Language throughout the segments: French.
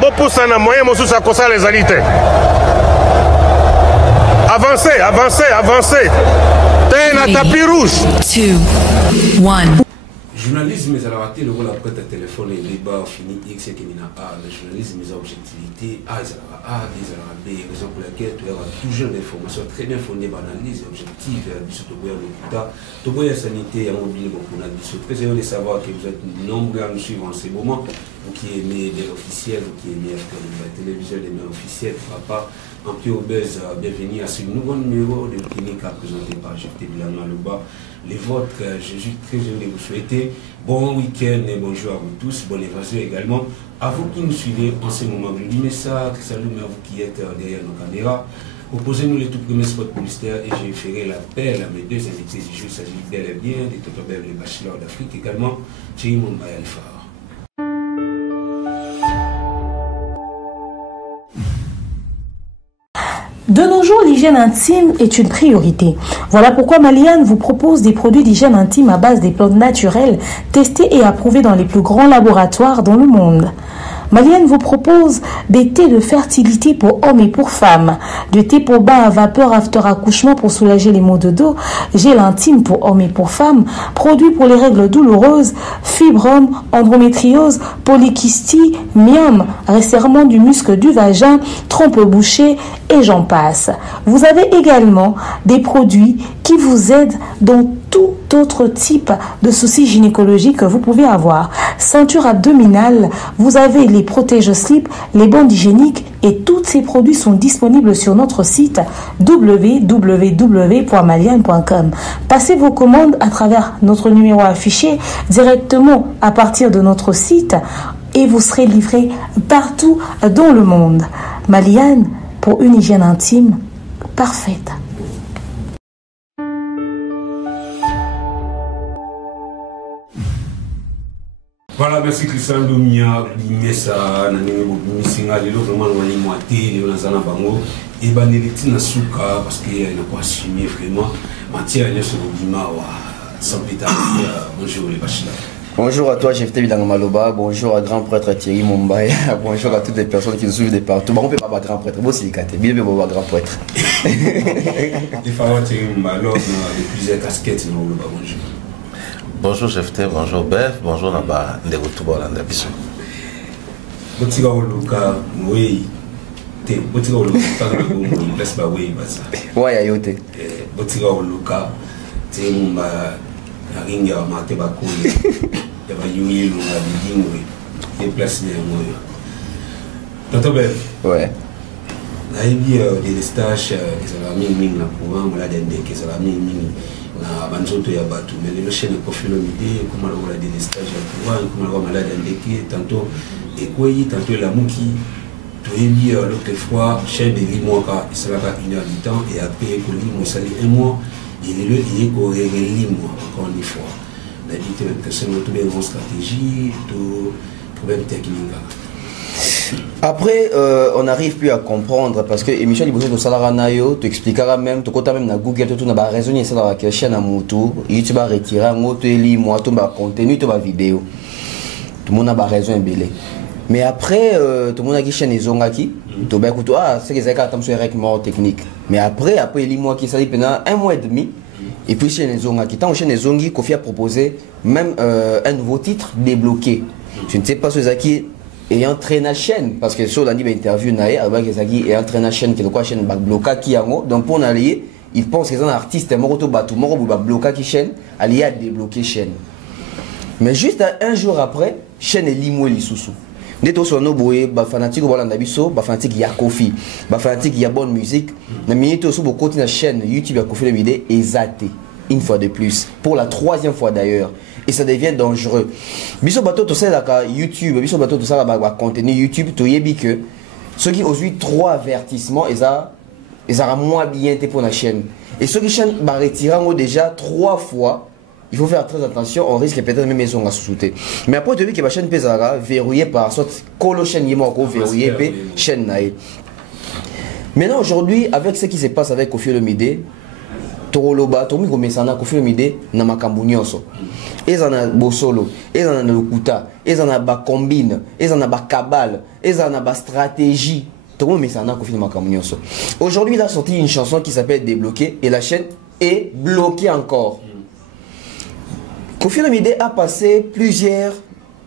Bopusana, moyen mosusu akosa les alités. Avancez, avancez, avancez. T'es un tapis rouge. 2, 1. Journalisme, c'est la partie le rôle après ta téléphone et débat fini X et qui n'a pas. Le journalisme, c'est objectivité. A, c'est la A, B, c'est la B. Raison pour laquelle tu auras toujours des informations très bien fondées, banalisées, objectives. Surtout pour l'hôpital, tout pour la sanité, on oublie beaucoup. On a dit très heureux de savoir que vous êtes nombreux à nous suivre en ces moments. Vous qui aimez des officiels, vous qui aimez la télévision, des médias officiels, papa. En plus, bienvenue à ce nouveau numéro de clinique à présenter par Jeff Bilan Maloba. Les vôtres, je suis très heureux de vous souhaiter bon week-end et bonjour à vous tous, bonne évasion également. À vous qui nous suivez en ce moment, je dis ça, salut à vous qui êtes derrière nos caméras. Proposez-nous les tout premiers spots publicitaires et je ferai l'appel à mes deux invités du jour. Il s'agit bel et bien de Toto Bel, le bachelor d'Afrique, également Thierry Mumbai Alpha. De nos jours, l'hygiène intime est une priorité. Voilà pourquoi Maliane vous propose des produits d'hygiène intime à base des plantes naturelles testés et approuvés dans les plus grands laboratoires dans le monde. Maliane vous propose des thés de fertilité pour hommes et pour femmes, du thé pour bain à vapeur after accouchement pour soulager les maux de dos, gel intime pour hommes et pour femmes, produits pour les règles douloureuses, fibrome, endométriose, polykystie, myome, resserrement du muscle du vagin, trompe bouchée et j'en passe. Vous avez également des produits qui vous aident dans tout autre type de soucis gynécologiques que vous pouvez avoir. Ceinture abdominale, vous avez les protège-slip, les bandes hygiéniques et tous ces produits sont disponibles sur notre site www.maliane.com. Passez vos commandes à travers notre numéro affiché directement à partir de notre site et vous serez livré partout dans le monde. Maliane, pour une hygiène intime parfaite. Voilà, merci Christian Domia, Messa, Missinga, les autres vraiment les moitiés, les Lazana Bango, et Baneliti Nasuka, parce qu'il n'a pas assumé vraiment. Matière, il y a ce Bima, sans pétard. Bonjour les bachelors. Bonjour à toi, Jeff Bilan Maloba. Bonjour à grand prêtre Thierry Mumbai. Bonjour à toutes les personnes qui nous suivent de partout. On ne peut pas avoir grand prêtre. Bon, c'est bien, bien, grand prêtre. Les femmes Thierry Mumbai, alors, les plusieurs casquettes, nous le bonjour. Bonjour Jefté, bonjour Beth, bonjour Naba Ndegotuba Olanda Biso. Botiga Oluka, oui. Botiga Oluka, laisse pas oui, basa. Ouais, ayote. Botiga Oluka, Thierry Mumbai. La ringa mate bakuli ya bayuilu la bidingwe déplacé moi Toto Bel ouais na ibi des stages ezala mingi na programme la dende ezala mingi na banzoto ya batu mais le chaîne profilo midi comme la des stages ya programme comme la malade ndeki tantôt et quoi tantôt la muki to ibi l'autre fois chaîne de limoka ezala 1 heure du temps et après ko limo sali 1 mois. Il est encore une fois. La vie est une stratégie, tout problème technique. Après, on n'arrive plus à comprendre parce que l'émission de de Salaranayo, tu expliqueras même, tu comptes même dans Google, tu n'as pas raisonné ça dans la chaîne à Moutou, YouTube va retirer un mot, tu lis, moi, tu vas contenu, tu vas vidéo. Tout le monde n'a pas raison belé. Mais après, tout le monde a dit chaîne Zongaki, tu vas écouter, c'est que c'est quand tu es mort technique. Mais après, il y a moi qui s'est dit pendant 1 mois et demi, et puis chaîne Zongaki, tant chaîne Zongi, Kofi a proposé même un nouveau titre débloqué. Je ne sais pas ce qui est entraîné la chaîne, parce que sur l'année interview, il y a un entraîné la chaîne qui est quoi chaîne bloqué qui a donc pour aller, il pense que c'est un artiste, mort au bateau, mort au bloqué qui chaîne, aller à débloquer chaîne. Mais juste un jour après, chaîne est limoué l'issoussou. Dès que nous sommes fanatiques de fanatique il y a Kofi, fanatique il y a bonne musique. Mais minute aussi beaucoup de la chaîne YouTube a Kofi le vidéo et zaté une fois de plus pour la 3e fois d'ailleurs et ça devient dangereux. Biso bateau tout ça là YouTube, biso bateau tout ça là contenu YouTube tu yebi que ceux qui ont eu 3 avertissements et ça moins bien été pour la chaîne. Et ceux qui chaîne va retirer déjà 3 fois. Il faut faire très attention, on risque peut-être même maison à sous-souter. Mais après, tu as vu que la chaîne Pesara verrouillée par soit colo chaîne yémo verrouillée chaîne naïe. Maintenant, aujourd'hui, avec ce qui se passe avec Koffi Olomide, Toroloba, Tomi Gomesana, Koffi Olomide, Namakambu Nyonso. Ils en ont Bosolo, ils en ont Lokuta, ils en ont Combine, ils en ont Kabal, ils en ont stratégie. Aujourd'hui, il a sorti une chanson qui s'appelle Débloqué et la chaîne est bloquée encore. Koffi Olomide a passé plusieurs,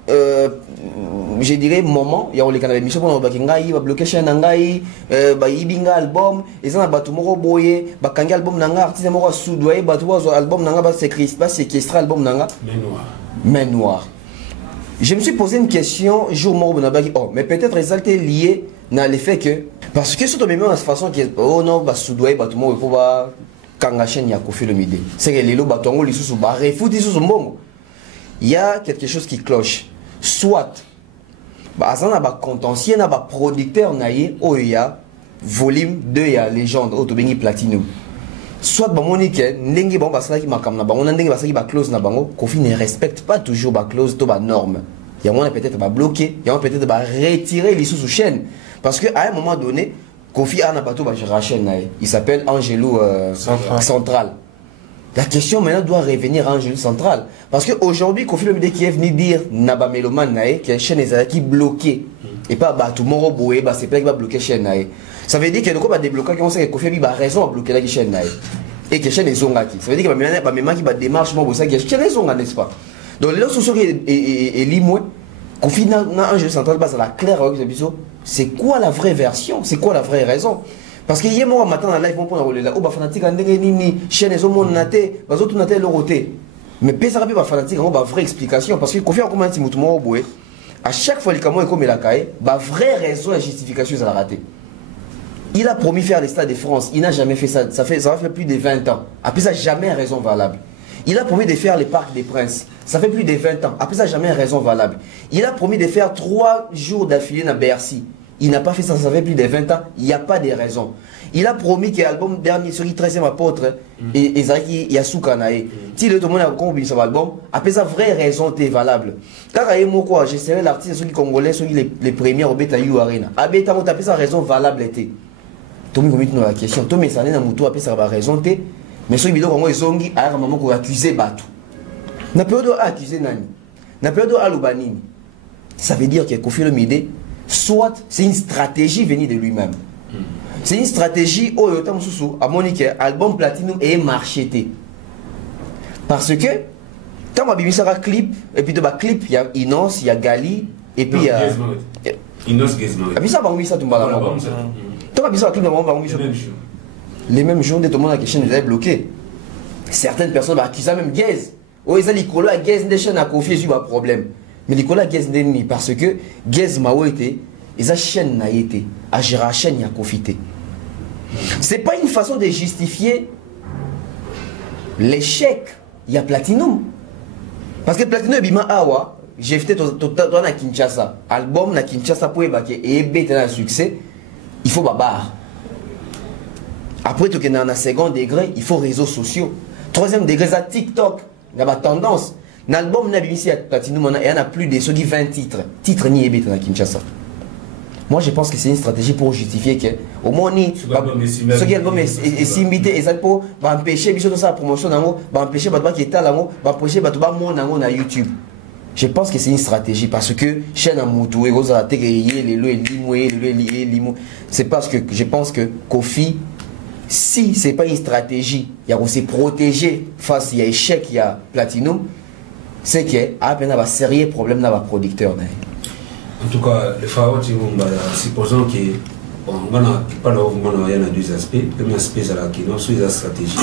je dirais, moments. Il y a les canaux d'émission pour il va bloquer chaîne Nangaï, Ibinga album, ils ont un bateau boyé, Bakangi album Nanga, artiste moro soudoyé, bateau album Nanga, séquestré album Nanga. Main noire. Je me suis posé une question, jour mort Bonabaki, oh, mais peut-être ça été lié dans le fait que, parce que surtout même de façon qui est, oh non, bah soudoyé, bateau moro, pour voir Kanga chaîne, il y a Koffi Olomide. C'est que les lots bateau moro, les sous bah refout, sous bon. Il y a quelque chose qui cloche. Soit, bah ça n'a pas contentieux, n'a pas producteur naïe, oh il y a volume 2, il y a légende, autobéni platinum. Soit bah monique, n'engue bon bah ça qui m'a comme na bango, n'engue bah ça qui va close na bango, Koffi ne respecte pas toujours bah close to bah norme. Il y a moins peut-être bah bloquer, il y a peut-être bah retirer les sous chaîne, parce que à un moment donné, Koffi a un bateau bah chaîne naïe, il s'appelle Angelou Central. La question maintenant doit revenir à Angelou Central, parce qu'aujourd'hui Koffi Olomide qui est venu dire Naba Meloman naïe que la chaîne est qui bloquée et pas bah tout le monde boé bah c'est pas qui va bloquer chaîne naïe. Ça veut dire que le coup va débloquer quand on sait que Koffi a raison à bloquer la chaîne naïe et que chaîne est zongaki. Ça veut dire que même qui va démarche moi ça que chaîne est zonga n'est-ce pas. Donc les autres sociaux et limoué Koffi n'a Angelou Central base à la claire avec ce biseau. C'est quoi la vraie version? C'est quoi la vraie raison? Parce que hier moi matin dans live on prend là, oh bah fanatique andenge nini chaîne les hommes naté, bah autres naté l'oroté. Mais pesa rapide bah fanatique on bah vraie explication parce que Koffi a comment timutu mo boé. À chaque fois les camo comme la caille, bah vraie raison et justification ça l'a raté. Il a promis faire les stades de France, il n'a jamais fait ça, ça va faire plus de 20 ans. Après ça jamais raison valable. Il a promis de faire les parcs des Princes, ça fait plus de 20 ans. Après ça jamais raison valable. Il a promis de faire 3 jours d'affilée à Bercy. Il n'a pas fait ça, ça fait plus de 20 ans, il n'y a pas de raison. Il a promis que l'album dernier, celui 13e apôtre, et Zaki Yasuka Nae, si le tout le monde a compris son album, après sa vraie raison est valable. Car à quoi, je serai l'artiste, ceux qui congolais, ceux qui les premiers au Beta You Arena. À Beta, on a sa raison valable était. Tout le monde a la question, tout le monde a moutou, après sa raison était, mais ceux qui ont zongi, à un moment qu'on a accusé Batou. N'a pas accusé Nani, n'a pas Alubanini. Ça veut dire que Koffi Olomide, soit c'est une stratégie venue de lui-même. C'est une stratégie où à Monique, album Platinum est marcheté. Parce que quand on a mis un clip, et puis dans le clip, il y a Inos, il y a Gali, et puis il y a. Inos Gizmo. Et puis ça, on a mis ça tout le monde. Quand on a mis ça clip, on a mis ça. Les mêmes jours, tout le monde a question les bloqué. Certaines personnes accusent même Gaz. Oh, ils ont dit que Gaz des chaînes à confier sur un problème. Mais les collègues Gaz n'est parce que Gaz m'a été, et sa chaîne n'a été, à gérer la chaîne y a profité. C'est pas une façon de justifier l'échec. Il y a Platinum. Parce que Platinum est bien awa. J'ai fait tout à Kinshasa. Album na Kinshasa pour ébaquer et ébêter un succès. Il faut babar. Après tout dans un second degré, il faut réseaux sociaux. Troisième degré, ça TikTok. Il y a tendance. L'album n'a ici à Platinum, il y en a plus de ceux qui 20 titres. Titres ni ébêter na Kinshasa. Moi je pense que c'est une stratégie pour justifier que au moins ce qui album est simité et ça pour empêcher biso sa promotion nango, empêcher bato qui est là empêcher bato ba mon nango na YouTube. Je pense que c'est une stratégie parce que chaîne à Moutou et Rosa Tegeye les limo c'est parce que je pense que Koffi si c'est pas une stratégie, il y a aussi protéger face il y a échec il y a Platinum, c'est que à peine un sérieux problème dans le producteur. En tout cas, le phare, supposons que on a deux aspects. Le premier aspect, c'est la stratégie.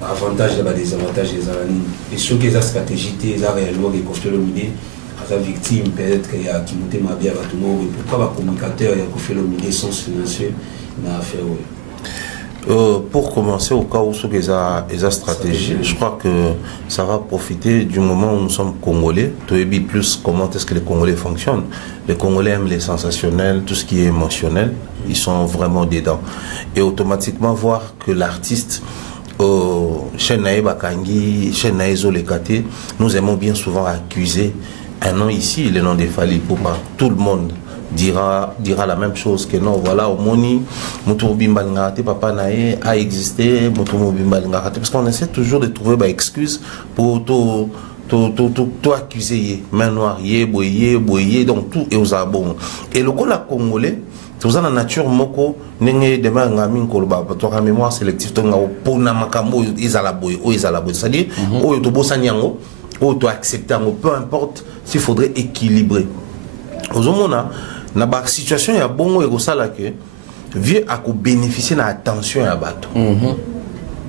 Avantage et désavantage des aranis. Et ceux qui ont la stratégie, ils ont réellement des Koffi Olomide, à la victime, peut-être qu'il y a qui monte ma bière à tout le monde. Pourquoi les communicateurs et Koffi Olomide sont silencieux dans l'affaire? Pour commencer, au cas où ils ont une stratégie, je crois que ça va profiter du moment où nous sommes Congolais. Tu sais plus comment est-ce que les Congolais fonctionnent. Les Congolais aiment les sensationnels, tout ce qui est émotionnel. Ils sont vraiment dedans. Et automatiquement voir que l'artiste, Chenaï Bakangi, Chenaï Zolekate, nous aimons bien souvent accuser un nom ici, le nom des Fali Poupa. Tout le monde dira la même chose que non, voilà, au moni, Moutoubimbalingate, papa nae a existé, Moutoubimbalingate, parce qu'on essaie toujours de trouver des excuses pour tout accuser, main noire, boyé, donc tout est aux abons. Et le Gola congolais, tout ça, la nature, moko, n'engé demain, ngamin, kolba, toi, mémoire sélective, ton ngao, pona makambo, izalaboy, c'est-à-dire, ou yotobo sanyango, ou to accepter, peu importe, s'il faudrait équilibrer. Aux hommes, na ba situation ya bongo et ça là que vieux à bénéficier de l'attention à bateau.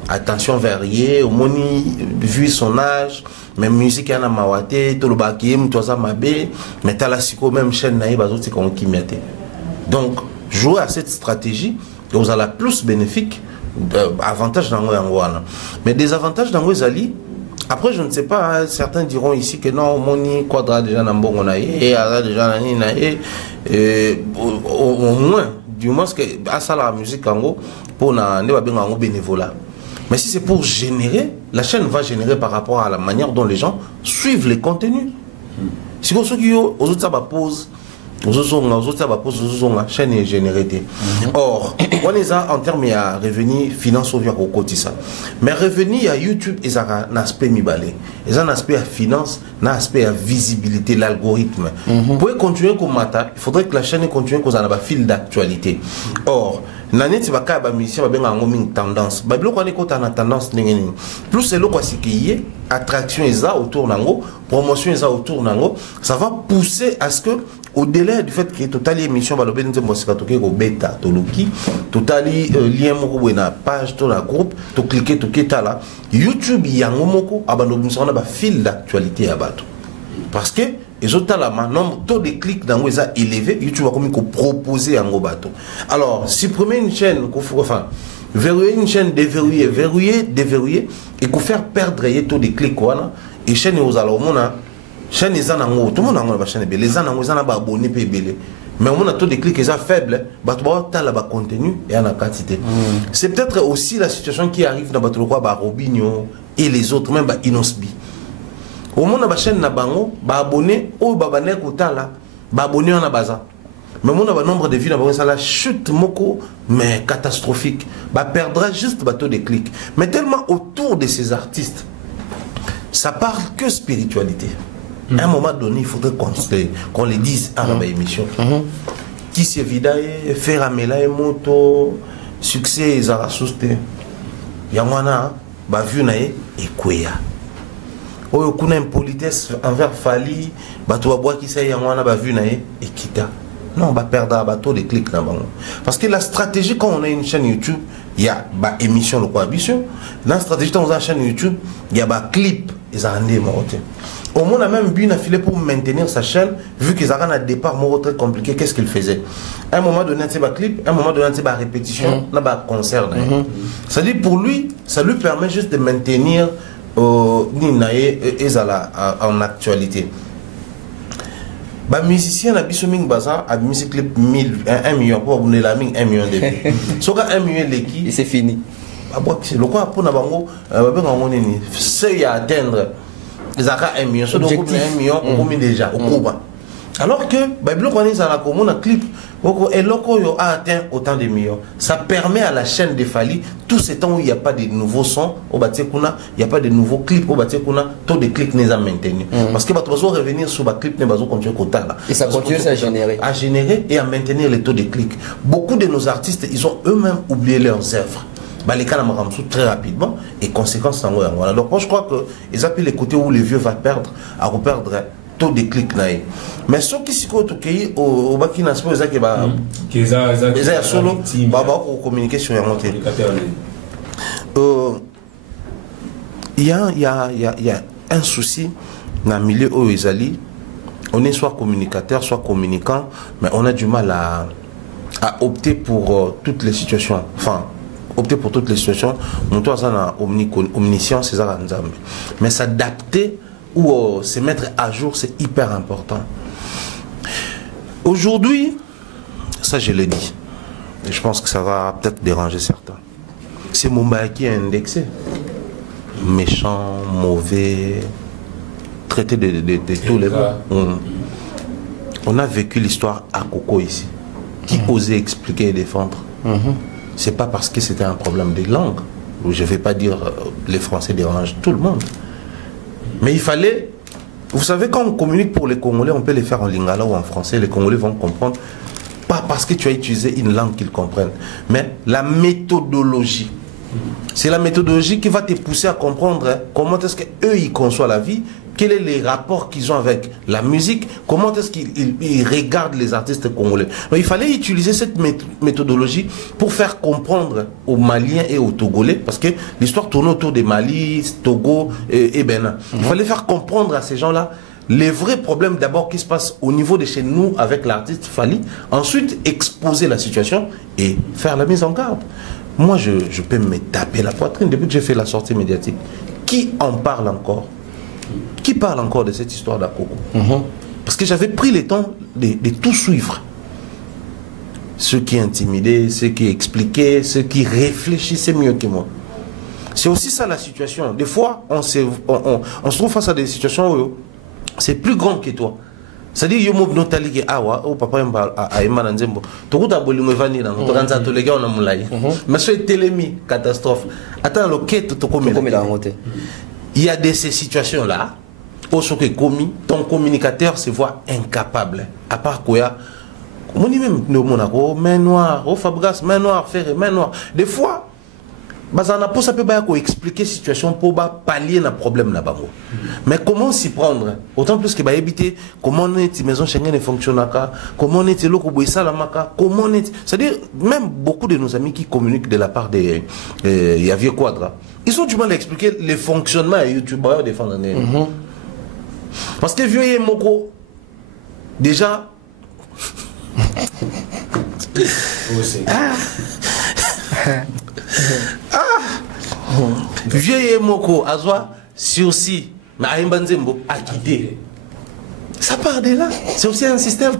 Attention variée, au moni vu son âge, même musique yana mawate, tout le bakim, tout ça mabé, mais t'as la psycho même chaîne naïe bazo c'est qu'on qui mette. Donc jouer à cette stratégie, vous avez la plus bénéfique avantage dans l'angoana. Mais des avantages dans les après, je ne sais pas, hein, certains diront ici que non, moni quadra déjà dans bon et déjà au moins, du moins que à ça la musique en gros pour na bénévolat. Mais si c'est pour générer, la chaîne va générer par rapport à la manière dont les gens suivent les contenus. Si vous avez aux autres pause, la chaîne est générée. Or, on est en termes de revenus financiers au quotidien. Mais revenus à YouTube, ils ont un aspect mibalé. Ils ont un aspect à finance, un aspect à visibilité, l'algorithme. Pour continuer comme matin, il faudrait que la chaîne continue qu'on ait un fil d'actualité. Or, l'année tu vas faire une mission, tu vas une tendance. Plus c'est là qu'il y a attraction autour d'ango, promotion autour d'ango, ça va pousser à ce que au-delà du fait que totali émission va le bénéfice de bêta toloki totali lien moko na page to la groupe to cliquer to keta là YouTube yango moko abandonner on a ba fil d'actualité à bateau parce que les autres là nombre taux de clics dans les a élevé YouTube va comme proposer en bateau. Alors supprimer une chaîne enfin verrouiller une chaîne, déverrouiller et qu'on faire perdre les taux de clics quoi et chaîne aux alomona chaîne les anango tout le monde a une chaîne les anango ils ont pas abonné belé mais on a taux de clics qui est faible bah tu vois t'as là bas contenu et en quantité c'est peut-être aussi la situation qui arrive dans bateau quoi bah Robinho et les autres même bah Inosbi au monde a chaîne na bango bah abonné ou bah bané kotala bah abonné en baza mais mon nombre de vues dans ça la chute moko mais catastrophique bah perdra juste bateau de clics mais tellement autour de ces artistes ça parle que spiritualité. À un moment donné, il faudrait qu'on les dise à la émission. Qui s'est vidé, faire amela et moto, succès, ils ont sousté. Yamana, bah vu nae, et quoi. Oh, on a une politesse envers Fali, bah tu vas boire qui sait Yamana, bah vu nae, et quitta. Non, on va perdre un bateau de clics là-bas. Parce que la stratégie, quand on a une chaîne YouTube, il y a bah émission, le quoi, ambition. Dans la stratégie, quand on a une chaîne YouTube, il y a bah clip, ils ont rendu monté. Au moins, on a même bu une affilée pour maintenir sa chaîne, vu qu'ils ont un départ très compliqué. Qu'est-ce qu'il faisait? À un moment donné, c'est un clip, à un moment donné, c'est une répétition, un concert. C'est-à-dire, pour lui, ça lui permet juste de maintenir Ninae en actualité. Les musiciens na biso ming baza a musique clip 1 million pour abonner la ming 1 million de vues. Soka 1 million leki et c'est fini. C'est le quoi pour na bango ba bango nini c'est à atteindre les aka 1 million so donc 1 million on combien déjà au Cuba. Alors que Bible on est à la commune clip et loko yo a atteint autant de millions. Ça permet à la chaîne de Fali tout ce temps où il n'y a pas de nouveaux sons au Batekuna, il n'y a pas de nouveaux clips au Batekuna, taux de clics n'est à maintenir. Parce que tu vas revenir sur le clip, n'est continuer à et ça continue à générer. À générer et à maintenir les taux de clics. Beaucoup de nos artistes, ils ont eux-mêmes oublié leurs œuvres. Les cas très rapidement et conséquence dans voilà. Donc moi je crois que ils appellent les côtés où les vieux vont perdre à reperdre taux de clics naï. Mais ceux qui s'y côtoient au baki n'a pas que bah ils ont solo bah pour communiquer sur la montée. Il y a un souci dans le milieu où ils allaient. On est soit communicateur, soit communicant, mais on a du mal à opter pour toutes les situations. Enfin, opter pour toutes les situations. Nous tous on omniscience, c'est ça. Mais s'adapter ou se mettre à jour, c'est hyper important. Aujourd'hui, ça je l'ai dit, et je pense que ça va peut-être déranger certains. C'est Mumbai qui est indexé. Méchant, mauvais, traité de tous les mots. On a vécu l'histoire à Coco ici. Qui osait expliquer et défendre? C'est pas parce que c'était un problème de langue. Je ne vais pas dire les Français dérangent tout le monde. Mais il fallait... Vous savez, quand on communique pour les Congolais, on peut les faire en lingala ou en français. Les Congolais vont comprendre. Pas parce que tu as utilisé une langue qu'ils comprennent, mais la méthodologie. C'est la méthodologie qui va te pousser à comprendre comment est-ce qu'eux, ils conçoivent la vie, quels sont les rapports qu'ils ont avec la musique, comment est-ce qu'ils regardent les artistes congolais. Donc, il fallait utiliser cette méthodologie pour faire comprendre aux Maliens et aux Togolais, parce que l'histoire tourne autour des Mali, Togo et Bénin. Il fallait faire comprendre à ces gens-là les vrais problèmes d'abord qui se passent au niveau de chez nous avec l'artiste Fally, ensuite exposer la situation et faire la mise en garde. Moi, je peux me taper la poitrine depuis que j'ai fait la sortie médiatique. Qui en parle encore? Qui parle encore de cette histoire d'Akoko? Parce que j'avais pris le temps de tout suivre. Ceux qui intimidaient, ceux qui expliquaient, ceux qui réfléchissaient mieux que moi. C'est aussi ça la situation. Des fois, on se trouve face à des situations où c'est plus grand que toi. C'est-à-dire, yo mob notali ke awa o papa mba a emana nzembo. Tokuta bolingo vani na tokanza to lega ona mulai. Mais c'est télémi catastrophe. Attends le quête to komela ngote. Il y a de ces situations là où ce qui est commis, ton communicateur se voit incapable. À part quoi, on dit même no Monaco, main noire, au Fabregas, main noire, Ferré, main noire. Des fois, ça peut pas expliquer la situation pour pallier le problème là-bas. Mais comment s'y prendre? Autant plus que éviter comment on est maison Schengen ne fonctionne pas, comment on est le comment on est. C'est-à-dire, même beaucoup de nos amis qui communiquent de la part des Yavier Quadra, ils ont du mal à expliquer le fonctionnement à YouTube des fans d'année. Parce que vieux Moko, déjà. Vieux Moko, Azwa, Sursi, Maïmbanzembo, a quitté. Ça part de là. C'est aussi un système.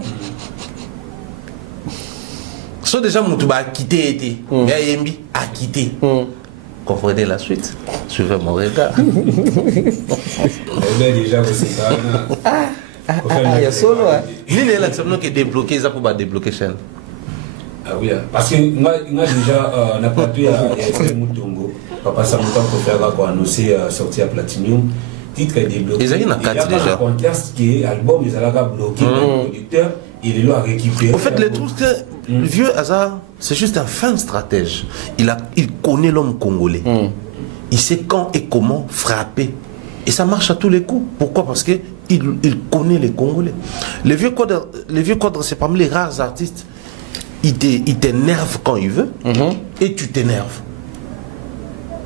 Soit déjà Moutouba a quitté, Yayembi a quitté. Comprenez la suite. Suivez mon regard. On est déjà aussi il y a solo. L'île est là qui est débloquée, ça pour débloquer chaîne. Ah oui, parce que moi déjà, on a pas pu faire Moutongo. Papa Samoutan pour faire annoncer sortir à Platinum. Titre est débloqué. Ils ont une carte déjà. Le contexte qui est album, ils ont bloqué le producteur. Il est là à récupérer. En fait, le truc que le vieux Hazard, c'est juste un fin stratège. Il connaît l'homme congolais. Il sait quand et comment frapper. Et ça marche à tous les coups. Pourquoi? Parce qu'il connaît les Congolais. Les vieux Quadres, c'est parmi les rares artistes. Il t'énerve quand il veut et tu t'énerves.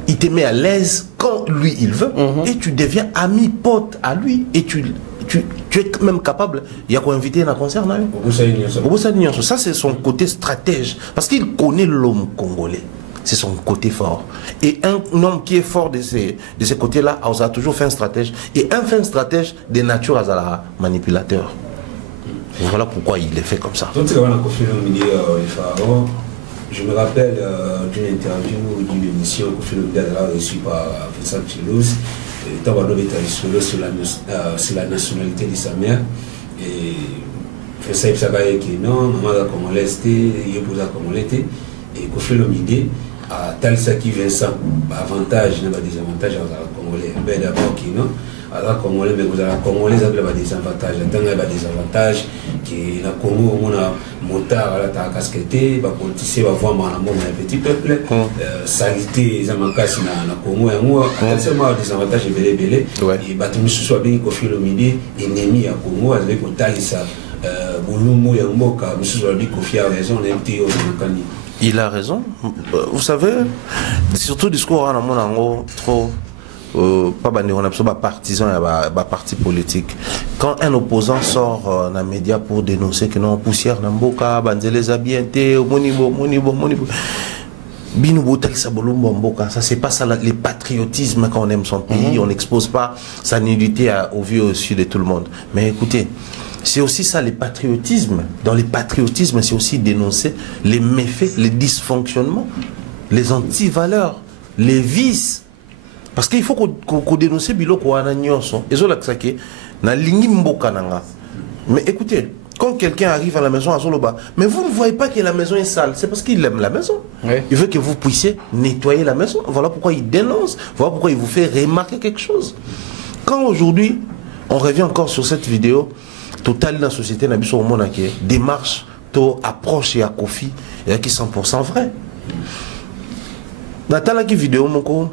Il te met à l'aise quand lui il veut et tu deviens ami pote à lui et tu es même capable. Il y a quoi inviter à un concert là? Ça c'est son côté stratège parce qu'il connaît l'homme congolais. C'est son côté fort. Et un homme qui est fort de ces côtés-là, on a toujours fait un stratège. Et un fin stratège de nature à manipulateur. Et voilà pourquoi il est fait comme ça. Je me rappelle d'une interview ou d'une émission que Kofi Olomide a reçue par Vincent Chilouz. Sur la nationalité de sa mère. Et Vincent Chilouz qui non, maman a congolaise, il est congolais. Et Kofi Olomide a tel ça qui Vincent, avantage, il y a des avantages aux Congolais. Mais d'abord qui non. Alors, Congolais, mais vous avez Congolais, vous avez des avantages. Il y a des avantages qui na Congo, on a motard, la casquette, les politiciens vont voir mon petit peuple, salité, les amancages na Congo, et moi, attention, des avantages belé. Et Batoumi soit bien Kofi Olomide, ennemi à Congo, avec au Taïsa, Boulumou et Mboka, M. Zorabi Kofi a raison, on a été au Kani. Il a raison. Vous savez, surtout discours en amont, trop. Pas partisan et parti politique. Quand un opposant sort dans les médias pour dénoncer que non poussière n'amboka, banzele zabiente, monibo. Ça c'est pas ça le patriotisme quand on aime son pays, on n'expose pas sa nudité au vu au sud de tout le monde. Mais écoutez, c'est aussi ça le patriotisme. Dans le patriotisme, c'est aussi dénoncer les méfaits, les dysfonctionnements, les antivaleurs, les vices. Parce qu'il faut qu'on dénonce bilo ko ana nyonso. Ezo la tsake na lingi mboka nanga. Mais écoutez, Quand quelqu'un arrive à la maison à Zoloba, mais vous ne voyez pas que la maison est sale, c'est parce qu'il aime la maison. Oui. Il veut que vous puissiez nettoyer la maison. Voilà pourquoi il dénonce, voilà pourquoi il vous fait remarquer quelque chose. Quand aujourd'hui, on revient encore sur cette vidéo, Total dans la société, n'a au monde qui démarche, approche et à Kofi, et qui 100% vrai. Dans la vidéo, mon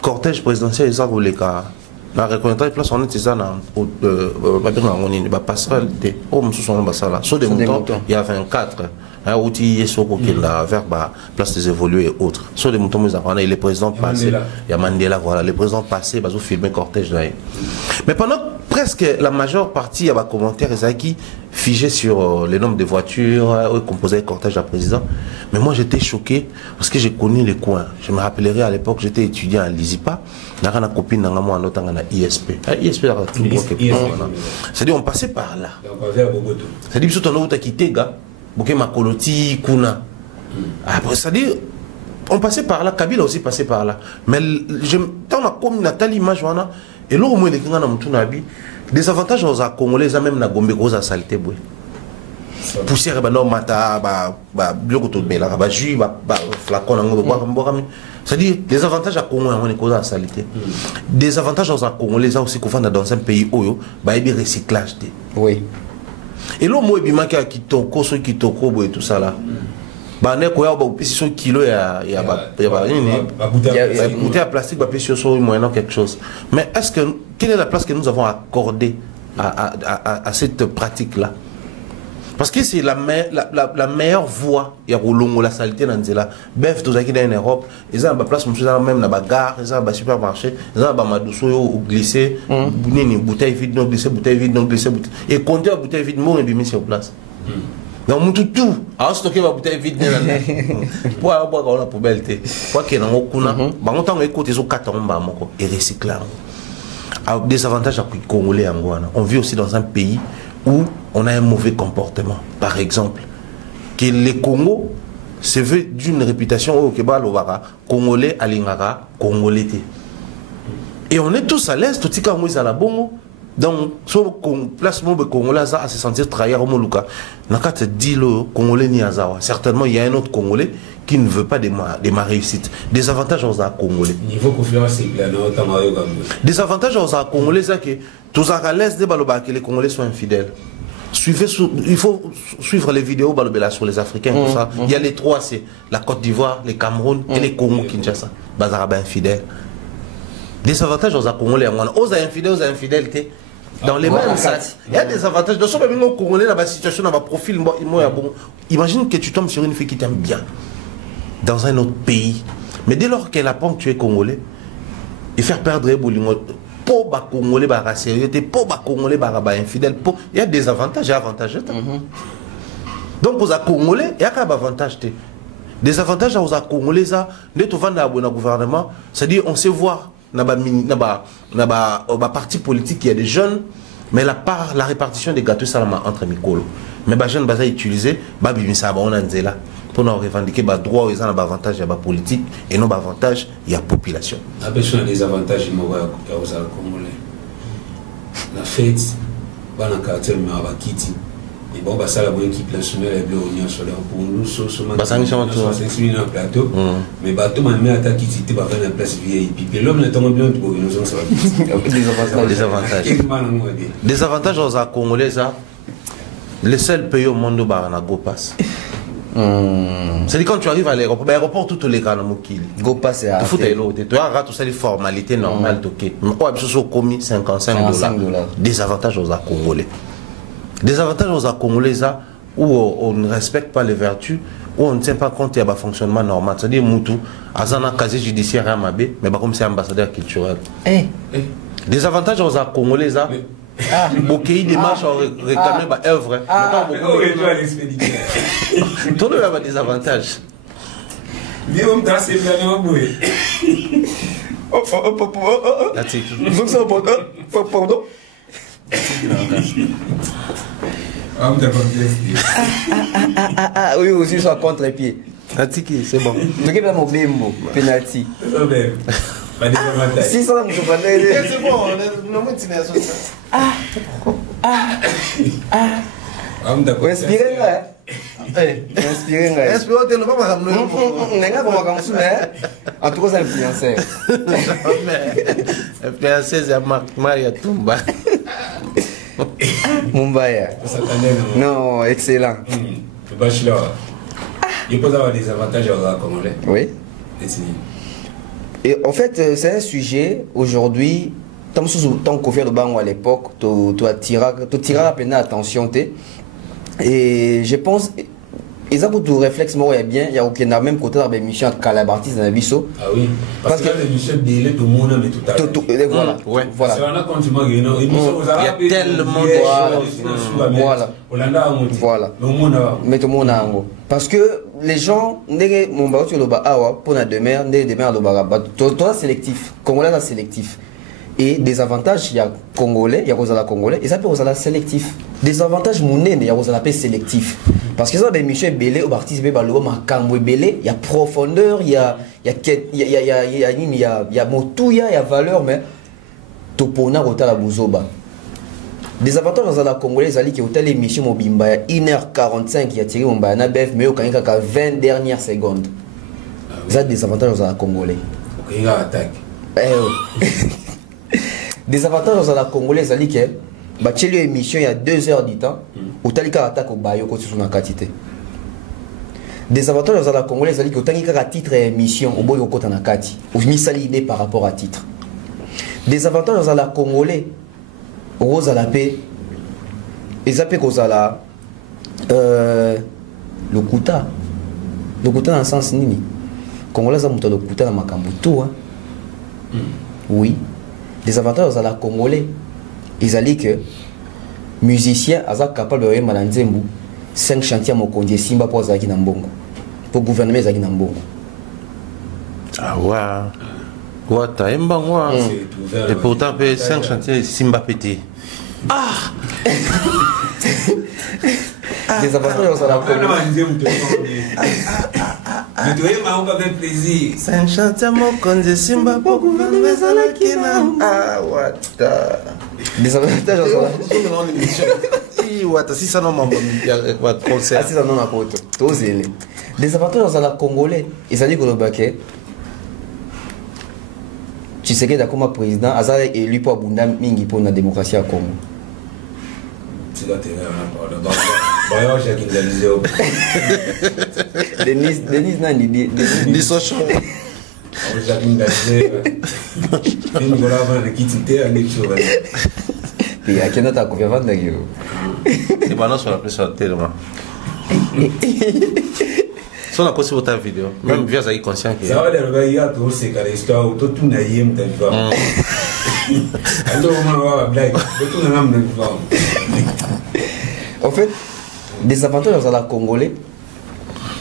cortège présidentiel, ils ont la reconnaître place on est ça dans passerelle il y a 24 outils vers place des évolués et autres sur des moutons les présidents passés il y a Mandela voilà les présidents passés ils ont filmé cortège là mais pendant presque la majeure partie il y a des commentaires qui figés sur les nombres de voitures composés cortège de président mais moi j'étais choqué parce que j'ai connu les coins je me rappellerai à l'époque j'étais étudiant à l'ISIPA dans une copine dans moi en ISP ISP c'est-à-dire on passait par là c'est-à-dire que on a quitté gars Makoloti, Kuna. Après, c'est-à-dire, on passait par là, Kabila aussi passait par là. Mais tant on a comme Nathalie Majouana, et là, au moins, les gens ont des avantages aux Congolais, même na Gombe, gros à saleté. Poussière, non, mata, blocoto, ba jus, flacon, c'est-à-dire, des avantages à Congolais, on est cause à saleté. Des avantages aux Congolais, aussi qu'on fait dans un pays où il y a recyclage. Oui. Et là, moi, je suis kitoko, so kitoko, et tout ça là. Bah, ne quoi, bah, puis sur kilo, il y a bouteille à plastique, bah, puis sur moyennant quelque chose. Mais est-ce que quelle est la place que nous avons accordée à cette pratique là? Parce que c'est la meilleure voie. Il y a la saleté dans là. Bref, tout ça qui est en Europe, ils ont la place, même dans la gare, ils ont le supermarché, ils ont la douceur glissé, bouteille vide, non glissé, bouteille vide, non glissé. Et compter la bouteille vide, moi, on est mis sur place. Donc, tout. Alors, stocker la bouteille vide, pour avoir la poubelle, pour qu'il y ait un okuna, on a écouté les 4 ans, et recycler. Des avantages à Congolais, on vit aussi dans un pays où on a un mauvais comportement. Par exemple, que les Congo se veut d'une réputation au Keba Lovara, Congolais à l'Ingara, Congolais. Et on est tous à l'aise, tout ce qui à la bongo. Donc, sur placement de Congolais à se sentir trahir au Moluka. N'a te dit le Congolais ni Azawa. Certainement, il y a un autre Congolais qui ne veut pas de ma réussite. Des avantages aux Congolais. Niveau confiance, c'est plein des avantages aux Congolais, c'est que tous à l'aise de Baloba que les Congolais soient infidèles. Il faut suivre les vidéos Balobela sur les Africains, tout ça. Il y a les 3, c'est la Côte d'Ivoire, les Cameroun et les Congo Kinshasa. Bazaraba infidèles. Des avantages aux Congolais, aux infidèles, dans les mêmes sens. Il y a des avantages. Dans ce même Congolais, dans la situation, dans le profil, imagine que tu tombes sur une fille qui t'aime bien dans un autre pays. Mais dès lors qu'elle apprend que tu es Congolais, et faire perdre les boulimons, pour les Congolais, pour les Congolais, infidèles, il y a des avantages et avantages. Donc, aux Congolais, il y a des avantages. Des avantages aux Congolais, dès que tu vas dans le gouvernement, c'est-à-dire on sait voir. Dans le parti politique, il y a des jeunes, mais la répartition des gâteaux, ça entre Mikolo. Mais les jeunes, ils utilisent, pour nous revendiquer les droits, ils ont des avantages politiques et non des avantages, il y a la population. La personne a des avantages aux Congolais. La fête, dans le quartier, il y a Kitty. Et bon, ça la bonne équipe nationale est bien sur pour nous, sur ce plateau. Mais bateau m'a mis à ta qui était pas faire une place vieille. Puis l'homme n'est pas bien pour nous ça va. Des avantages. Des avantages aux Congolais, les seuls pays au monde où on a go pass. C'est-à-dire quand tu arrives à l'aéroport, l'aéroport tout les gars go pass c'est à tu as tout ça les formalités normales OK. Mais quoi absolument commis $55. Des avantages aux Congolais. Des avantages aux Congolais où on ne respecte pas les vertus, où on ne tient pas compte de fonctionnement normal. C'est-à-dire Moutou, Azana casier judiciaire à Mabé, mais comme c'est ambassadeur culturel. Des avantages aux Congolais Bokei des marches ont réclamé ma œuvre. Tout le monde a des avantages. Pardon. Oui, aussi sur contre-pied. C'est bon. Donc, il y a mon bimbo, penalty. Si ça, je vais c'est bon, Inspirez là. Inspirez là. Inspirez tellement pas comme nous. N'est-ce pas comme ça? En tout cas, c'est influenceur. Influenceur, c'est Maria Tumba. Mumbaya. Non, excellent. Le bachelor. Il peut avoir des avantages au Congolais. Oui. Et en fait, c'est un sujet aujourd'hui. Tant qu'on fait le banc à l'époque, tu attiras à peine attention. Et je pense, ils ont tout réflexe, moi, il y a bien, il y a aucun même côté dans l'émission Calabartis dans la Bisso. Ah oui, parce que l'émission délai tout le monde, mais tout à l'heure. Voilà, voilà. Il y a tellement de choses. Voilà. Mais tout le monde a un mot. Parce que les gens, mon bateau sur le bas, pour la demeure, toi sélectif, Congolais là sélectif. Et des avantages, il y a Congolais, il y a Rosala Congolais, et ça peut Rosala sélectif. Des avantages monnaie, il y a Rosala sélectif. Parce que ça, ben Michel Belé, au artiste Bebalo, Makambo Belé, il y a profondeur, il y a motouya, il y a valeur, mais Topona Rotala Bouzoba. Des avantages Rosala Congolais, c'est qu'il y a telle émission Mobimba, 1h45, il y a tiré mon bana bef, mais il y a 20 dernières secondes. Ça, des avantages Rosala Congolais. Il y a attaque. Des avantages dans la Congolaise, c'est que tu as une émission il y a 2 heures du temps, où tu as une attaque au bail, au sur la quantité. Des avantages dans la Congolaise, c'est que tu as un titre et émission, au bout de la quantité, ou mis l'idée par rapport à titre. Des avantages dans la Congolaise, rose à la paix, et ça peut causer la le kuta. Le kuta dans le sens nini. Congolais, ça monte le kuta dans Makambutu. Oui. Des avantages à la Congolais, ils allaient que musiciens sont capables de faire 5 chantiers à Mokondi Simba pour Zaki Nambongo, pour gouvernement Zaki Nambongo. Ah ouais. Ouais, t'as un bon moi. Et pourtant, 5 chantiers Simba pété. Ah. Des avantages à la Congolais. Mais tu vois, on va faire plaisir. C'est un chantier Mokondi Simba pour gouvernement Zaki Nambongo. Ah ouais. Des avantages à la si ça non m'a concert. Ah si ça non m'a poto. Des avantages à la Congolais. Ils allaient que le baquet. Tu sais que d'accord président, Azar est élu pour Bunda Mingi pour la démocratie à Congo. C'est là Denis n'a ni idée. Ni Sochon. Et à quel autre a confié vendre d'ailleurs. Et maintenant sur la pression tellement. Si on a posté votre vidéo, même via ça, il est conscient que. Ça va le regarder tout c'est quand l'histoire tout tout naïm t'as vu. Alors on va blague, tout n'a même pas. En fait, des avantages dans la Congolais,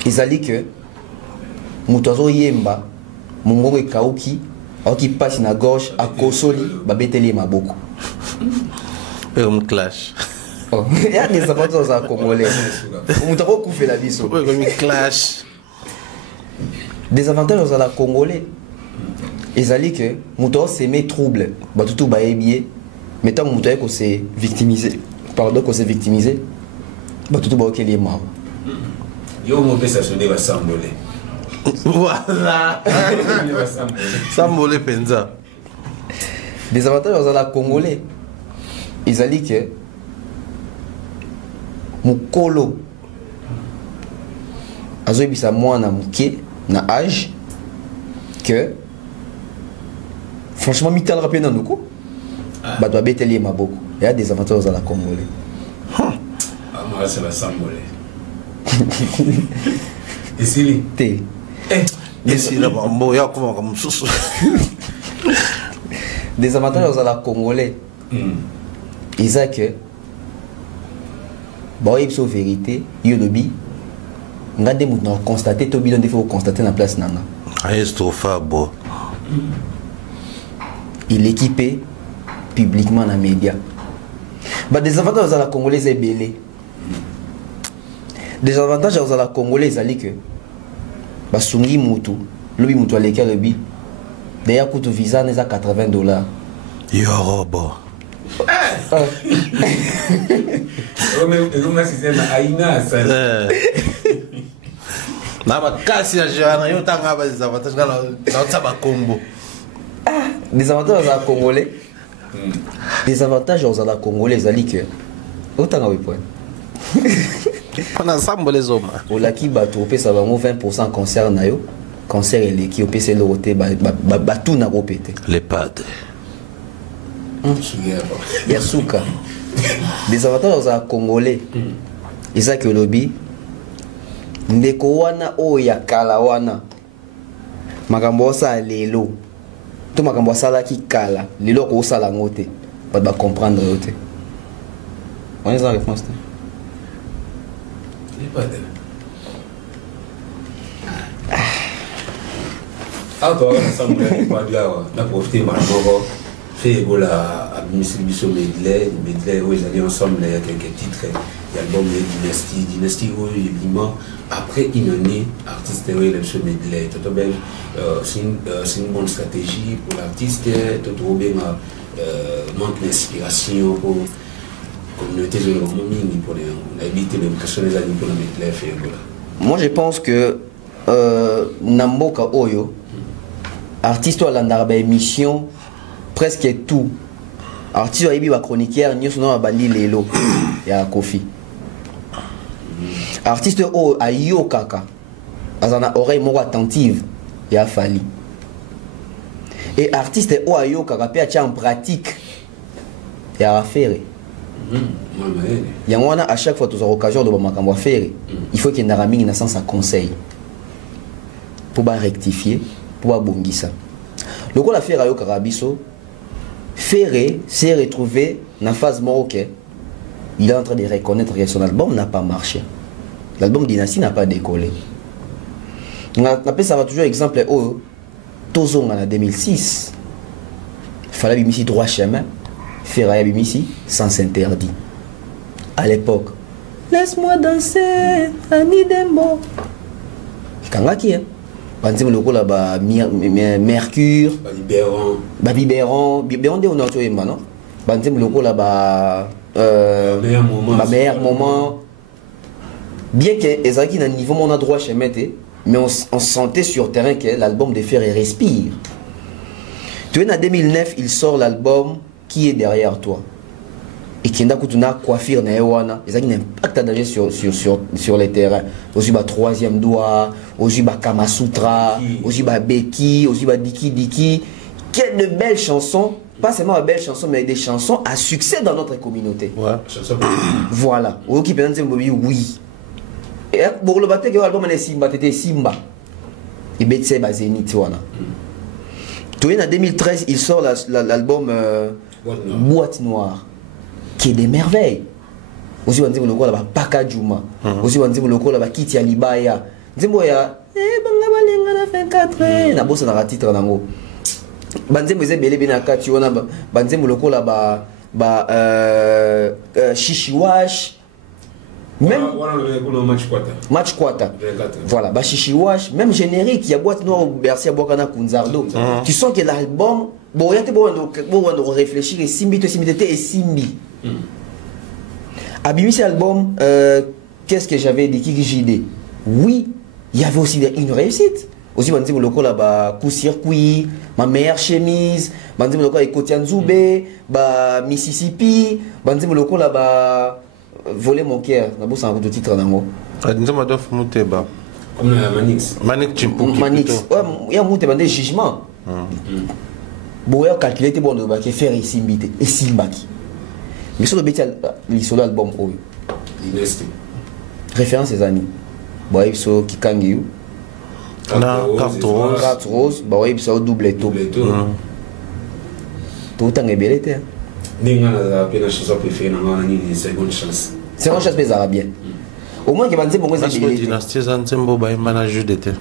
ils allaient que Moutazo Yemba, Mongo et Kauki, alors qui passe na gauche à Kosoli, Babeteli Maboko. Et on clash. Il y a des avantages dans la Congolais. Moutazo Koufé la vie. On clash. Des avantages dans la Congolais, ils allaient que Moutazo s'aimait trouble, Batutu Baébié, mais tant que Moutazo s'est victimisé, pardon, qu'on s'est victimisé, Batutu Baébié est mort. Yo mauvais stationné va s'envoler. Voilà. Sambolé Penza. Des avantages dans la Congolais, ils allaient que Mukolo azobisa mwana muke na âge que franchement mital rapide dans nous bah doit beteli maboko. Il y a des avantages dans la Congolais. Ah moi c'est la Sambolé. Et si T. Et si là bon il y a comme sous. Des avantages dans la Congolais. Ils ont que bon il faut vérité il dobi ngade mut na constater to bilan faut constater na place nana. Aestofabo. Il est équipé publiquement dans les médias. Bah, des avantages dans la Congolaise est belé. Des avantages dans la Congolaise c'est que bah sungi mutu, le bi mutu aleka le bi. D'ailleurs coûte visa n'est à $80. Yorobo. Des avantages à Congolais. Des avantages aux Congolais, c'est que autant à point. On a ensemble les hommes. Au laki bato ça va 20% cancer na yo. Cancer et les qui au PC le roté ba tout na repété. Les pads. Yasuka. Des avantages aux Congolais. Isa que lobby ndeko wana o ya kala wana makambo sa lelo to makambo sala ki kala lelo ko sala ngote pas ba comprendre yote on est en réponse toi ensemble pas là na profiter malmoko fait la administration medley où ils allaient ensemble il y a quelques titres il y a l'album Dynasty où évidemment après une année artiste où il se medley c'est une bonne stratégie pour l'artiste tout bien manque d'inspiration pour communauté de l'homme pour éviter les questions des amis pour la medley fait moi je pense que Namboka Oyo artiste à la émission presque tout artiste a ba chroniqueur ni sono bandi lelo ya Kofi artiste o ayo kaka azana oreille moko attentive ya Fali et artiste o ayo kaka pe a en pratique ya affaire yango wana à chaque fois tu as occasion de makambo affaire il faut qu'il y ait un mingi na sens à conseil pour ba rectifier pour ba bongisa loko la faire ayo kaka biso Ferré s'est retrouvé dans la phase marocaine. Il est en train de reconnaître que son album n'a pas marché. L'album Dynasty n'a pas décollé. Ça va toujours exemple au Tozong en 2006. Il fallait ici droit chemin. Ferré ici sans interdit. À l'époque, laisse-moi danser, Annie Dembo. Kangaki hein. Banzim loko la ba Mercure, Biberon de on a tué non. Banzim loko la ba meilleur moment. Bien que Ezaki n'a niveau mon droit chez Mete, mais on sentait sur terrain que l'album de Ferré respire. Tu es en 2009, il sort l'album Qui est derrière toi. Et qui n'a pas coiffure na ewana, Ezaki n'a impact danger sur les terrains. Aussi ba troisième doigt, aussi ba Kama Sutra, aussi ba Beki, aussi ba Diki. Quelle de belles chansons, pas seulement de belles chansons, mais des chansons à succès dans notre communauté. Ouais. Voilà. Oki penanze mbobi oui. Et pour le battre que l'album est Simba, c'était Simba. Et Betse ba Zenith wana. Toi en 2013, il sort l'album Boîte Noire. Qui est des merveilles. Aussi on dit le local là Paka Juma. Aussi on dit le local là Kiti Alibaya. Nzembo ya banga balenga na 24 na bossa na titre nango. Banzembo eze belé bina kati wana banzembo le local ba Shishiwash. Même match Kwata. Voilà, ba Shishiwash, même générique, il y a Boîte Noire Bercy Bokana Kunzardo. Tu sens que l'album bon il y a bon réfléchir et Simbi et Simbi. Abimi, cet album, qu'est-ce que j'avais dit qui JD? Oui, il y avait aussi une réussite. Aussi, on dit que le là-bas, coup circuit, ma meilleure chemise, on dit que le là Ekotian Zoubé, Mississippi, on dit que le là-bas, voler mon cœur. D'abord, c'est un de titre dans le mot. Comme Manix. Manix. Il y a un des jugements. Bon, il y a calculé, bon, de faire ici, et Simbaki. Mais sur le bêtise, l'issue de l'album, référence ces années. Bon, il y a Kikangiu. Carte rose. Bon, il y a double tout. Tout le temps est belle. C'est une chance, mais ça va bien. Au moins, il y a des dynasties, manager d'été.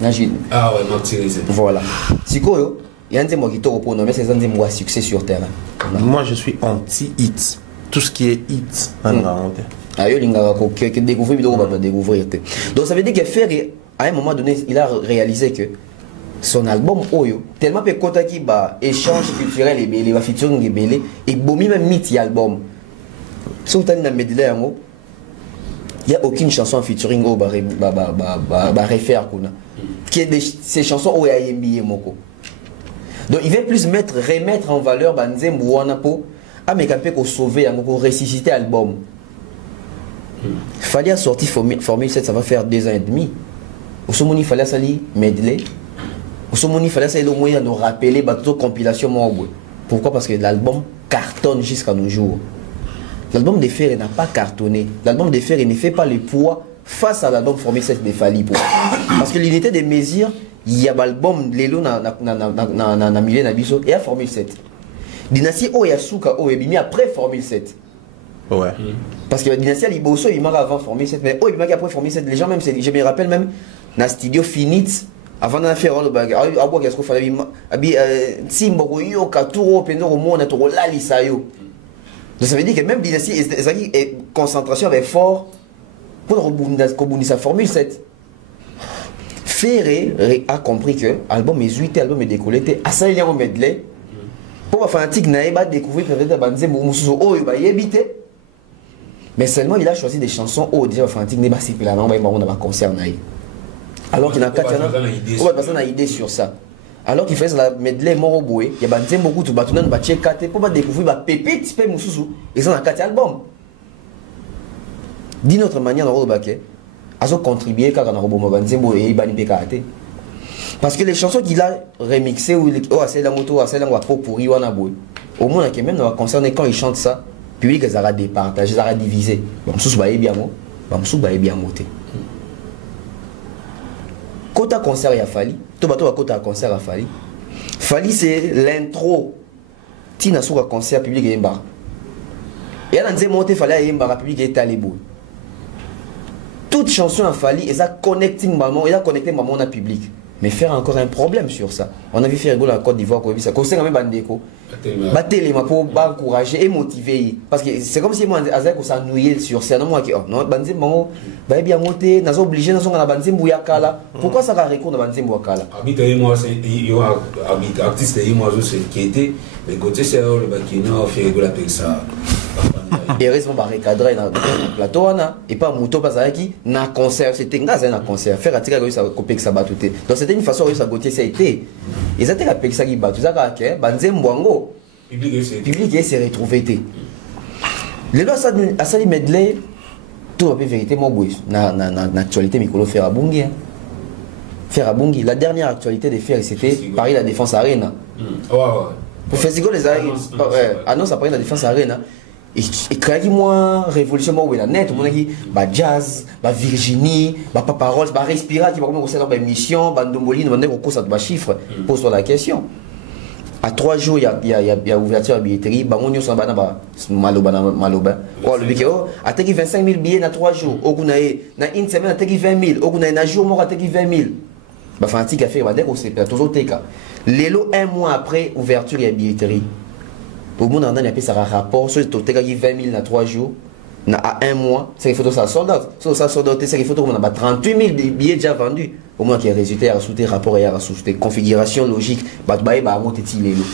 Ah ouais, martyrisé. Voilà. Si quoi, il y a un qui te repose, mais c'est un succès sur terrain. Moi, je suis anti-hit. Tout ce qui est hit. Découvrir. Donc ça veut dire que Ferré, à un moment donné, il a réalisé que son album Oyo, tellement peu kota qui ba échange culturel et belé, va featuring et belé, et bomi même mythe album. Si vous avez une medley, il n'y a aucune chanson en featuring au réfère qui est ces chansons au AMBA moko. Donc il va plus remettre en valeur Banzem Wanapo à Mekape pour sauver pour ressusciter l'album. Fallait sortir Formule 7, ça va faire 2 ans et demi. Au sommet, il fallait salir medley. Au sommet, il fallait salir au moyen de rappeler bateau compilation Mongwe. Pourquoi? Parce que l'album cartonne jusqu'à nos jours. L'album des Ferré n'a pas cartonné. L'album des Ferré ne fait pas le poids face à l'album Formule 7 de Fali. Parce que l'unité des mesures, il y a l'album Lelo na Milé Nabiso et à Formule 7. Dynastie O Yasuka O Ebimi après Formule 7. Ouais. Parce que la dynastie Liboso il marque avant Formule 7. Mais O Ebimi après Formule 7. Les gens même, je me rappelle même, dans le studio Finit, avant d'en faire le bagage, à quoi qu'est-ce qu'il fallait, Timbo Yo Katuro Pendo Romo Natoro Lalisayo. Donc ça veut dire que même dynastie est concentration avec fort pour rebondir sa Formule 7. Ferré a compris que l'album est 8, l'album est décolleté, à ça il y a un medley. Pour les fanatiques n'aient pas découvert peut-être Banzé Moumoussou oh il va y habiter. Mais seulement il a choisi des chansons où déjà les fanatiques n'aient pas si plein on va concert naï. Alors qu'il a une idée sur ça. Alors qu'il fait la medley Moroboué, il y a Banzé beaucoup de bâtonnants de bâtir kate pour pas découvrir la pépite pe Moussou. Ils ont un 4 album. D'une autre manière dans le baquet. A contribué car on a robot Banzembo et Ibani Bekate. Parce que les chansons qu'il a remixées ou assez la moto, assez la pour pourri ou anaboué. Au moins que même dans le concert quand ils chantent ça, puis ils ont départagé, ils ont divisé. Bamsous baé bien mo, Bamsous baé bien moté. Kota concert il a fallu, tout bateau à Kota concert a fallu. Fallu c'est l'intro. Tina souka concert public et Yemba. Et à l'anzé monté fallait Yemba public et Talibou. Toute chanson a fallu et ça connecting maman, et ça connecté maman au public. Mais faire encore un problème sur ça. On a vu faire rigoler en Côte d'Ivoire, ça conseille quand même Bandeko. Battre pour encourager et motiver. Parce que c'est comme si moi, Azek, on s'ennuyait sur ça. Non, moi, non, Banzé, maman, va bien monter, nous sommes obligés, nous sommes à Banzé Mbouyakala. Pourquoi ça va recours dans Banzé Mbouyakala? Habite moi, c'est artiste, moi, je sais qui était, mais côté c'est le Bakina, fait rigoler avec ça. Et heureusement, on va recadrer dans le plateau, et pas Mouto, parce qu'il y a un concert, c'était un concert. Faire attirer ça couper que ça bat tout. Donc c'était une façon de ça goûter ça été. Ils étaient à ça qui bat tout ça, Banzé Mbwango. Public s'est retrouvé. Les lois à ça, medley, tout va vérité, moi, dans l'actualité, Mikolo Ferrabungi. Ferrabungi, la dernière actualité des Fer, c'était Paris La Défense Arena. Pour Festival, les annonces après La Défense Arena. Et quand moi révolution moi la net on dit bah jazz bah Virginie bah pas parole bah respirer qui va commencer dans émission bah ndomboli on est ça de chiffres pose la question à 3 jours il y a ouverture à billetterie bah on y s'en va bah maloba quoi le biquet a teki 25 000 billets dans 3 jours au kuna na une semaine a teki 20 000 au kuna na jour moi a teki 20 000 bah fanatique a fait bah dès qu'on c'est toujours teka lelo un mois après ouverture à billetterie. Au monde on a appelé ça un rapport sur le total qui 20 000 dans 3 jours à 1 mois c'est les photos ça sold out sur ça sold out c'est les photos on a 38 000 billets déjà vendus au moins qui est résulté à rajouter rapport et à rajouter configuration logique bah monter les lots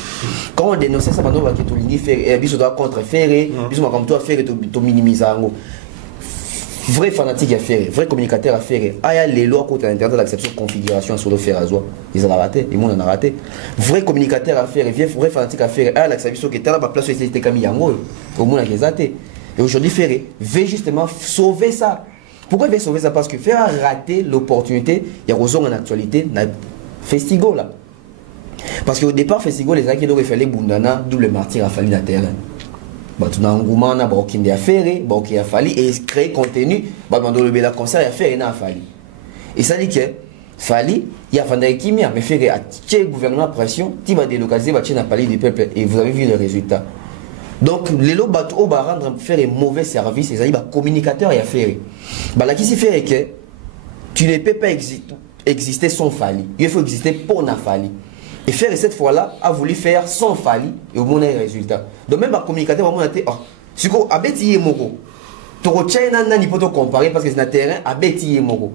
quand on dénonce ça maintenant qui tout ligne faire biso doit contre Ferré biso comme toi Ferré to minimiser en vrai fanatique à Ferré vrai communicateur à Ferré il y a les lois contre internet d'acception configuration sur le Ferrazois ils ont raté et monde en a raté vrai communicateur à Ferré vrai fanatique à Ferré ah l'acception qui était là place où c'était Camille Yango au monde qui zaté et aujourd'hui Ferré veut justement sauver ça. Pourquoi il veut sauver ça? Parce que Ferré a raté l'opportunité il y a raison en actualité dans Festigo là parce qu'au départ Festigo les acquis donc il fallait Bundana double martyr a fallu dans terrain. Tu as un engouement, tu as Ferré, tu as fallu et créer contenu, tu as le concert, tu as fallu. Et ça dit que Fali, il y a Fanda Kimia, mais Ferré a tiré le gouvernement pression, tu vas délocaliser, tu vas palais du peuple et vous avez vu le résultat. Donc, les lots bateaux vont rendre Ferré mauvais service, ils ont communicateur et Ferré. Là, qui s'est fait que tu ne peux pas exister sans Fali, il faut exister pour Nafali. Et Ferré cette fois-là a voulu faire sans Fali et au moins un résultat. Donc même le communicateur va dire, si vous avez dit moko, tu ne peux pas comparer parce que c'est un terrain à bêtiller moko.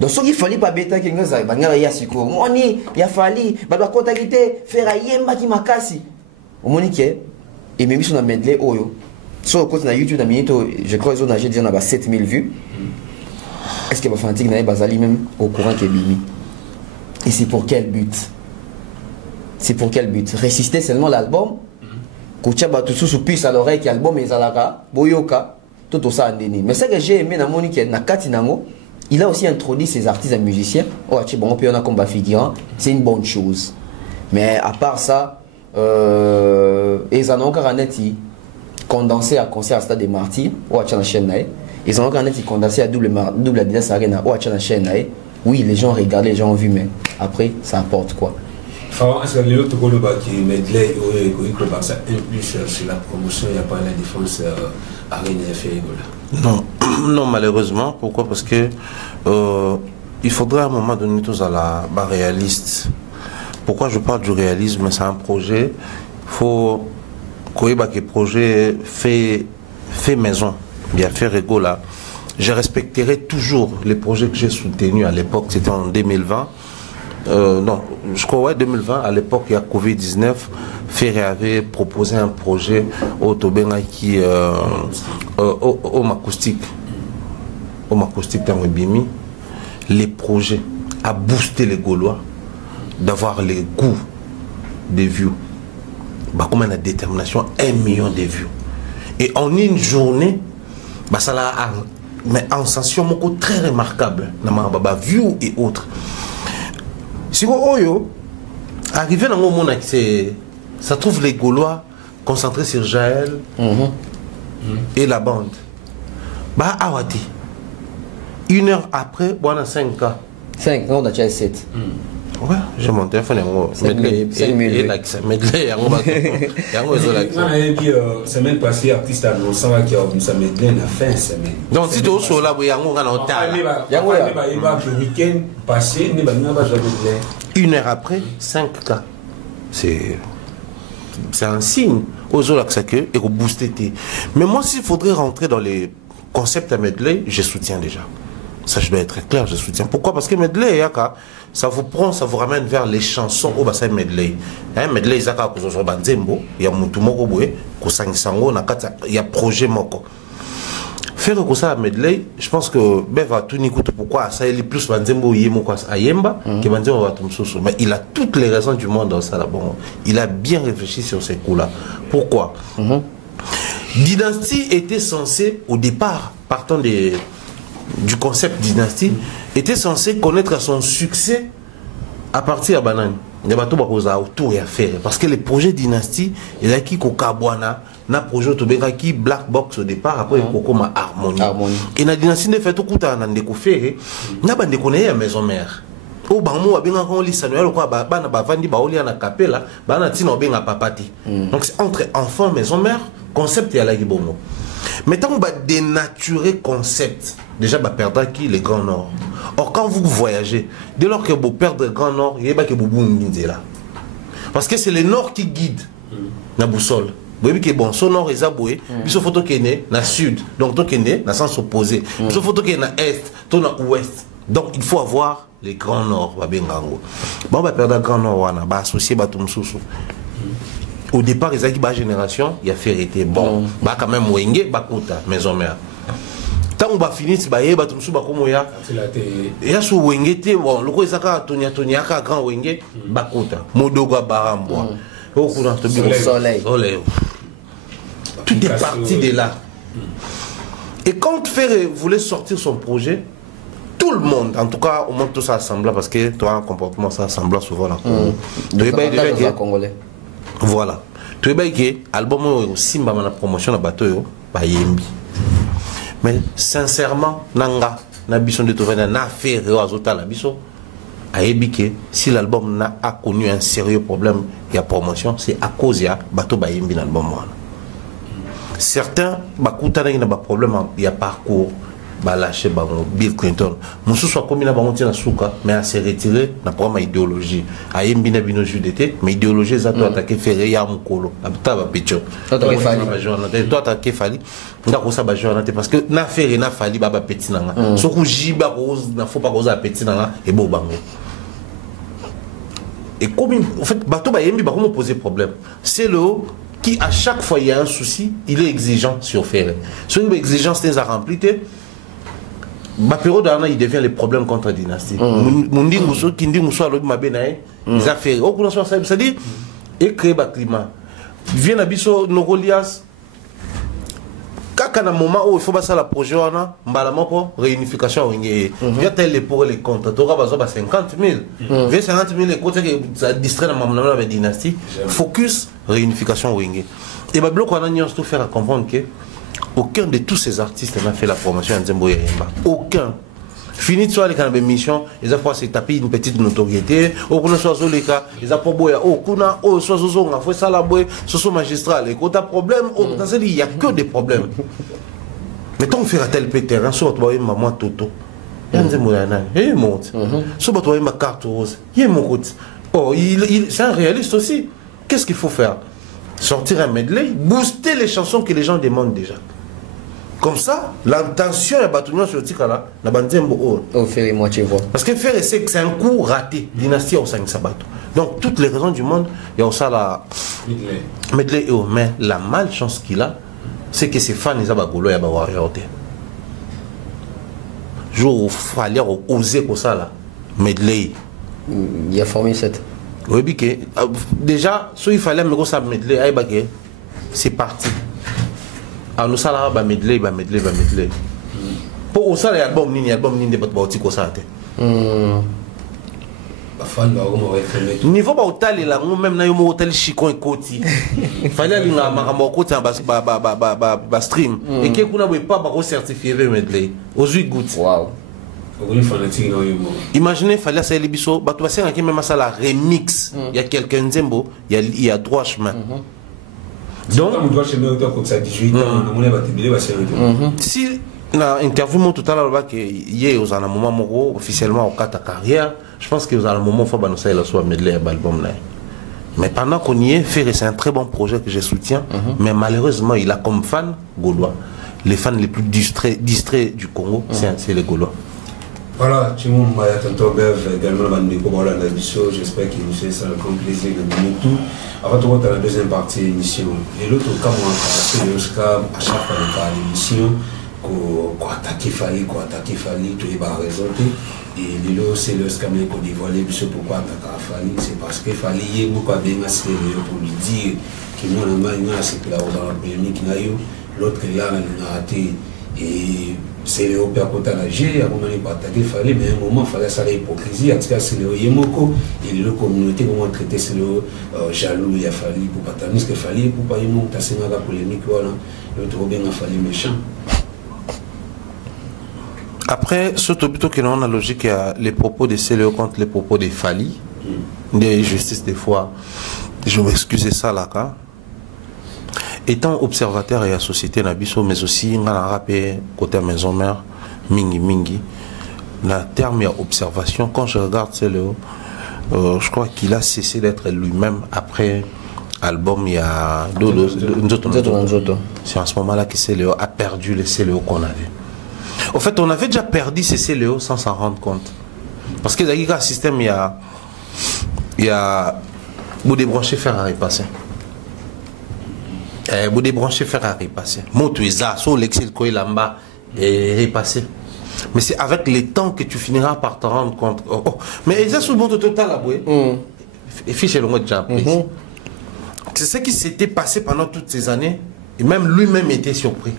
Donc ce qu'il fallait pas bêter que nous avons, il y a siko, moni, il y a Fali, il y a contacter, faire un yemba qui m'a cassé. Au moins et même si on a medley oyo, Sur le côté de YouTube, je crois qu'ils ont nagé déjà 7000 vues. Est-ce que Bafantique n'a pas même au courant qu'il est bimi? Et c'est pour quel but? C'est pour quel but? Résister seulement l'album? Koucha Batoussou sous puce à l'oreille qui album et Zalaka, Boyoka, tout ça en déni. Mais ce que j'ai aimé dans mon Nakati Nango, il a aussi introduit ses artistes et musiciens. Oh, bon, puis on a comme figurant, c'est une bonne chose. Mais à part ça, ils en ont encore un condensé à concert à Stade des Martyrs, ou à la chaîne. Ils ont encore un condensé à double Adidas Arena, ou à la chaîne. Oui, les gens regardent, les gens ont vu, mais après, ça apporte quoi? Est-ce que les autres qui medley ça implique sur la promotion, il n'y a pas la défense Arena FA? Non, non, malheureusement. Pourquoi? Parce que il faudrait à un moment donné tous à la réaliste. Pourquoi je parle du réalisme? C'est un projet. Il faut que le projet fait maison, bien fait rigolo là. Je respecterai toujours les projets que j'ai soutenus à l'époque. C'était en 2020. Non, je crois ouais 2020. À l'époque, il y a Covid-19. Ferré avait proposé un projet au Tobenga qui au Macoustique dans le Bimi. Les projets à booster les Gaulois, d'avoir les goûts des vues. Bah, comme la détermination, 1 million de vues. Et en une journée, bah, ça a mais en sensation très remarquable. Bah, vues et autres. Si vous arrivé dans le moment, ça trouve les Gaulois concentrés sur Jaël et la bande. Bah, Awati. 1 heure après, on a 5 cas. 5, on a déjà 7. Ouais, j'ai mon téléphone. Medley. Semaine passée, artiste annonçant qu'il y a une medley à fin semaine. Donc, si tu es au là, il y a le week-end passé, il y a 1 heure après, 5 cas. C'est un signe aux autres que et booster. Mais moi, s'il faudrait rentrer dans les concepts à medley, je soutiens déjà. Ça, je dois être clair, je soutiens. Pourquoi? Parce que medley, ça vous prend, ça vous ramène vers les chansons au bassin medley. Medley, il y a Moutoumoko, il y a projet Moko. Faire comme ça à medley, je pense que ben va tout n'écoute pourquoi ça il est plus Banzembo Yemoko à Yemba que Banzembo va tout souci. Mais il a toutes les raisons du monde dans ça là. Bon, il a bien réfléchi sur ces coups-là. Pourquoi? Dynastie était censée au départ, partant du concept dynastie, était censé connaître son succès à partir de Banane. Il y a tout autour et à faire. Parce que les projets dynastie, il y a qui Kokabwana, na projet qui Black Box au départ, après il y a Harmonie. Et la dynastie ne fait tout coup à faire, n'a pas de maison mère. Au Bamou, on lit ça, donc c'est entre enfants, maison mère, concept et à la Gibomo. Maintenant, on va dénaturer concept. Déjà, on va perdre qui? Les Grands Nord. Or, quand vous voyagez, dès lors que vous perdez le Grand Nord, il y a que vous bougez là. Parce que c'est le Nord qui guide la boussole. Vous voyez que bon, son Nord est aboué, puis son photo qui est né, dans le Sud. Donc, ton qui est né, dans le sens opposé. Puis son photo qui est dans l'Est, ton dans l'Ouest. Donc, il faut avoir les Grands Nord. Bon, on va perdre le Grand Nord, on va associer Batum Soussou. Au départ, les acquis de génération, il y a fait été bon. Bah quand même Wenge, Bakuta, maison mère. Tant qu'on va finir, c'est bailler, Batum Souba comme ya. Et là sur Wenge, bon, le gros Zaka Tonia grand Wenge, Bakuta, Modoga Baramboa. Au courant de soleil. Tout est parti de là. Et quand Ferré voulait sortir son projet, tout le monde, en tout cas, au moins tout ça assembla parce que toi, un comportement ça assembla souvent là. Congolais. Voilà. Tu vois que l'album Simba na promotion na bateau ba yembi. Mais sincèrement nanga na bison de trouver na affaire azota la biso a yebike si l'album a connu un sérieux problème il y a promotion c'est à cause ya bateau ba yembi na album wana. Certains bakuta na ba problème il y a parcours ba lâché ba Bill Clinton musu soit comme na ba monter na souka mais à se retirer na problème idéologie a yembi na bino judété mais idéologie za to attaquer Ferré ya mukolo abta ba pecho toi attaquer Fali nda ko sa ba journée parce que na Ferré na Fali ba petit nanga so ku jiba ko na faut pas ko za petit nanga et bo bango et comme en fait bateau ba yembi ba comment poser problème c'est le qui à chaque fois il y a un souci, il est exigeant sur Ferré. Si une exigence n'est pas remplie, il devient les problèmes contre la dynastie. Mundi Mousso, Kindi Mousso, alors Mabenae, ils ont fait. C'est-à-dire, et créer le climat. Vient à Bisso, Norolias. Quand à un moment où il faut passer à la projet, on a réunification. Il y a tel pour les comptes. Tu as 50 000. 50 000 les comptes qui ça distrait dans la dynastie. Focus, réunification. Et le bloc, on a tout faire à comprendre que aucun de tous ces artistes n'a fait la promotion à Nzembo Yemba. Aucun. Fini de soir avec une mission, ils ont fait taper une petite notoriété. Au coup de soir, les cas, ils ont pas beau. Au coup de soir, on a fait ça là, ce sont magistral. Et quand tu as problème, il n'y a que des problèmes. Mais tant qu'on fait un tel terrain, soit tu vois maman Toto, il y a un Nzembo Yana, il monte. Soit tu vois ma carte rose, il monte. Oh, c'est un réaliste aussi. Qu'est-ce qu'il faut faire? Sortir un medley, booster les chansons que les gens demandent déjà. Comme ça, l'intention est bâtonnée sur le Tikala, la Banzembo. Parce que faire c'est un coup raté. Dynastie au 5 Sabato. Donc, toutes les raisons du monde, il y a aussi la medley. Mais la malchance qu'il a, c'est que ses fans, ils ont bagolo et warrior. Jour où il fallait oser comme ça, là, medley. Il a formé 7. Oui, déjà, si il fallait me ça medley, c'est parti. Alors nous allons ba medley. Pour ça l'album ni de bati ko ça. Niveau ba hôtel là, même na yo hôtel Chicon et Koti. Fallait aller na makambo ko ta ba stream et que kuna pas ba certifié medley. Aujourd'hui goût. Wow. Imaginez, il fallait faire les bisous. Tu vas faire même ça la remix. Il y a quelqu'un Nzembo, il y a droit chemin. Donc, si dans l'interview tout à l'heure que hier aux un moment officiellement au cas de carrière, je pense que aux un moment faut balancer la soit medley album là. Mais pendant qu'on y est, faire c'est un très bon projet que je soutiens. Mais malheureusement, il a comme fan gaulois. Les fans les plus distraits du Congo, c'est les Gaulois. Voilà, tu m'as également j'espère que vous ça un grand plaisir de tout. Avant tout, dans la deuxième partie de l'émission. Et l'autre cas, moi, c'est à chaque fois de l'émission, qu'on attaque Fali, tout est pas raison. Et l'autre, c'est le scam qu'on dévoile, pourquoi attaquer Fali, c'est parce que Fali, il y a beaucoup de sérieux pour lui dire que moi, c'est que là, dans le pays, l'autre là, il a raté. Et c'est le père côté la G, à un moment il attaquer Fali, mais à un moment il fallait ça l'hypocrisie, en tout cas c'est le Yemoko et le communauté comment traiter c'est le jaloux il y a Fali pour pas parce que Fali pour pas Yemoko t'as c'est la polémique voilà le trop bien Fali méchant. Après surtout plutôt que l'on a logique il y a les propos de Céléo contre les propos de Fali, des justices des fois, je m'excuse ça là quand. Étant observateur et à société Nabiso, mais aussi dans la rappé côté maison mère, mingi, la terme et observation, quand je regarde Céléo, je crois qu'il a cessé d'être lui-même après l'album il y a Nzoto. C'est en ce moment-là que Céléo a perdu les Céléo qu'on avait. En fait, on avait déjà perdu ces Céléo sans s'en rendre compte. Parce que dans le système, il y a vous débrancher faire à repasser. Vous débranchez Ferrari passer. Motuiza, sur l'excel quoi il en bas et repasser. Mais c'est avec le temps que tu finiras par te rendre compte. Mais ça sur le monde total là, oui. Et fiche le mot de c'est ce qui s'était passé pendant toutes ces années. Et même lui-même était surpris.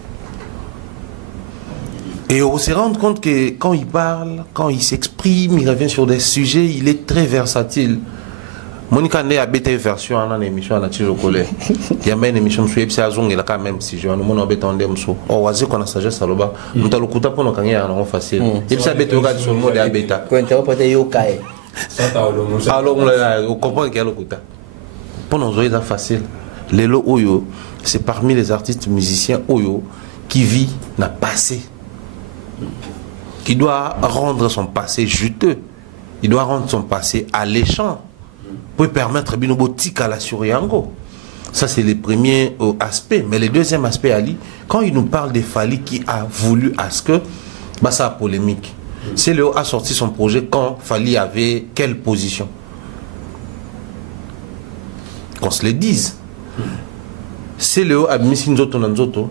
Et on se rend compte que quand il parle, quand il s'exprime, il revient sur des sujets, il est très versatile. Monica n'est à BT version en émission à la tige au collège. Il y a une émission sur Epsilon et la quand même si je ne sais pas si on va dire qu'on a sagesse à l'oba. Nous allons écouter pour nos carrières en facile. Epsilon BT regarde sur le mode de bêta. Quand interrompre yokai. Alors on comprend qu'il y a le quota. Pour nos oreilles facile. Lelo Oyo, c'est parmi les artistes musiciens Oyo qui vit n'a passé. Qui doit rendre son passé juteux. Il doit rendre son passé alléchant. Pour permettre Binobo Tika la Suriango. Ça, c'est le premier aspect. Mais le deuxième aspect, Ali, quand il nous parle de Fali qui a voulu à ce que, bah, ça a polémique. C'est Léo a sorti son projet quand Fali avait quelle position? Qu'on se le dise. c'est Léo Abimisi Nzoto Nanzoto.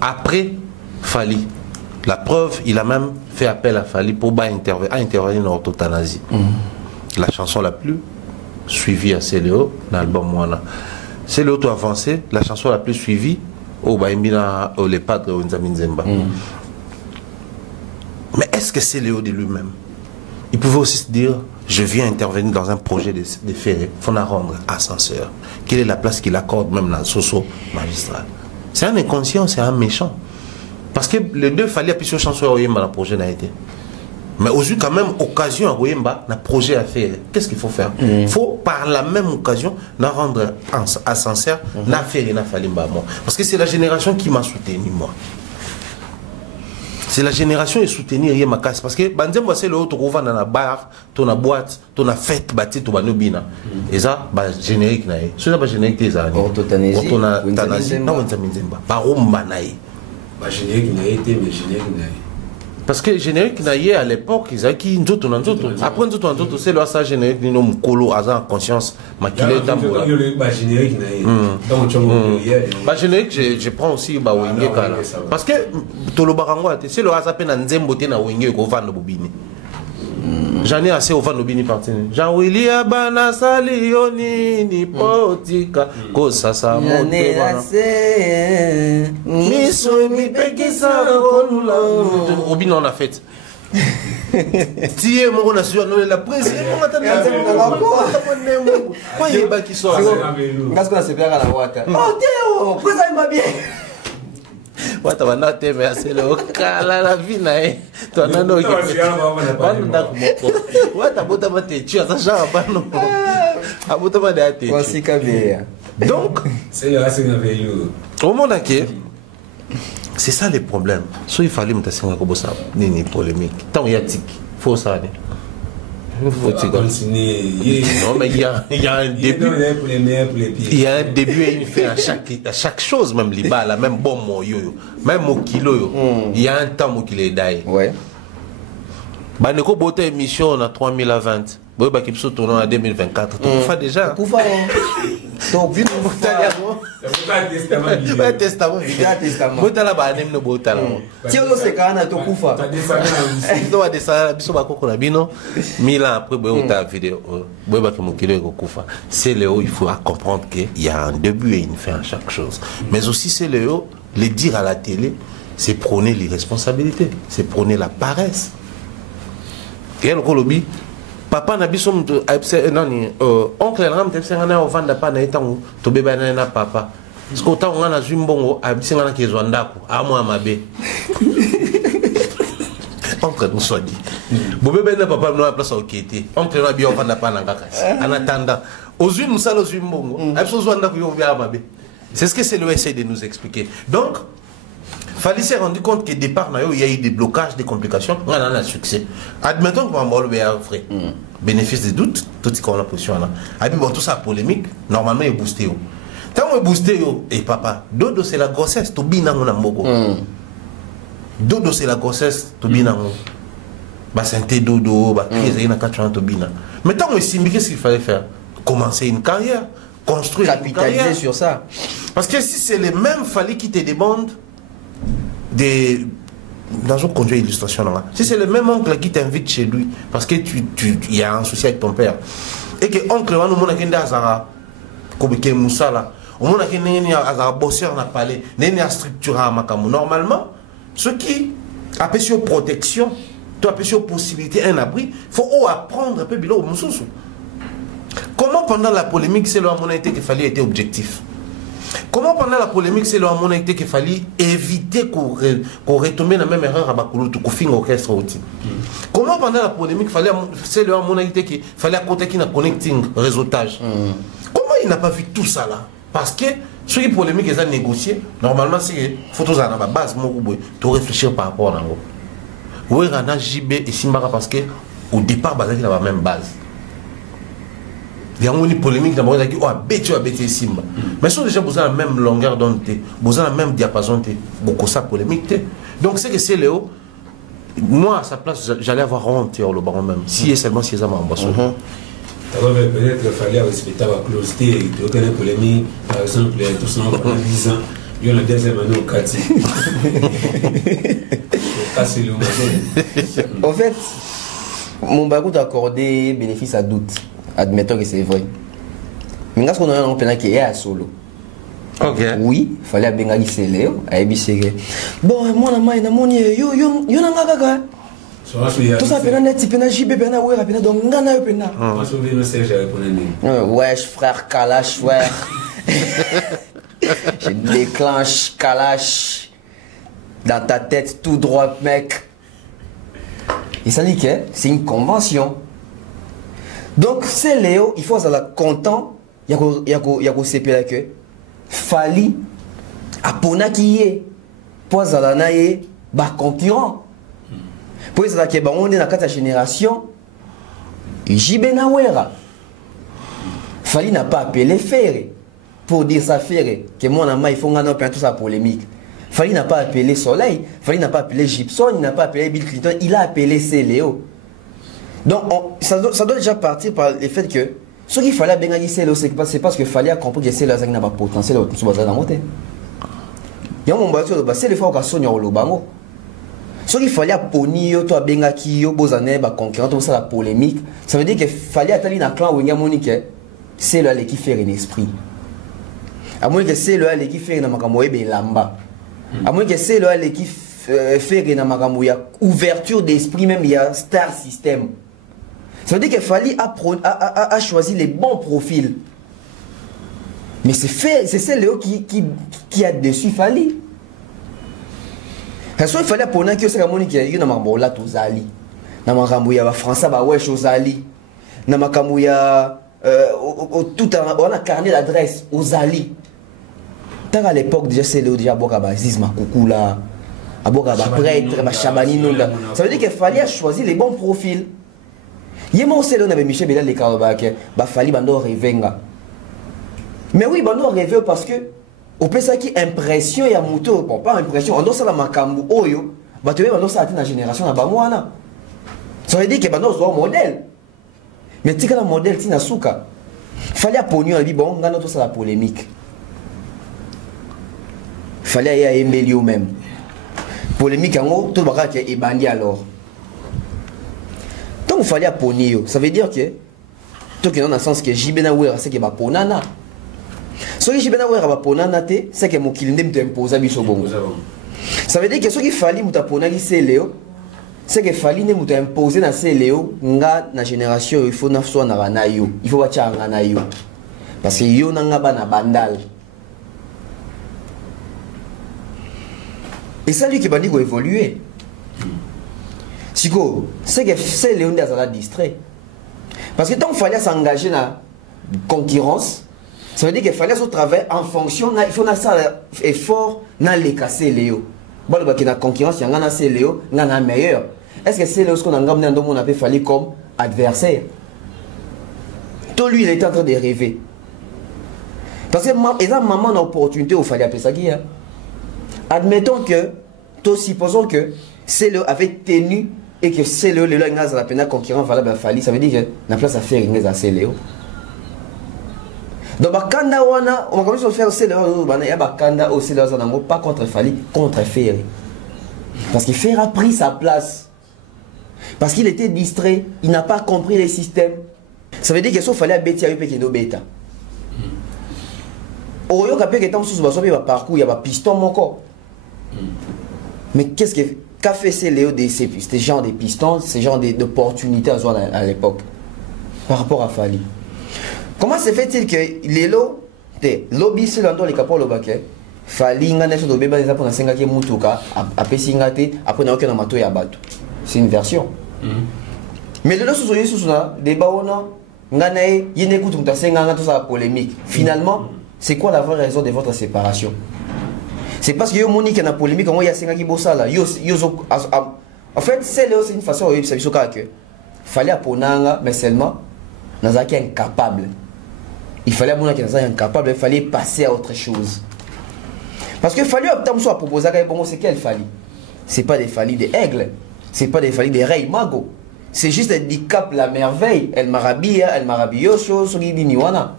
Après Fali. La preuve, il a même fait appel à Fali pour intervenir dans l'euthanasie. La chanson la plus suivie à Céléo dans l'album Moana. Céléo a avancé, la chanson la plus suivie au Baimbina, au Les Padres, au Nzaminzemba. Mais est-ce que Céléo de lui-même, il pouvait aussi se dire, je viens intervenir dans un projet de ferré, il faut la rendre ascenseur. Quelle est la place qu'il accorde même dans le Soso magistral? C'est un inconscient, c'est un méchant. Parce que les deux fallait appuyer sur chanson à Oyemba dans le projet n'a été. Mais aujourd'hui, quand même, occasion à Oyemba, dans le projet à faire. Qu'est-ce qu'il faut faire? Il faut, par la même occasion, la rendre ascenseur, n'a fait n'a fallu moi. Parce que c'est la génération qui m'a soutenu, moi. C'est la génération qui soutenu rien ma casse. Parce que, Banzem, c'est le haut, tu vas dans la bar, tu la boîte, tu la fête, tu vas dans bina. Et ça, générique, c'est ça, générique, tu as orthothanasie. Orthothanasie, non, Nzaminzemba. Baromba, générique n'a été, mais générique n'a été. Parce que générique n'a été à l'époque, ils ont dit Nzoto Nanzoto. Après Nzoto Nanzoto, c'est là ça générique, nous sommes colo, à conscience, maquillé d'amboula. Générique n'a été. Générique, je prends aussi Wenge Kala. Parce que Tolo Barango, c'est le hasard à Nzembo na Wenge ko vendre bobini. J'en ai assez au Vanobini parti. Jean-William Bana Salioni ni potika ko sasa monte bana. Miso mi pekisa kolula. Obini on a fait. Tiye mo na sur la presse mo matana. Pas yeba qui sort. Parce que c'est bien à la wata. Oh Théo, présente-moi bien. Wata wana teme asele okala la vie na e to nano ki banu da kumoko wata bota mate tu asa ja banu abota mate ate kwasika bia. Donc c'est le racine avec lui au monde ake c'est ça le problème. So il fallait mtasenga ko bossa nini polémique tant ya tik faut ça ne faut continuer. Non mais il y a un début. Il y a un début et une fin à chaque chose, même l'Iba, la même bon mot, même au kilo. Il y a un temps où il est d'ailleurs. Ouais. Bah, nous avons une émission en 3020. Bon, bah, qui se tourne en 2024. Tu peux déjà. Tu peux faire. Donc, vite, vous un testament. Bota la banem no bota la. Si on se kana to kufa. No va descendre biso ba koko na bino. 1000 ans après bota vidéo. Boba ke mokilo ko kufa. C'est Léo, il faut comprendre qu'il y a un début et une fin à chaque chose. Mais aussi c'est Léo, le dire à la télé, c'est prôner l'irresponsabilité, c'est prôner la paresse. Et le kolobi papa na biso mtu nani oncle ram tepsenga na ovanda pa na etango to beba na papa sko ta ngana zwimbongo abisenga na kezwa ndako amwa mabe oncle nous soit dit bobebe na papa no place okete oncle na bi ovanda pa na ngaka en attendant ozwi musalo zwimbongo abiso zwa ndako yo bia mabe. C'est ce que c'est le essaie de nous expliquer. Donc Fali s'est rendu compte qu'au départ, il y a eu des blocages, des complications, on a un succès. Admettons que Mambo le a fait. Bénéfice des doutes, tout ce qu'on a position là. Bon, tout ça polémique, normalement il est boosté. Tant qu'on est boosté, et papa, dodo c'est la grossesse, tout bien dans mon ambogo. Dodo c'est la grossesse, tout bien dans mon. Bah c'est dodo, bah crise, il y a 4 ans tout bien. Mais tant qu'on est simbi, qu'est-ce qu'il fallait faire? Commencer une carrière, construire une carrière. Capitaliser sur ça. Parce que si c'est les mêmes Fali qui te demandent dans un conduit illustration là. Si c'est le même oncle qui t'invite chez lui parce que il y a un souci avec ton père et que oncle va nous montrer qu'il azara comme que Moussa là on montre qu'il n'est ni azara bosseur n'a palais n'est à structure à makamu normalement ceux qui appellent sur protection tu appelles sur possibilité un abri faut apprendre un peu bilo Moussou. Comment pendant la polémique c'est le monnaie qu'il fallait être objectif? Comment pendant la polémique, c'est le monnaie qu'il fallait éviter qu'on retombe dans la même erreur à Bakulu, qu'on finisse l'orchestre aussi. Comment pendant la polémique, c'est le monnaie qu'il fallait accoter qui n'a connecting réseautage. Comment il n'a pas vu tout ça là? Parce que ceux qui polémique ils ont négocié, normalement c'est photos à la base, tu réfléchir par rapport à ça. Oui, Rana JB et Simbara parce que au départ, il a la même base. Il y a une polémique dans le qui oh bête Simba. Mais sont déjà besoin de la même longueur d'onde, besoin de la même diapason, beaucoup ça polémique. Donc c'est que c'est Léo. Moi à sa place j'allais avoir honte au baron même. Si et seulement si ça m'a embrassé. Peut-être qu'il fallait respecter la closité. Tu connais pour les mis, par exemple, tout ça pendant 10 ans. Il y a la deuxième année au Kati. En fait, mon bagou t'a accordé bénéfice à doute. Admettons que c'est vrai. Mais quand on a un pénal qui est à solo. Ok. Oui, il fallait bien gagner Léo. Bon, moi, yo n'anga gaga. Tout ça, pénal net, pénal JB, pénal ouais, pénal donc ngana pénal. Wesh, frère Kalash, ouais. Je déclenche Kalash dans ta tête tout droit, mec. Et ça dit que c'est une convention. Donc, c'est Léo, il faut être content. Il y a que c'est que Fali a pona qui est pour Zalana et concurrent. Pour ça que on est dans la génération. JB Nawera. Fali n'a pas appelé Ferré pour dire ça Ferré que mon ami il faut gagner tout ça polémique. Fali n'a pas appelé Soleil, Fali n'a pas appelé Gibson, il n'a pas appelé Bill Clinton, il a appelé Céléo. Donc ça doit déjà partir par le fait que ce qu'il fallait bien gagner Céléo, c'est parce que Fali a compris que Céléo n'a pas potentiel sur bazar dans monter. Il y a un moment où c'est le fois qu'on sonne au lobango. Ce qu'il fallait ponir toi bien gagner yo bozane ba concurrent tout ça la polémique, ça veut dire que fallait attendre dans clan où il y a Monique, c'est là qui fait un esprit. À moins que c'est là qui fait un makamoye belamba. À moins que c'est là qui fait un makamoya ouverture d'esprit même il y a star system. Ça veut dire qu'il fallait a choisi les bons profils. Mais c'est celle qui a dessus Fali. Parce qu'il fallait pour que c'est comme qu'il y a un là tous ali. Na makamouya français ba wesh aux ali. Na makamouya tout on a carnet d'adresse aux ali. Tant à l'époque déjà c'est le déjà boka bazis makukula. Aboka ba prêtre ba chabani nonda. Ça veut dire qu'il fallait choisir les bons profils. Yémo c'est là on avait Michel Belal les Karabake ba fali bando revenga. Mais oui bando rêver parce que au plus ça qui impression ya moto bon pas impression on doit ça la makambu oyo ba tu on doit ça atteindre la génération na ba mwana. Ça veut dire que bando soit modèle. Mais tika la modèle tina suka. Fallait pognon ali bon ngana tout ça la polémique. Fallait y aimer lui même. Polémique en haut tout baka qui est bandi alors. Donc il fallait pognon, ça veut dire que tout que dans le sens que Jibena Wera c'est que ba ponana. Ce qui Jibena Wera ba ponana te c'est que mon kilinde me impose biso bongo. Ça veut dire que ce qu'il fallait muta ponali c'est Léo. C'est que fallait ne muta imposer na c'est Léo nga na génération il faut na so na na yo. Il faut wacha na yo. Parce que yo nanga bana bandal. Et ça lui qui bandi go évoluer. Siko, c'est que c'est Léon Dazala distrait. Parce que tant qu'il fallait s'engager dans la concurrence, ça veut dire qu'il fallait se travailler en fonction, il faut faire effort dans les casser Léo. Bon, il y a une concurrence, il y a un Léo, il y a un meilleur. Est-ce que c'est Léo ce qu'on a gagné dans mon appel fallait comme adversaire? Tout lui, il était en train de rêver. Parce que il y a un moment d'opportunité où il fallait appeler ça qui. Admettons que, supposons que c'est Léo avait tenu et que c'est le langage de la peine concurrent valable à Fali, ça veut dire que la place à faire une à Léo. Donc, Bakanda wana, on va commencer à faire c'est Léo, il y a Bakanda aussi Léo, pas contre Fali, contre Ferry. Parce que Ferry a pris sa place. Parce qu'il était distrait, il n'a pas compris les systèmes. Ça veut dire qu'il fallait bêter à eux qui est bêta. Au lieu qu'après que tant sous le parcours, il y a un piston mon corps. Mais qu'est-ce qu'a fait ces Léo de ces genres de pistons, ces genres d'opportunités à l'époque par rapport à Fali? Comment se fait-il que les lots, lobby c'est l'endroit les capots le baquet, Fali n'a pas de bébé pour la 5 qui mutuka, après singate, après n'a aucun amato ya bateau. C'est une version. Mais le lot sous là, des baona, nganae, y'écoute tout à 5 ans tout ça polémique. Finalement, c'est quoi la vraie raison de votre séparation? C'est parce que yo Monique na polémique on y a 5 ans qui bossa là. En fait, c'est une façon de se que fallait aponanga mais seulement nazaki incapable. Il fallait mon qui nazaki incapable, il fallait passer à autre chose. Parce que fallait opter soit proposer bon c'est quel fallait. C'est pas des fallait des aigles, c'est pas des fallait des reilles mago. c'est juste un handicap la merveille. Elle marabille, elle marabille, chose, niwana.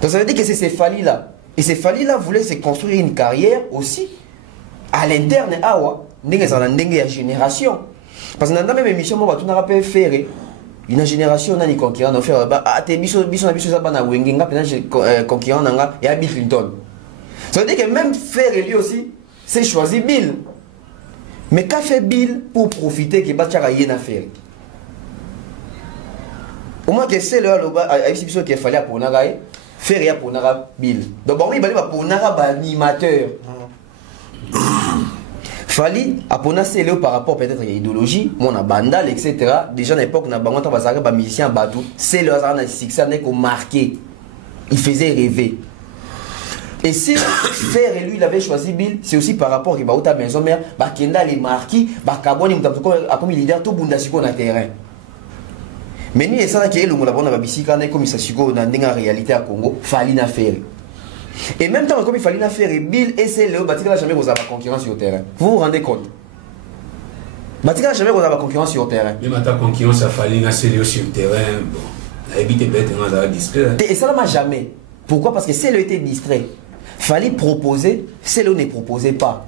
Donc ça veut dire que c'est ces Fally là. Et ces Fally là voulaient se construire une carrière aussi à l'interne. Awa, ndenge ça ndenge ya génération. Parce que dans même émission, moi, tout n'a pas faire. Une génération n'a ni concurrent, on fait ah t'es biso na biso ça bana wengenga peut-être concurrent nanga et Bill Clinton. Ça veut dire que même faire lui aussi, c'est choisir Bill. Mais qu'a fait Bill pour profiter que Bachara y a faire? Au moins que c'est le avec ce qu'il fallait pour Nara faire rien pour Nara Bill. Donc bon, il va pour Nara animateur. Fally apona c'est le par rapport peut-être à l'idéologie, mon bandal etc. Déjà à l'époque na bango ta bazaka ba musicien batou, c'est le hasard na succès n'est qu'on marqué. Il faisait rêver. Et si faire et lui il avait choisi Bill, c'est aussi par rapport à ta maison mère, ba kenda les marquis, ba kaboni mutako a comme leader tout bunda siko na terrain. Mais ni ça qui est le monde na bisika na comme ça siko na ndinga réalité à Congo, Fally na faire. Et même temps comme il fallait faire Bill et c'est le Batika n'a jamais osé avoir concurrence sur le terrain. Vous vous rendez compte? Batika n'a jamais osé avoir concurrence sur le terrain. Même à ta concurrence, il fallait c'est sur le terrain. Bon, éviter bête dans distrait. Et ça ne m'a jamais. Pourquoi? Parce que c'est le était distrait. Fallait proposer, c'est le ne proposait pas.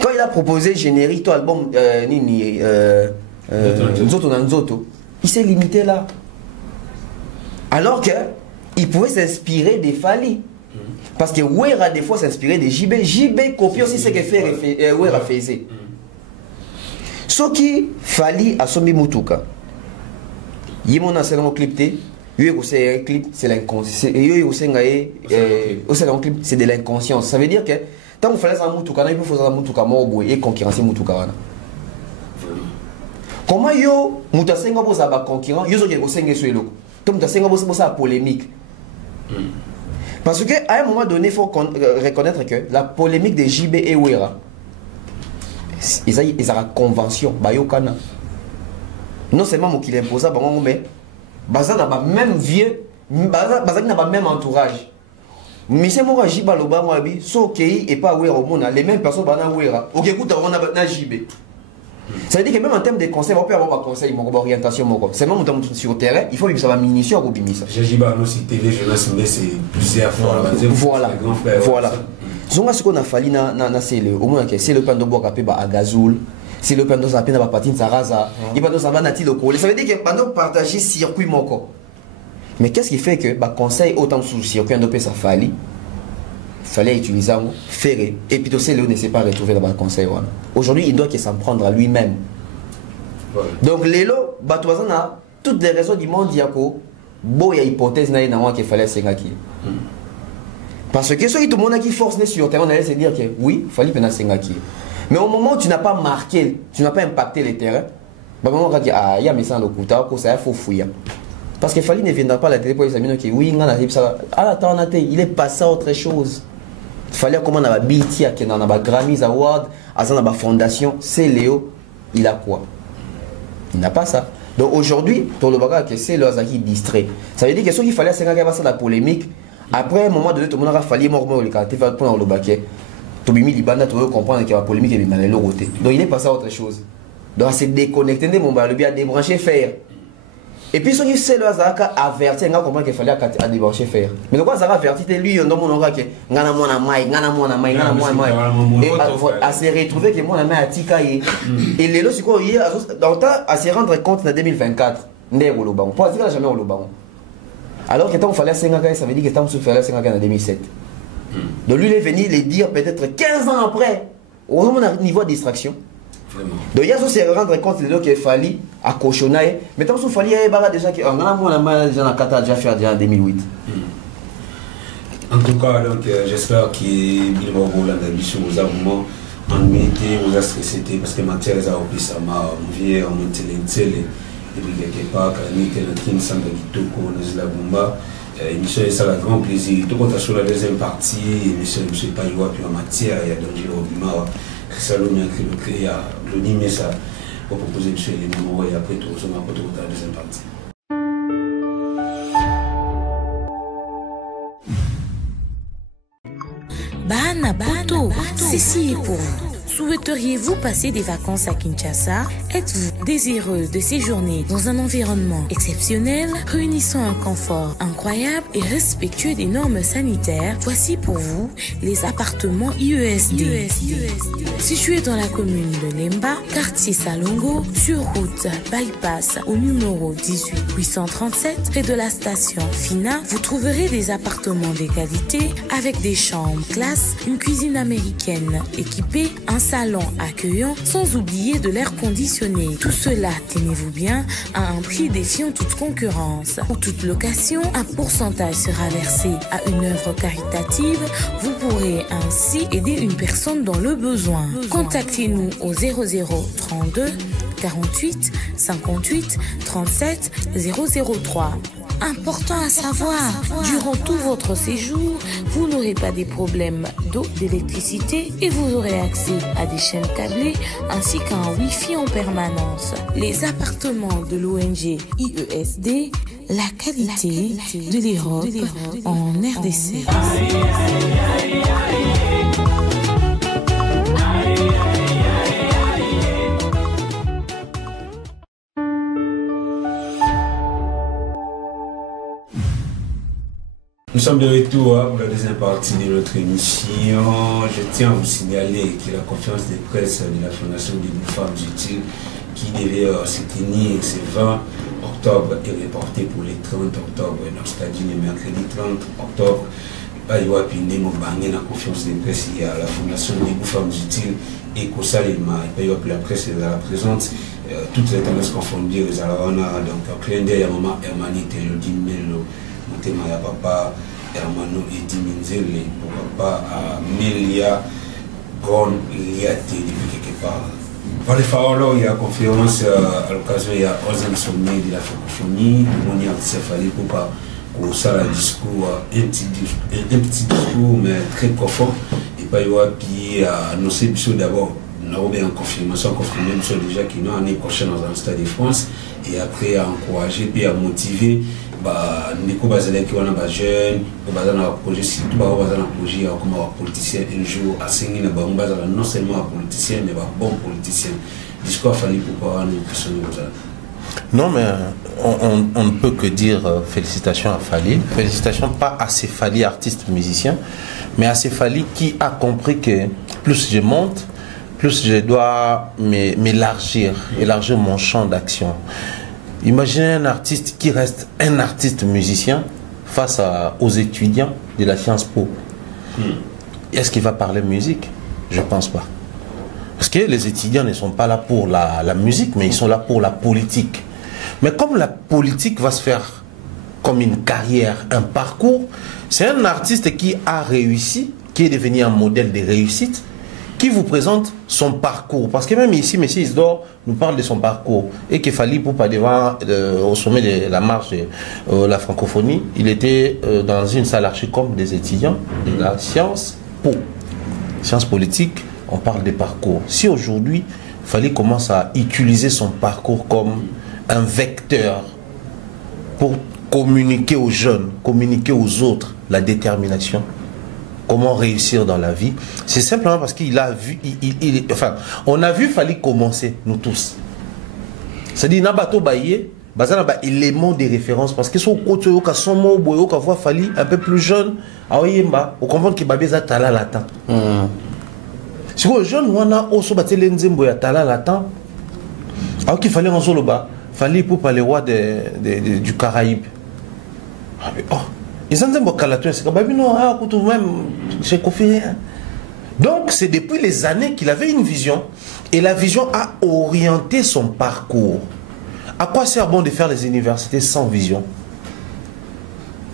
Quand il a proposé générique ton album Nzoto, il s'est limité là. Alors que il pouvait s'inspirer des Fally. Parce que Wera des fois s'inspirait de JB. JB copie aussi ce que fait Wera faisait. Ce qui Fally a sommi Mutuka. Il m'a lancé un clip. Un clip, c'est l'inconscience. C'est de l'inconscience. Ça veut dire que tant que fallait un Mutuka, il faut faire un Mutuka mort et concurrencer Mutuka. Comment yo Mutasenga bosa ba concurrent, yo zo ke ko senge sur eloko. Tom Mutasenga bosa polémique. Parce qu'à un moment donné, il faut reconnaître que la polémique de JB et Wera, ils ont une convention, Bayokana. Non seulement moi qui l'imposa, mais Baza n'a pas même vieux, Baza n'a pas même entourage. Mais c'est moi JB Loba Moabi, Sokei et pas Wera au monde, les mêmes personnes Bana Wera. Ok, écoute, on a JB. Ça veut dire que même en termes de conseils, on peut avoir un conseil, une orientation. C'est même sur le terrain, il faut que ça va minutieux ou bimisa. J'ai pas aussi télé, jeunesse, mais c'est plusieurs fois. Voilà. Voilà. Ce qu'on a fallu c'est le au moins que c'est le plan de bois capé à Gazoul, c'est le plan de sapin à Patine Saraza, il va nous avoir le col. Ça veut dire que pendant partager circuit moko. Mais qu'est-ce qui fait que bah conseil autant sous circuit de ça fallait utiliser un ferré et puis aussi le ne s'est pas retrouvé dans le conseil. Aujourd'hui il doit s'en prendre à lui-même. Voilà. Donc Lélo Batouazan a toutes les raisons du monde diako bon il y a hypothèse na moi qu'il fallait s'engagner. Parce que ceux qui tout le monde qui force sur le terrain on allait se dire que oui il fallait penser s'engagner. Mais au moment où tu n'as pas marqué, tu n'as pas impacté les terrains, bah moment on dit ah il y a mais ça le coup que ça faut fouiller. Parce que Fally ne viendra pas à la télé pour les amis qui oui il est passé à autre chose. Il fallait comment on a BT, on a Grammys Award, on a fondation, c'est Léo, il a quoi? Il n'a pas ça. Donc aujourd'hui, pour le bagage, c'est le Azaki distrait. Ça veut dire que ce qu'il fallait, c'est qu'il y a la polémique. Après un moment donné, tout le monde a fallu mort le caractère pour le baquet. Tout le monde doit comprendre qu'il y a la polémique et dans le côté. Donc il est passé à autre chose. Donc c'est déconnecté, mon bar, le bien débrancher, faire. Et puis, ce qui c'est le hasard a averti, on comprend qu'il fallait débrancher faire. Mais pourquoi ça a averti, lui, on a dit que ngana mona mai. Et à se retrouver que moi, la main a tikaye. Et les lots, quoi, hier, dans le temps, à se rendre compte en 2024, n'est au Loban. Pour dire jamais au Loban. Alors que tant qu'il fallait 5 ans, ça veut dire que tant qu'il fallait 5 ans en 2007. Donc lui, il est venu les dire peut-être 15 ans après, au niveau de distraction. Donc il y a aussi se rendre compte de qu'il fallait à cochonner. Mais tant qu'il fallait déjà que on a déjà fait en 2008. En tout cas, donc j'espère que Bill Morgo l'a mission aux arguments en métier aux stressé parce que matière a oublié ça m'a envié en intellectuel et puis quelque part quand on était dans team sans de tout qu'on a la bomba émission et ça la grand plaisir tout compte sur la deuxième partie émission monsieur Payoua puis en matière il y a danger au bima ça l'on a créé le nimé ça pour proposer monsieur les moments et après tout on va retrouver la deuxième partie. Bana Poto, ceci est pour Souhaiteriez-vous passer des vacances à Kinshasa? Êtes-vous désireux de séjourner dans un environnement exceptionnel, réunissant un confort incroyable et respectueux des normes sanitaires? Voici pour vous les appartements IESD. Situés dans la commune de Lemba, quartier Salongo, sur route Bypass au numéro 18837, près de la station Fina, vous trouverez des appartements de qualité avec des chambres classe, une cuisine américaine équipée, un salon accueillant, sans oublier de l'air conditionné. Tout cela, tenez-vous bien, à un prix défiant toute concurrence. Pour toute location, un pourcentage sera versé à une œuvre caritative. Vous pourrez ainsi aider une personne dans le besoin. Contactez-nous au 0032 48 58 37 003. Important à savoir, durant tout votre séjour, vous n'aurez pas des problèmes d'eau, d'électricité et vous aurez accès à des chaînes câblées ainsi qu'à un Wi-Fi en permanence. Les appartements de l'ONG IESD, la qualité de l'Europe en RDC. Nous sommes de retour pour la deuxième partie de notre émission. Je tiens à vous signaler que la conférence de presse de la Fondation des femmes utiles qui devait se tenir ce 20 octobre est reportée pour le 30 octobre. Donc, c'est-à-dire le mercredi 30 octobre, il y a une conférence de presse à la Fondation des femmes utiles et qu'au Salima, la presse est présente. Toutes les tendances confondues, donc clin d'œil à maman Hermanite, le Dimelo, Motema ya papa Hermano et Diminzele, pourquoi pas à Melia Gon Liate depuis quelque part. Pour les Faolo, il y a conférence à l'occasion, il y a 11e sommet de la francophonie, on y a céphalique pour pas au sala discours, un petit discours mais très profond, et pas y avoir puis annoncer d'abord. Nous avons bien en confirmation, confirmé déjà qu'il y a l'année prochaine dans un stade de France et après à encourager et à motiver les jeunes, projet surtout projet comme politicien un jour à Sengi non seulement politicien mais bon politicien. Discours fallait pour pas une question. Non, mais on ne peut que dire félicitations à Fally. Félicitations pas à ces Fally artistes musiciens, mais à ces Fally qui a compris que plus je monte, plus je dois m'élargir, élargir mon champ d'action. Imaginez un artiste qui reste un artiste musicien face aux étudiants de la Sciences Po. Est-ce qu'il va parler musique? Je ne pense pas. Parce que les étudiants ne sont pas là pour la musique, mais ils sont là pour la politique. Mais comme la politique va se faire comme une carrière, un parcours, c'est un artiste qui a réussi, qui est devenu un modèle de réussite, qui vous présente son parcours. Parce que même ici, M. Isidore nous parle de son parcours. Et qu'il fallait pour pas devant, au sommet de la marche de la francophonie, il était dans une salle archi-com des étudiants de la science po. Sciences politiques, on parle des parcours. Si aujourd'hui, il fallait commencer à utiliser son parcours comme un vecteur pour communiquer aux jeunes, communiquer aux autres la détermination, comment réussir dans la vie, c'est simplement parce qu'il a vu, enfin, on a vu Fally commencer, nous tous. C'est-à-dire, Nabato Baye, Bazana ba élément de référence, parce que son côté, son mot, boyo, qu'on voit Fally un peu plus jeune, à Oyemba, on comprend qu'il babé za tala latin. Si vous jeune, on a aussi battu l'enzembo ya tala latin, alors qu'il fallait en solo bas, Fally pour parler roi du Caraïbe. Oh. Donc c'est depuis les années qu'il avait une vision et la vision a orienté son parcours. À quoi sert bon de faire les universités sans vision?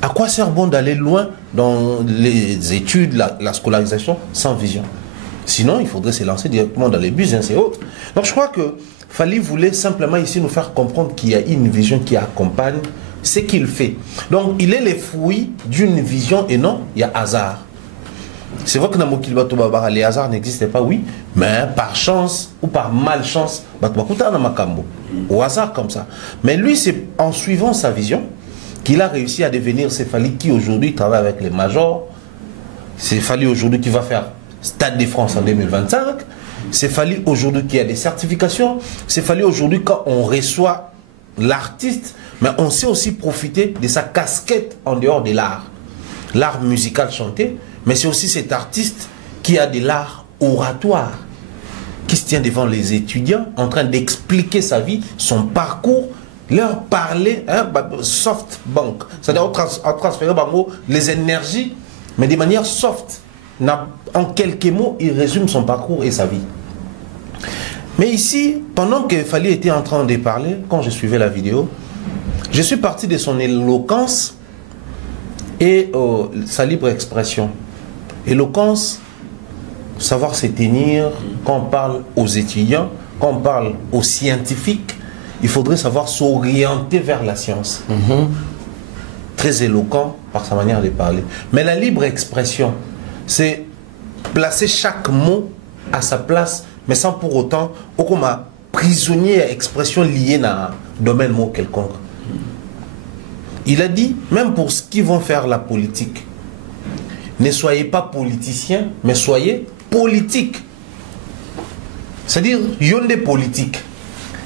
À quoi sert bon d'aller loin dans les études, la scolarisation sans vision? Sinon il faudrait se lancer directement dans les business et autres. Donc je crois que Fally voulait simplement ici nous faire comprendre qu'il y a une vision qui accompagne ce qu'il fait. Donc il est le fruit d'une vision et non il y a hasard. C'est vrai que dans Mokilba les hasards n'existaient pas, oui, mais par chance ou par malchance, au hasard comme ça. Mais lui, c'est en suivant sa vision qu'il a réussi à devenir ce Fally qui aujourd'hui travaille avec les majors. C'est Fally aujourd'hui qui va faire Stade de France en 2025. C'est fallu aujourd'hui qu'il y a des certifications. C'est fallu aujourd'hui quand on reçoit l'artiste, mais on sait aussi profiter de sa casquette en dehors de l'art. L'art musical chanté, mais c'est aussi cet artiste qui a de l'art oratoire, qui se tient devant les étudiants en train d'expliquer sa vie, son parcours, leur parler, hein, soft bank, c'est-à-dire en transférer les énergies, mais de manière soft. En quelques mots, il résume son parcours et sa vie. Mais ici, pendant que Fally était en train de parler, quand je suivais la vidéo, je suis parti de son éloquence et sa libre expression. Éloquence, savoir se tenir, quand on parle aux étudiants, quand on parle aux scientifiques, il faudrait savoir s'orienter vers la science. Très éloquent par sa manière de parler. Mais la libre expression, c'est placer chaque mot à sa place, mais sans pour autant, comme un prisonnier à expression liée à un domaine mot quelconque. Il a dit, même pour ceux qui vont faire la politique, ne soyez pas politiciens, mais soyez politiques. C'est-à-dire, yonde politique.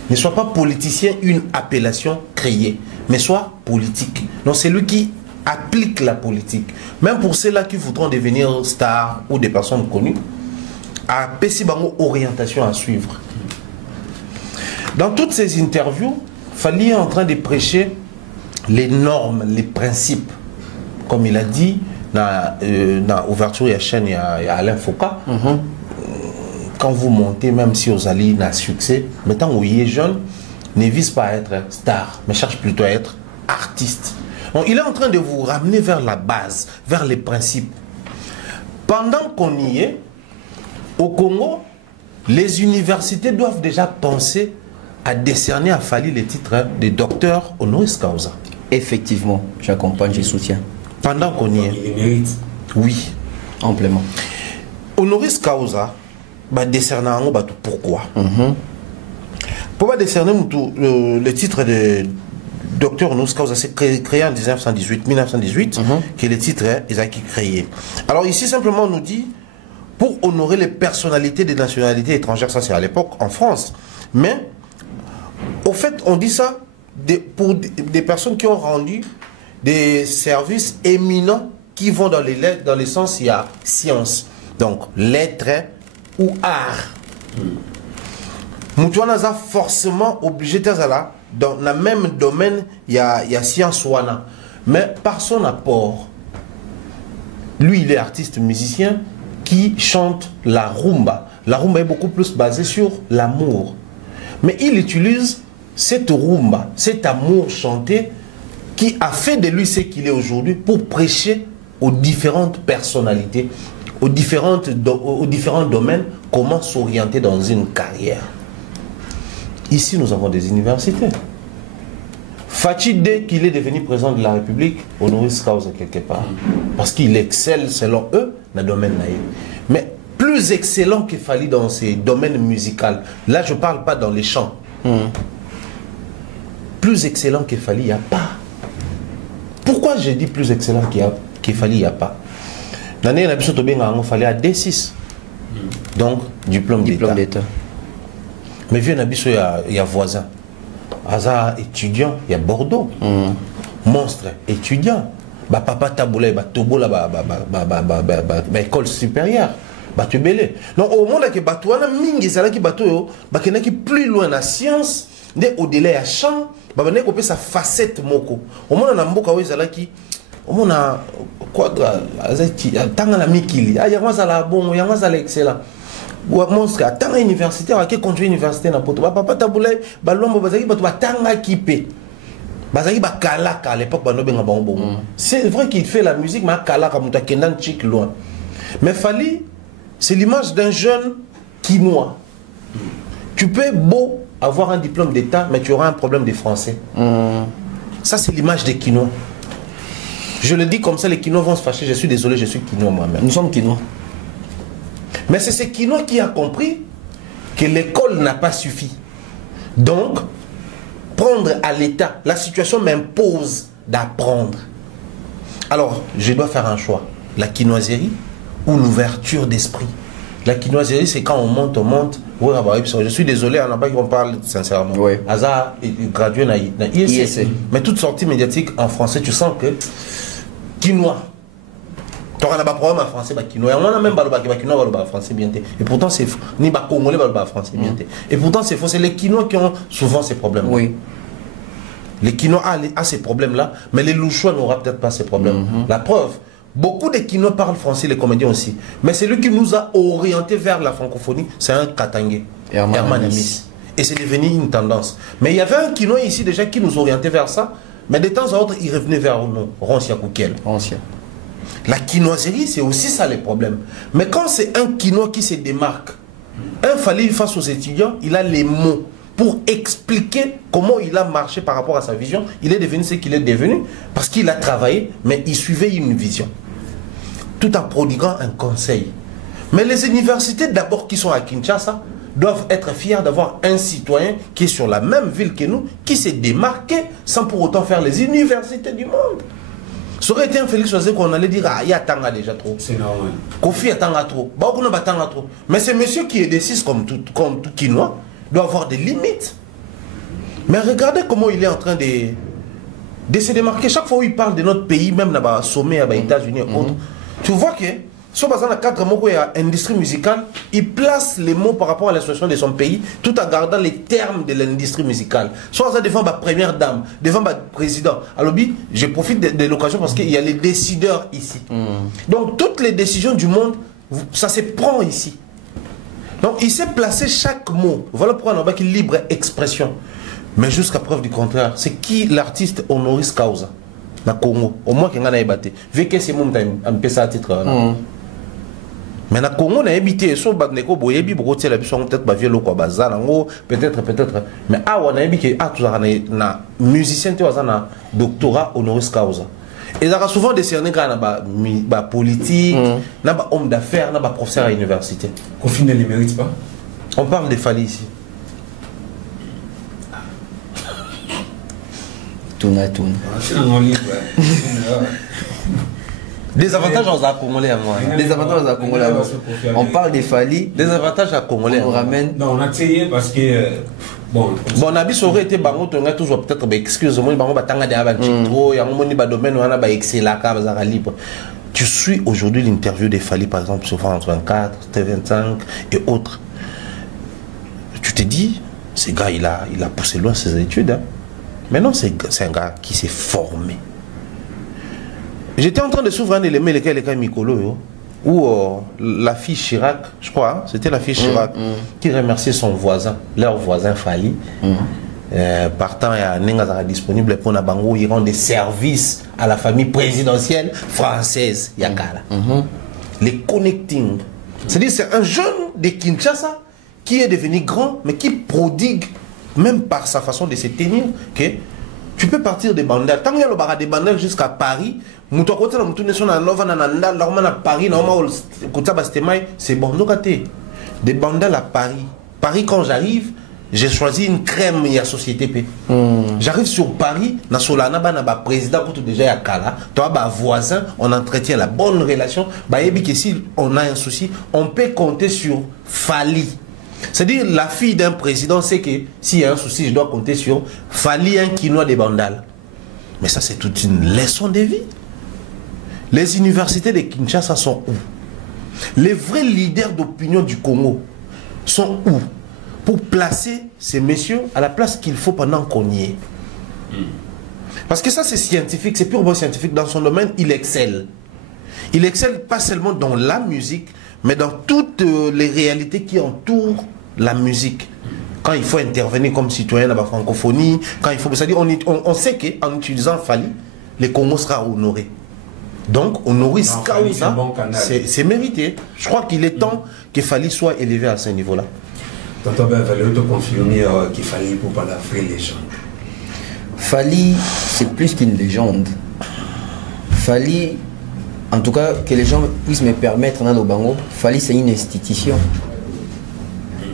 Ne soit pas politicien, une appellation créée, mais soit politique. Donc c'est lui qui applique la politique. Même pour ceux-là qui voudront devenir stars ou des personnes connues, à Pessibango orientation à suivre. Dans toutes ces interviews, Fally est en train de prêcher les normes, les principes. Comme il a dit dans l'ouverture de la chaîne, il y a Alain Foucault. Quand vous montez, même si vous allez un succès, mais tant que vous êtes jeune, ne vise pas à être star, mais cherche plutôt à être artiste. Donc, il est en train de vous ramener vers la base, vers les principes. Pendant qu'on y est, au Congo, les universités doivent déjà penser à décerner à Fally le titre de docteur honoris causa. Effectivement, j'accompagne, je soutiens. Pendant qu'on y est. Il mérite. Oui. Amplement. Honoris causa, décerner pourquoi pour décerner le titre de docteur honoris causa, c'est créé en 1918, qui est le titre qui créé. Alors ici simplement on nous dit pour honorer les personnalités des nationalités étrangères, ça c'est à l'époque en France, mais au fait on dit ça pour des personnes qui ont rendu des services éminents qui vont dans les lettres, dans le sens il y a science, donc lettres ou art. Moutouana a forcément obligé de là dans le même domaine il y a science wana, mais par son apport, lui il est artiste musicien qui chante la rumba. La rumba est beaucoup plus basée sur l'amour, mais il utilise cette rumba, cet amour chanté qui a fait de lui ce qu'il est aujourd'hui pour prêcher aux différentes personnalités, aux différents domaines, comment s'orienter dans une carrière. Ici, nous avons des universités. Fachi, dès qu'il est devenu président de la République, honoris causa quelque part. Parce qu'il excelle, selon eux, dans le domaine naïf. Mais plus excellent qu'il Fally dans ces domaines musicaux. Là, je ne parle pas dans les chants. Plus excellent qu'il Fally, il n'y a pas. Pourquoi j'ai dit plus excellent qu'il Fally, il n'y a pas? L'année, il fallait à D6. Donc, diplôme d'État. Mais vieux Nabiso, il y a voisin. Aza étudiant, il y a Bordeaux. Monstre étudiant. Papa Taboula, Tobola, école supérieure. Tu belé. Donc, au monde que Batouana, Mingi, c'est là qui bateau, qui plus loin la science, au-delà de champ, il sa facette moko. Au monde, on a Mboka, qui. On a quadra, tanga mikili, yamazala bon, yamazala excellent. Monstre, tanga université, qui conduit université na poto. Papa Taboulay, balombo bazaki batu tanga kipe. Bazaki ba kalaka à l'époque banobenga bongo. C'est vrai qu'il fait la musique, mais kalaka muta kendan chik loin. Mais Fally, c'est l'image d'un jeune quinois. Tu peux beau avoir un diplôme d'État, mais tu auras un problème de français. Ça c'est l'image des quinois. Je le dis comme ça, les Quinois vont se fâcher. Je suis désolé, je suis Quinois moi-même. Nous sommes Quinois. Mais c'est ce Quinois qui a compris que l'école n'a pas suffi. Donc, prendre à l'État, la situation m'impose d'apprendre. Alors, je dois faire un choix. La quinoiserie ou l'ouverture d'esprit. La quinoiserie, c'est quand on monte. Ouais, je suis désolé, on n'a pas qu'on parle sincèrement. Oui. Aza gradué dans ISC. Mais toute sortie médiatique en français, tu sens que quinoa. Tu as un problème en français, quinoa. On a même pas quinoa en français bien. Et pourtant, c'est faux. Ni pas congolais en français bien. Et pourtant, c'est faux. C'est les quinois qui ont souvent ces problèmes. Oui. Les quinois ont ces problèmes-là, mais les louchois n'auront peut-être pas ces problèmes. La preuve. Beaucoup de Quinois parlent français, les comédiens aussi. Mais celui qui nous a orientés vers la francophonie, c'est un Katangé, Herman Amis. Et c'est devenu une tendance. Mais il y avait un Quinois ici déjà qui nous orientait vers ça. Mais de temps en temps, il revenait vers nous, Roncia Koukiel. La quinoiserie, c'est aussi ça les problèmes. Mais quand c'est un Quinois qui se démarque, un Fali face aux étudiants, il a les mots pour expliquer comment il a marché par rapport à sa vision. Il est devenu ce qu'il est devenu parce qu'il a travaillé, mais il suivait une vision. Tout en prodiguant un conseil. Mais les universités d'abord qui sont à Kinshasa doivent être fiers d'avoir un citoyen qui est sur la même ville que nous, qui s'est démarqué sans pour autant faire les universités du monde. Ça aurait été un Félix Choisé qu'on allait dire, ah, il y a Tanga déjà trop. C'est normal. Kofi a Tanga trop. Baoukuna a Tanga trop. Mais ce monsieur qui est décis comme tout Quinois doit avoir des limites. Mais regardez comment il est en train de se démarquer. Chaque fois où il parle de notre pays, même dans le sommet, aux États-Unis et autres, tu vois que, sur base de 4 mots, il y a industrie musicale, il place les mots par rapport à la situation de son pays, tout en gardant les termes de l'industrie musicale. Soit ça devant ma première dame, devant ma président. Alors, je profite de l'occasion parce qu'il y a les décideurs ici. Donc, toutes les décisions du monde, ça se prend ici. Donc, il s'est placé chaque mot. Voilà pourquoi on a une libre expression. Mais jusqu'à preuve du contraire, c'est qui l'artiste honoris causa na Congo? Au moins qu'il y a un battu. Vu que c'est mon ça à titre. Mais na Congo, on a habité. So badneko boyebi broté la biso peut-être bavielo quoi bazalango peut-être. Mais on a habité tout ça na musicien tu as na doctorat honoris causa. Et ça a souvent décerné quand na politique, na ba homme d'affaires, na ba professeur à l'université. Kofi ne les mérite pas. On parle de Fali ici. Touna. Des avantages aux Congolais à moi. Des avantages aux Congolais à moi. On parle des Fali. Des avantages à Congolais. On ramène. Non, on a essayé parce que. Bon, on a vu ça aurait été bango, on a toujours peut-être, excuse-moi, bango batanga de trop, il y a un moment où domaine où on a excellent à libre. Tu suis aujourd'hui l'interview des Fali, par exemple, sur France 24, T25 et autres. Tu te dis, ce gars, il a poussé loin ses études. Hein. Mais non, c'est un gars qui s'est formé. J'étais en train de s'ouvrir un élément, lequel est Mikolo, où la fille Chirac, je crois, hein, c'était la fille Chirac, qui remerciait son voisin, leur voisin Fali. Partant, il y a Nenga disponible pour Nabango, il rend des services à la famille présidentielle française, Yakala. Les connecting. C'est-à-dire, c'est un jeune de Kinshasa qui est devenu grand, mais qui prodigue, même par sa façon de se tenir, que tu peux partir des bandelles. Tant qu'il y a des bandelles jusqu'à Paris, c'est bon. Des bandelles à Paris. Paris, quand j'arrive, j'ai choisi une crème et la société P. J'arrive sur Paris, na solana ba na ba président pour tout déjà ya kala, toi ba voisin, on entretient la bonne relation. Ba yebi que si on a un souci, on peut compter sur Fali. C'est-à-dire la fille d'un président sait que s'il y a un souci, je dois compter sur Fali, un Quinois des bandales. Mais ça c'est toute une leçon de vie. Les universités de Kinshasa sont où? Les vrais leaders d'opinion du Congo sont où? Pour placer ces messieurs à la place qu'il faut pendant qu'on y est. Parce que ça c'est scientifique, c'est purement scientifique. Dans son domaine, il excelle. Il excelle pas seulement dans la musique, mais dans toutes les réalités qui entourent la musique. Quand il faut intervenir comme citoyen dans la francophonie, quand il faut... C'est-à-dire, on sait qu'en utilisant Fali, le Congo sera honoré. Donc, honoris causa, c'est mérité. Je crois qu'il est temps que Fali soit élevé à ce niveau-là. Tonton Ben, il te confirmer qu'il fallait pour pas la vraie légende. Fali, c'est plus qu'une légende. Fali, en tout cas, que les gens puissent me permettre dans Bango, Fali, c'est une institution.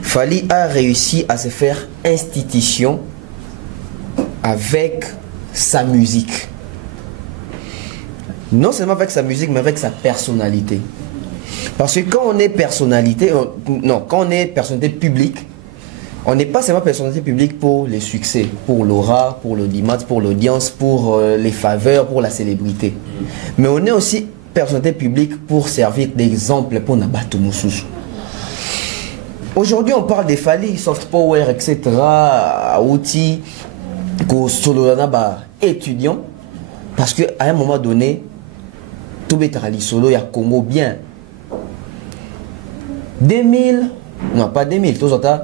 Fali a réussi à se faire institution avec sa musique. Non seulement avec sa musique, mais avec sa personnalité. Parce que quand on est personnalité, quand on est personnalité publique, on n'est pas seulement personnalité publique pour les succès, pour l'aura, pour l'audimat, pour l'audience, pour les faveurs, pour la célébrité. Mais on est aussi personnalité publique pour servir d'exemple pour Nabato Moussousou. Aujourd'hui, on parle des Fally, soft power, etc., outils, étudiants, parce qu'à un moment donné, tout le solo, il y a Congo bien. 2000, non pas 2000,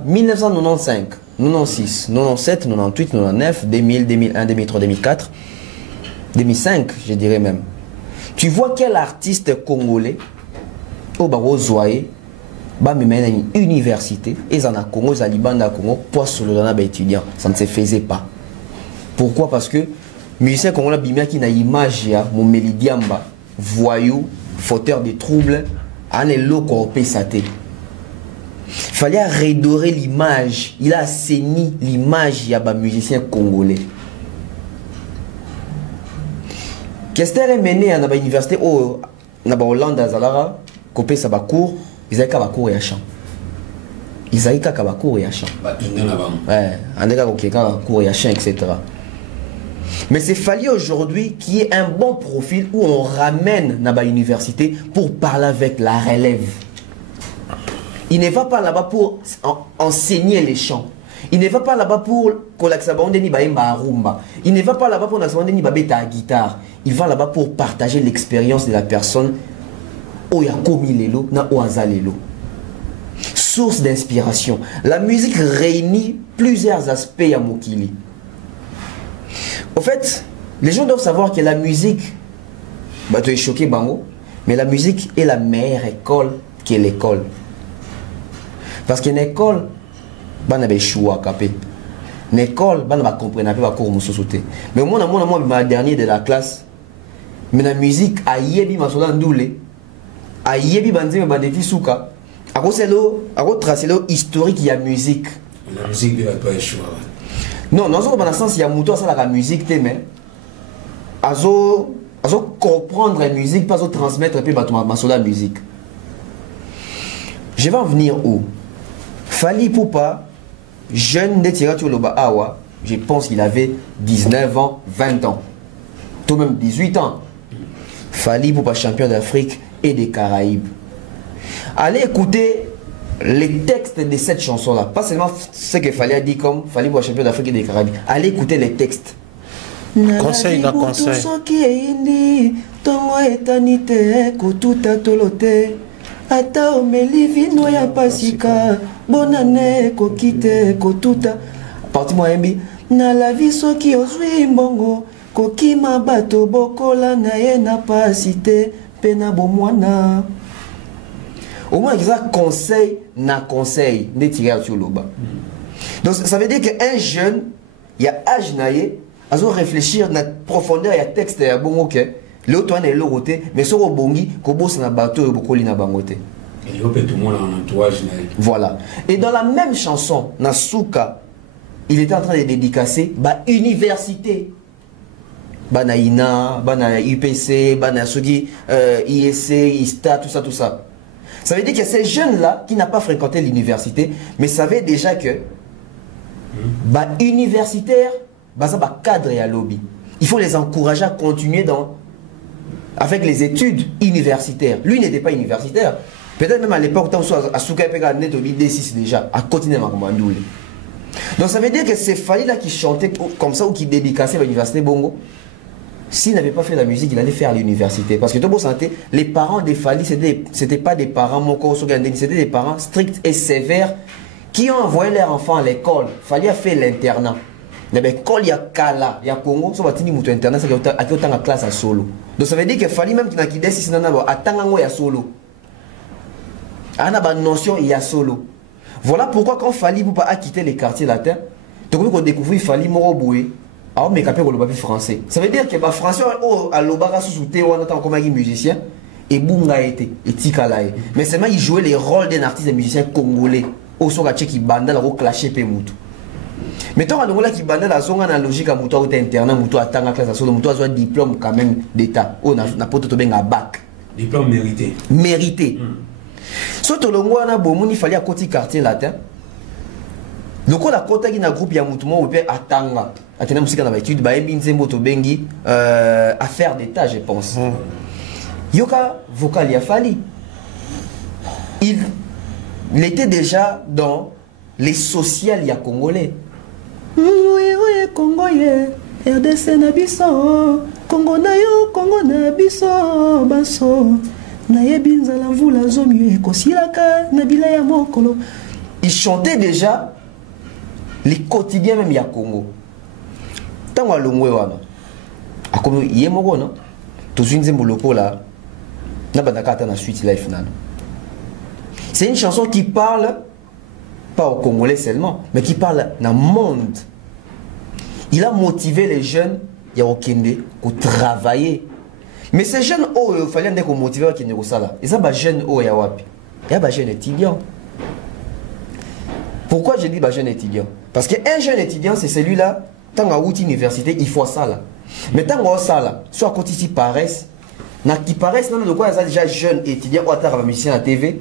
1995, 96, 97, 98, 99, 2000, 2001, 2003, 2004, 2005, je dirais même. Tu vois quel artiste congolais, au Baro Zouaï, une université, et en a Congo, ils ont Congo, pour solo étudiant. Ça ne se faisait pas. Pourquoi? Parce que musicien congolais bimia qui n'a image mon Mélidiamba, voyou, fauteur de troubles, en est loco pesate. Fallait redorer l'image. Il a assaini l'image de musicien congolais. Qu'est-ce est mené à l'université au Hollande à Zalara, copé sa cours, ils avaient qu'à cours et à chant. Ils avaient qu'à cours et à chant. Ouais, on a qu'à cours et à chant, etc. Mais c'est fallu aujourd'hui qu'il y ait un bon profil où on ramène à l'université pour parler avec la relève. Il ne va pas là-bas pour enseigner les chants. Il ne va pas là-bas pour il ne va pas là-bas pour la guitare. Il va là-bas pour partager l'expérience de la personne où il y a commis l'élo, na oazalelo. Source d'inspiration. La musique réunit plusieurs aspects à Mokili. En fait, les gens doivent savoir que la musique, bah tu es choqué bango, mais la musique est la meilleure école qui est l'école. Parce qu'une école, bah n'a pas choix capé. Une école, bah n'a pas compris, n'a pas cours sauter. Mais moi, ma dernier de la classe, mais la musique a yebi ma sola ndoule, a yebi banzi ma bandeti souka, a cause tracer historique il y a musique. La musique ne va pas échouer. Non, dans le sens il y a mouton ça la musique mais azo comprendre la musique pas azo transmettre puis ma sola musique. Je vais en venir où? Fally Ipupa, jeune de Tiratu Loba Awa, je pense qu'il avait 19 ans, 20 ans, tout même 18 ans. Fally Ipupa, champion d'Afrique et des Caraïbes. Allez écouter les textes de cette chanson-là, pas seulement ce que Fally a dit comme Fally Ipupa, champion d'Afrique et des Caraïbes. Allez écouter les textes. Conseil d'un conseil. Ata omeli vino ya pasika bonane kokite kotuta parti moyembi na la vie soki ozwi mbongo kokima bato bokola na ye na pasite pena bomwana au moins ça conseil na conseil ne tirer sur loba. Donc ça veut dire qu'un jeune il y a âge naie à réfléchir na profondeur il y a texte ya bon OK. L'autre est l'autre, mais sur le bongi, Kobos na bateau et Bokoli na bangote. Voilà. Et dans la même chanson, Nasuka, il était en train de dédicacer bah université. Bana INA, Bana UPC, Bana Sugi, ISC, ISTA, tout ça. Ça veut dire que ces jeunes-là qui n'ont pas fréquenté l'université, mais savaient déjà que bah universitaire, bah ça va cadre et à lobby. Il faut les encourager à continuer avec les études universitaires. Lui n'était pas universitaire. Peut-être même à l'époque, tant à Souka net au D6 déjà, à continuer à Mandoule. Donc ça veut dire que c'est Fally là qui chantait comme ça ou qui dédicaçait à l'université Bongo. S'il n'avait pas fait la musique, il allait faire l'université. Parce que tout le monde sentait, les parents des Fally, c'était pas des parents c'était des parents stricts et sévères qui ont envoyé leurs enfants à l'école. Fally a fait l'internat. L'école, il y a Kala, il y a Congo, ça va tenir mon internat, c'est qu'il y a autant de classe à solo. Donc ça veut dire que Fally même qui n'a quitté si c'est il y a solo. Il y a une notion, il y a solo. Voilà pourquoi quand Fally Ipupa a quitté les quartiers latins, donc on découvre Fally Moroboué, alors mais capé le français. Ça veut dire que les français à l'obara sous-souté on attend comme un musicien et Bunga été et Tikalae. Mais seulement il jouait les rôles d'un artiste et musicien congolais. Au soga qui banda la clashé pe mutu. Mais tant que qui banda la zone analogique à mutu au internat mutu atanga classe solo mutu a diplôme quand même d'état. On a pas tout bien à bac. Diplôme mérité. Mérité. Soto longwana bomuni fallait à côté quartier latin. Le coup la côté qui na groupe ya mutumo ou peut atanga. Atena musika na étude ba mbinze moto bengi affaire d'état je pense. Yoka vocal ya fali. Il était déjà dans les sociales ya congolais. Oui congolais RDC na biso Congo na yo Congo na biso baso na yebinza la vula zomi ekosilaka na bila ya mokolo. Il chantait déjà les quotidiens même ya Congo. Tango alongwe wana akomi ye moko no tozunze moloko la na bandaka na suite life nano. C'est une chanson qui parle pas aux Congolais seulement, mais qui parle dans le monde. Il a motivé les jeunes ya okende ko travailler. Mais ces jeunes il fallait qu'on motive à kende ko sala. Et ça ba jeunes ya wapi? Ya ba jeunes étudiants. Pourquoi je dis ba jeunes étudiants? Parce qu'un jeune étudiant c'est celui-là tant à outil université, il faut ça là. Mais tant à ça là, soit quand ici paresse, na qui paresse non de quoi ça déjà jeune étudiant ou à musicien à TV.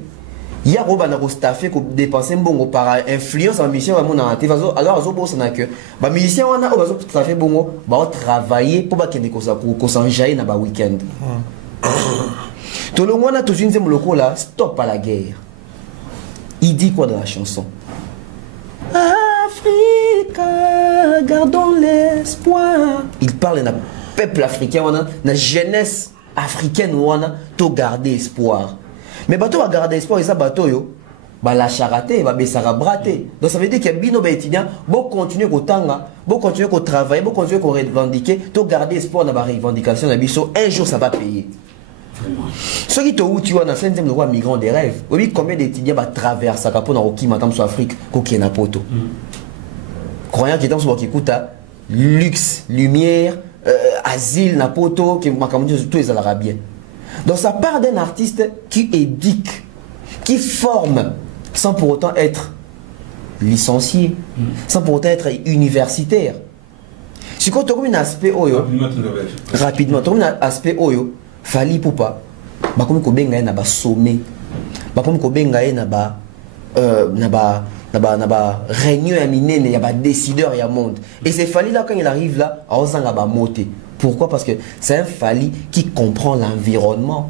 Il y a roba na staffé ko dépenser bongo par influence en musicien vraiment na TV alors azo bossa na que ba musicien wana o bazo staffé bongo ba travailler pour ba kende ko ça ko s'enjailler na ba week-end. To le mona to junze moloko là stop à la guerre. Il dit quoi dans la chanson? Africa, gardons l'espoir. Il parle d'un peuple africain, d'une jeunesse africaine, to garder espoir. Mais bateau va garder espoir, et ça bateau yo, bah la charité, bah bessara braté. Donc ça veut dire qu'il y a bino étudiant, bon continuer au tanga, bon continuer au travail, bon continuer au revendiquer, to garder espoir dans la revendication, un jour ça va payer. Ceux qui ont eu un cinquième migrant des rêves, oui, combien d'étudiants va traverser pour dans Roki, madame sur Afrique, qui na poto. Croyant qu'ils sont sur écoute luxe, lumière, asile, na poto, qui m'a comme tout les arabes. Donc ça part d'un artiste qui éduque, qui forme, sans pour autant être licencié, sans pour autant être universitaire. Si quand on a un aspect oyo, rapidement, on a un aspect oyo. Fali poupa bakomi ko benga na ba sommet bakomi ko benga na ba réunion ya minene ya ba décideur ya monde et c'est Fali là quand il arrive là a osanga ba moté. Pourquoi? Parce que c'est un Fali qui comprend l'environnement,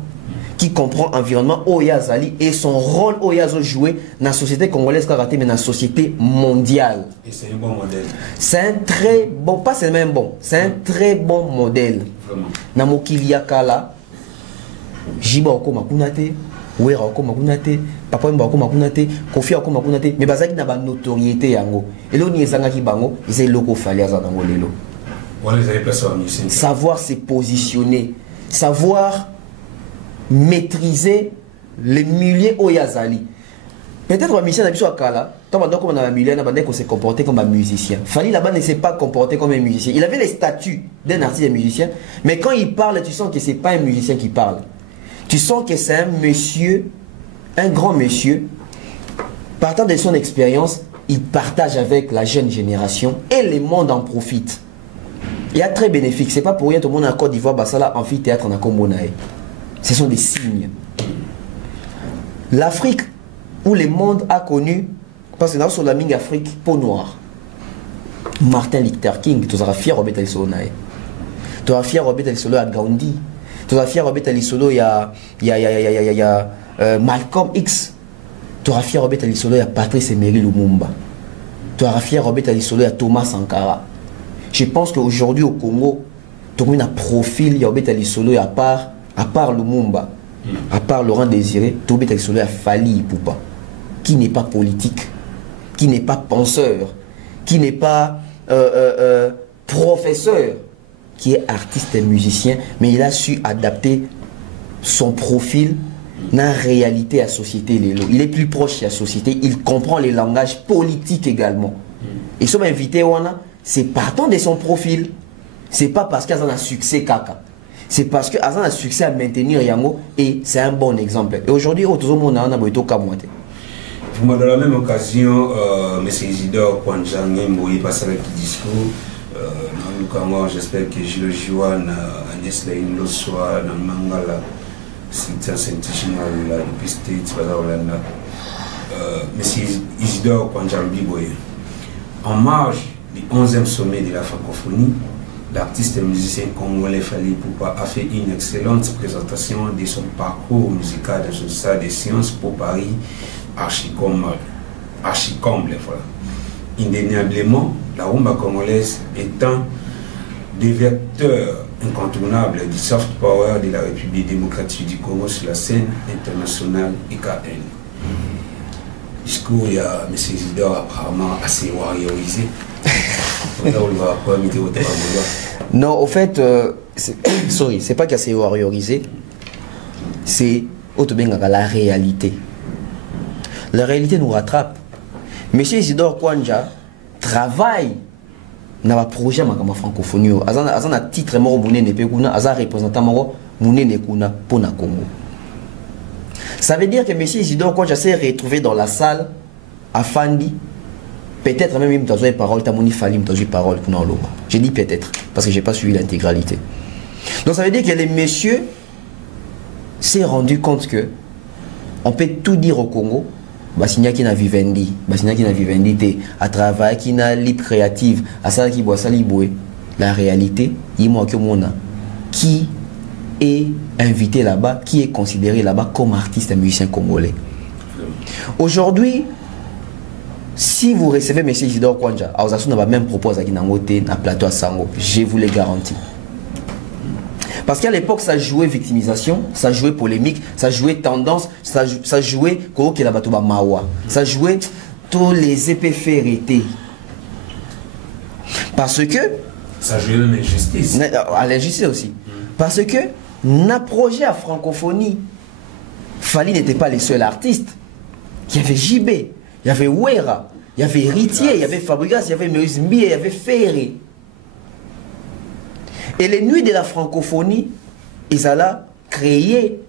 qui comprend l'environnement Oyazali et son rôle Oyazo joué dans la société congolaise karaté mais dans la société mondiale. Et c'est un bon modèle. C'est un très bon, pas c'est même bon, c'est un très bon modèle. Vraiment. Namokili yakala Jiba okoma kunate, Wera okoma kunate, Papa Mba okoma kunate, Kofi okoma kunate, mais bazaki na ba notoriété yango. Et là on y ezanga ki bango, ils loko fali aza dango lelo. Savoir se positionner, savoir maîtriser les milieux oyazali. Peut-être un musicien d'habitude à Kala, tant qu'on a un milieu, on s'est comporté comme un musicien. Fali là-bas ne s'est pas comporté comme un musicien. Il avait les statuts d'un artiste et musicien, mais quand il parle, tu sens que c'est pas un musicien qui parle. Tu sens que c'est un monsieur, un grand monsieur, partant de son expérience, il partage avec la jeune génération et le monde en profite. Il y a très bénéfique. C'est pas pour rien tout le monde en Côte d'Ivoire, Bassala, amphithéâtre, en Akombonae. Ce sont des signes. L'Afrique, où le monde a connu, parce que dans sur la mingue Afrique, peau noire. Martin Luther King, tu seras fier Robert Alisolo nae. Tu seras fier Robert Alisolo à Gandhi. Tu seras fier Robert Alisolo il y a Malcolm X. Tu seras fier Robert Alisolo il y a Patrice Emery Lumumba. Tu seras fier Robert Alisolo il y a Thomas Sankara. Je pense qu'aujourd'hui au Congo, tout le monde a profil il y a Robert Alisolo à part Lumumba, à part Laurent Désiré, tout Robert Alisolo a Fali Ipupa, qui n'est pas politique, qui n'est pas penseur, qui n'est pas professeur, qui est artiste et musicien, mais il a su adapter son profil dans la réalité à la société. Il est plus proche de la société, il comprend les langages politiques également. Et si on m'a invité, c'est partant de son profil. C'est pas parce qu'il a un succès caca. C'est parce qu'il a un succès à maintenir Yango et c'est un bon exemple. Et aujourd'hui, tout le monde a un peu de Dans la même occasion, M. Isidore Kwanjangé Moïse passe avec le discours. J'espère que Gilles Jouan, Agnès Laïn Lossoa, Mangala, c'est un sentiment là depuis States Hollande. Monsieur Isidore Kouandja-Lobi Boye. En marge du 11e sommet de la francophonie, l'artiste et musicien congolais Fally Ipupa a fait une excellente présentation de son parcours musical dans une salle de sciences pour Paris, archicomble. Voilà. Indéniablement, la rumba congolaise étant des vecteurs incontournables du soft power de la République démocratique du Congo sur la scène internationale IKN. Discours, il y a M. Isidore apparemment assez warriorisé. Non, au fait, sorry, c'est pas qu'il y a assez warriorisé, c'est la réalité. La réalité nous rattrape. M. Isidore Kouandja travaille dans le projet de la francophonie. Il y a un titre qui est représentant pour le Congo. Ça veut dire que M. Isidore Kouandja s'est retrouvé dans la salle à Fandi. Peut-être même il m'a donné parole, parole. J'ai dit peut-être, parce que je n'ai pas suivi l'intégralité. Donc ça veut dire que les messieurs s'est rendu compte que on peut tout dire au Congo. Basigna qui n'a vivendi, à travail qui n'a libre créative, à ça qui boit ça liboué. La réalité, il manque qui est invité là-bas, qui est considéré là-bas comme artiste et musicien congolais. Aujourd'hui, si vous recevez M. Isidore Kouandja, on va même proposer à un plateau à Sango, je vous le garantis. Parce qu'à l'époque, ça jouait victimisation, ça jouait polémique, ça jouait tendance, ça jouait ça jouait tous les épées ferretées. Parce que... Ça jouait même l'injustice. À l'injustice aussi. Parce que, notre projet à francophonie, Fally n'était pas les seuls artistes. Il y avait JB, il y avait Wera, il y avait Héritier, il y avait Fabregas, il y avait Moïse Mbi, il y avait Ferré. Et les nuits de la francophonie, ils sont créées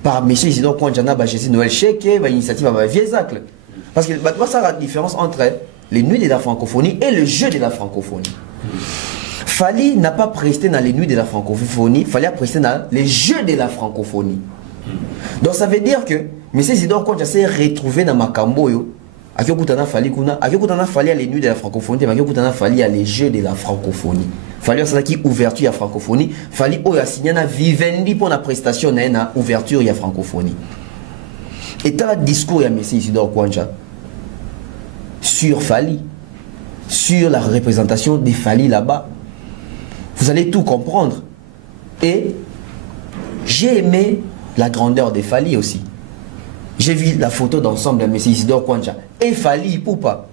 par M. Isidore Kouandja, Jésus Noël Cheke, l'initiative à Viezacle. Parce que ça la différence entre les nuits de la francophonie et le jeu de la francophonie. Fally n'a pas presté dans les nuits de la francophonie, Fally a presté dans les jeux de la francophonie. Donc ça veut dire que M. Isidore Kouandja s'est retrouvé dans Makamboyo. Fally à les nuits de la francophonie, Fally à les jeux de la francophonie. Fally à qui ouverture à la francophonie, Fally a signé un vivendi pour la prestation de ouverture à la francophonie. Et dans le discours de M. Isidore Kouandja sur Fally, sur la représentation des Fally là-bas, vous allez tout comprendre. Et j'ai aimé la grandeur des Fally aussi. J'ai vu la photo d'ensemble de M. Isidore Kouandja et Fally Ipupa.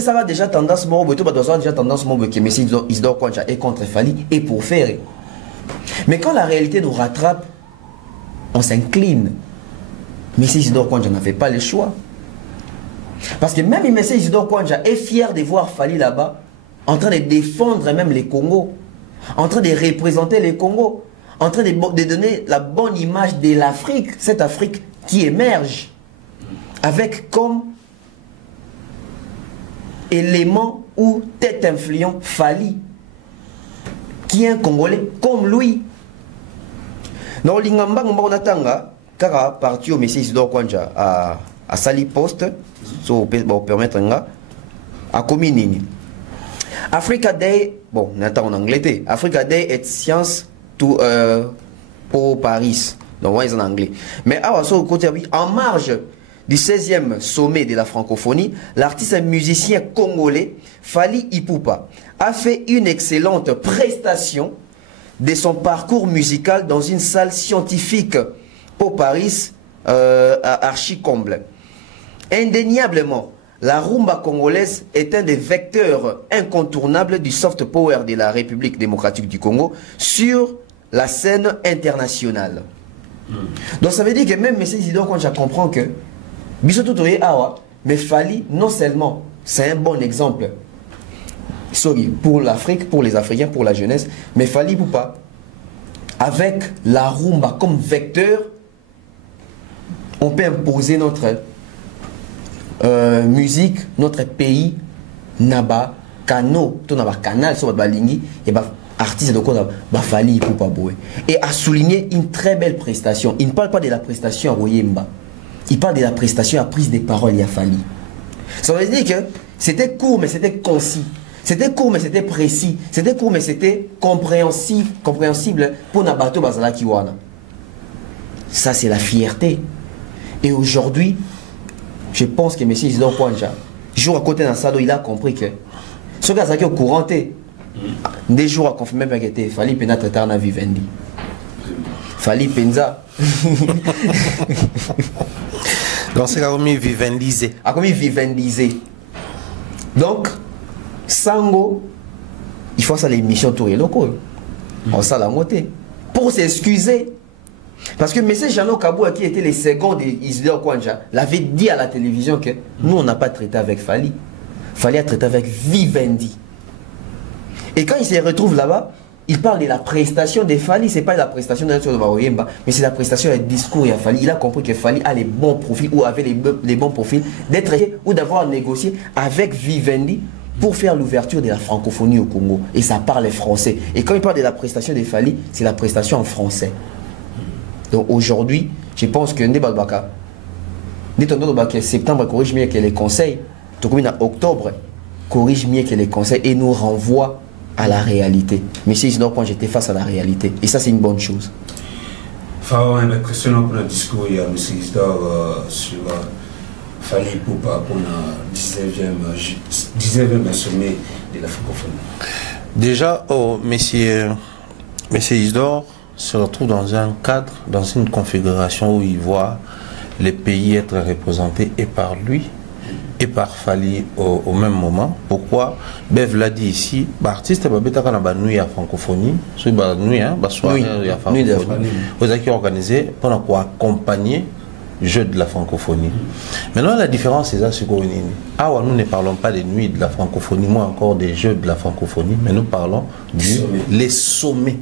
Ça va déjà tendance que M. Isidore Kouandja est contre Fally et pour faire. Mais quand la réalité nous rattrape, on s'incline. M. Isidore Kouandja n'avait pas le choix. Parce que même M. Isidore Kouandja est fier de voir Fally là-bas, en train de défendre même les Congos, en train de représenter les Congos, en train de donner la bonne image de l'Afrique, cette Afrique qui émerge, avec comme élément ou tête influent Fally, qui est un Congolais comme lui. Dans l'Ingamba, on a car parti au M. Isidore Kouandja à Sali Post, pour permettre à Kominini. Africa Day, bon, on attend en anglais, Africa Day est science pour Paris, donc on est en anglais. Mais en marge du 16e sommet de la francophonie, l'artiste et musicien congolais Fally Ipupa a fait une excellente prestation de son parcours musical dans une salle scientifique pour Paris à Archicomble. Indéniablement, la rumba congolaise est un des vecteurs incontournables du soft power de la République démocratique du Congo sur la scène internationale. Donc ça veut dire que même M. Isidore Kouandja comprend que mais Fally, non seulement c'est un bon exemple pour l'Afrique, pour les Africains, pour la jeunesse, mais Fally Ipupa, avec la rumba comme vecteur, on peut imposer notre musique, notre pays, Naba, canaux, tout dans le canal, sur la ligne, et bah, artiste de quoi Fali pour pas bouer. Et a souligné une très belle prestation. Il ne parle pas de la prestation à Royemba. Il parle de la prestation à prise des paroles à Fali. Ça veut dire que c'était court, mais c'était concis. C'était court, mais c'était précis. C'était court, mais c'était compréhensible pour Nabato Bazala Kiwana. Ça, c'est la fierté. Et aujourd'hui, je pense que M. Isidore Kwanja, jour à côté d'un sado, il a compris que ce gars qui est au courant, des jours à confirmer qu'il fallait pénétrer dans la Vivendi. Fallait penza. Donc c'est comme vivendisé. Ah, comme vivendisé. Donc, Sango, il faut ça l'émission tour et locaux. On s'en la montée. Pour s'excuser. Parce que M. Jeannot Kabou, qui était le second d'Isidore Kwanja, l'avait dit à la télévision que nous, on n'a pas traité avec Fali. Fali a traité avec Vivendi. Et quand il se retrouve là-bas, il parle de la prestation de Fali. Ce n'est pas la prestation de Natio de Baroyemba, mais c'est la prestation du discours à Fali. Il a compris que Fali a les bons profils ou avait les bons profils d'être ou d'avoir négocié avec Vivendi pour faire l'ouverture de la francophonie au Congo. Et ça parle français. Et quand il parle de la prestation de Fali, c'est la prestation en français. Donc aujourd'hui, je pense que Ndebabaka, septembre corrige mieux que les conseils, tout comme en octobre corrige mieux que les conseils et nous renvoie à la réalité. Mais si quand j'étais face à la réalité, et ça c'est une bonne chose. Enfin, un impressionnant pour le discours, il y a M. Isidore sur Fali Poupa pour le 19e sommet de la francophonie. Déjà, monsieur Isidore se retrouve dans un cadre, dans une configuration où il voit les pays être représentés et par lui et par Fali au même moment. Pourquoi? Bev l'a dit ici, l'artiste a nuit à francophonie, c'est nuit, soirée à francophonie, vous avez organisé pendant quoi accompagner le jeu de la francophonie. Maintenant, la différence c'est ça, c'est qu'on nous ne parlons pas des nuits de la francophonie, moi encore des jeux de la francophonie, mais nous parlons des sommets.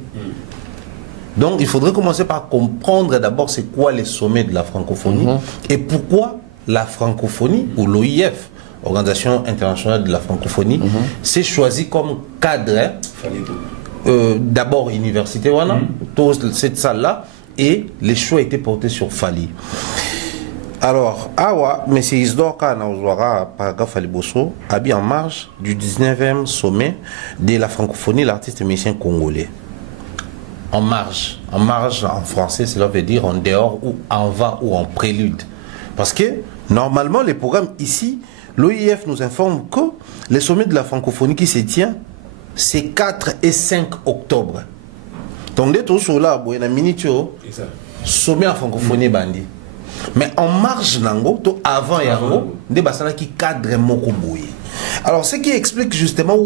Donc, il faudrait commencer par comprendre d'abord c'est quoi les sommets de la francophonie et pourquoi la francophonie ou l'OIF, Organisation internationale de la francophonie, s'est choisi comme cadre d'abord université, cette salle-là, et les choix étaient portés sur Fali. Alors, M. Isidore Kanaouzouara, paragraphe Faliboso, a mis en marge du 19e sommet de la francophonie, l'artiste musicien congolais. En marge en français, cela veut dire en dehors ou en va ou en prélude. Parce que normalement, les programmes ici, l'OIF nous informe que le sommet de la francophonie qui se tient, c'est 4 et 5 octobre. Donc, dès tout cela, il y a une minute, sommet de la francophonie bandi. Mais en marge, avant Yango, il y a qui cadre Mokoboué. Alors, ce qui explique justement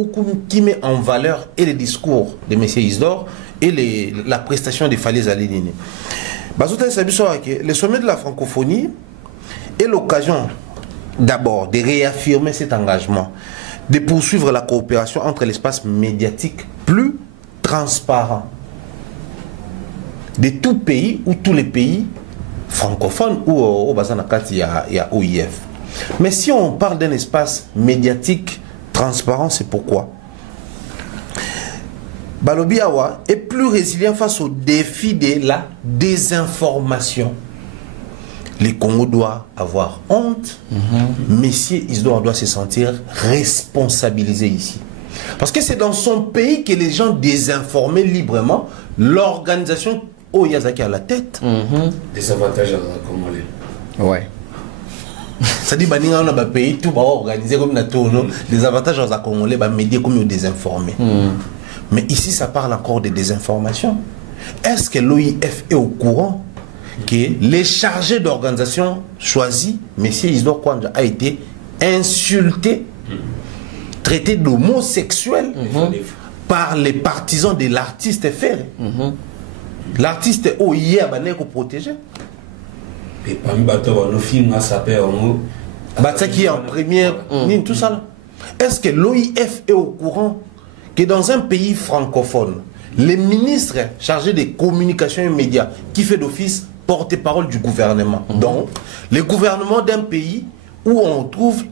qui met en valeur et les discours de M. Isidore et la prestation de Fali Zalinine. Le sommet de la francophonie est l'occasion d'abord de réaffirmer cet engagement, de poursuivre la coopération entre l'espace médiatique plus transparent de tout pays ou tous les pays francophones ou au Bazanakati il y a OIF. Mais si on parle d'un espace médiatique transparent, c'est pourquoi Balobi Awa est plus résilient face au défi de la désinformation. Le Congo doit avoir honte, Monsieur Isidore doit se sentir responsabilisé ici. Parce que c'est dans son pays que les gens désinforment librement l'organisation Oyazaki à la tête. Des avantages à la Congolais. Ouais. Ça dit que dans un pays, tout va organiser comme des avantages à la Congolais, médias comme désinformés. Mais ici, ça parle encore de désinformation. Est-ce que l'OIF est au courant que les chargés d'organisation choisis, M. Isidore Kwanja, a été insulté, traité d'homosexuel par les partisans de l'artiste Ferré? L'artiste OIA est protégé. Et parmi nos films, ça s'appelle qui est en première ligne, tout ça là. Est-ce que l'OIF est au courant que dans un pays francophone, les ministres chargés des communications et médias, qui fait d'office porte-parole du gouvernement, donc le gouvernement d'un pays où on trouve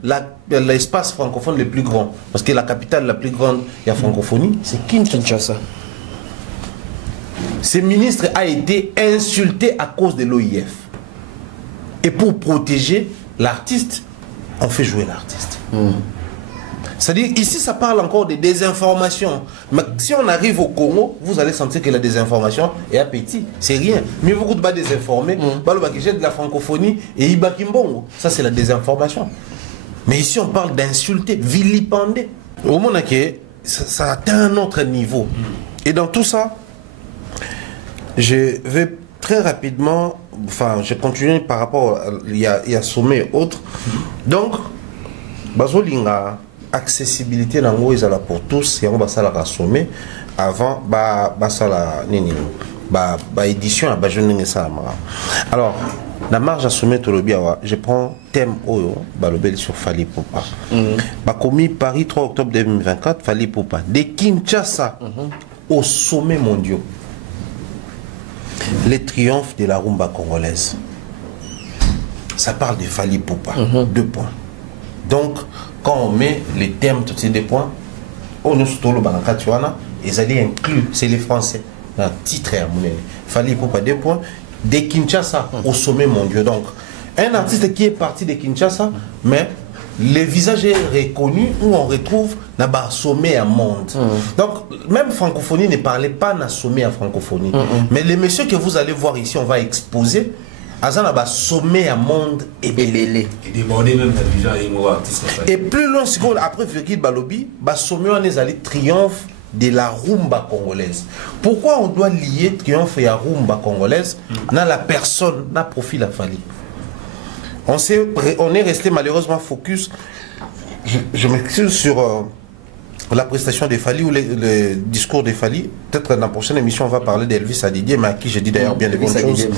l'espace francophone le plus grand. Parce que la capitale la plus grande de la francophonie, c'est Kinshasa. Ce ministre a été insulté à cause de l'OIF. Et pour protéger l'artiste, on fait jouer l'artiste. C'est-à-dire, ici, ça parle encore de désinformation. Mais si on arrive au Congo, vous allez sentir que la désinformation est appétit. C'est rien. Mais vous ne pas désinformer. De la francophonie et Ibakimbongo. Ça, c'est la désinformation. Mais ici, on parle d'insulter, vilipender. Au moment où ça atteint un autre niveau. Et dans tout ça, je vais très rapidement, enfin, je continue par rapport il y a sommet et autres. Donc, Bazolinga, accessibilité nango ezala pour tous, yango basala ka sommet avant basala nini édition ba jeune ça. Alors, la marge à sommet tolobiawa, je prends thème oyo balobeli sur Fally Ipupa. Commis Paris 3 octobre 2024, Fally Ipupa de Kinshasa au sommet mondial. Les triomphes de la rumba congolaise. Ça parle de Fally Ipupa. 2 points. Donc, quand on met les thèmes, tous ces 2 points, on ils allaient inclure, c'est les Français, dans le titre. Fally Ipupa 2 points. De Kinshasa au sommet mondial. Donc, un artiste qui est parti de Kinshasa, mais le visage est reconnu où on retrouve dans sommet à monde. Donc, même francophonie ne parlait pas de sommet à francophonie. Mais les messieurs que vous allez voir ici, on va exposer. Azana sommet à monde et belélé. Et plus loin, après Virgile Balobi, sommet on est allé triomphe de la rumba congolaise. Pourquoi on doit lier triomphe et la rumba congolaise dans la personne, dans le profil à Fally? On est resté malheureusement focus. Je m'excuse sur la prestation de Fally ou le discours de Fally. Peut-être dans la prochaine émission, on va parler d'Elvis Adidier, mais à qui je dis d'ailleurs bien les bonnes choses,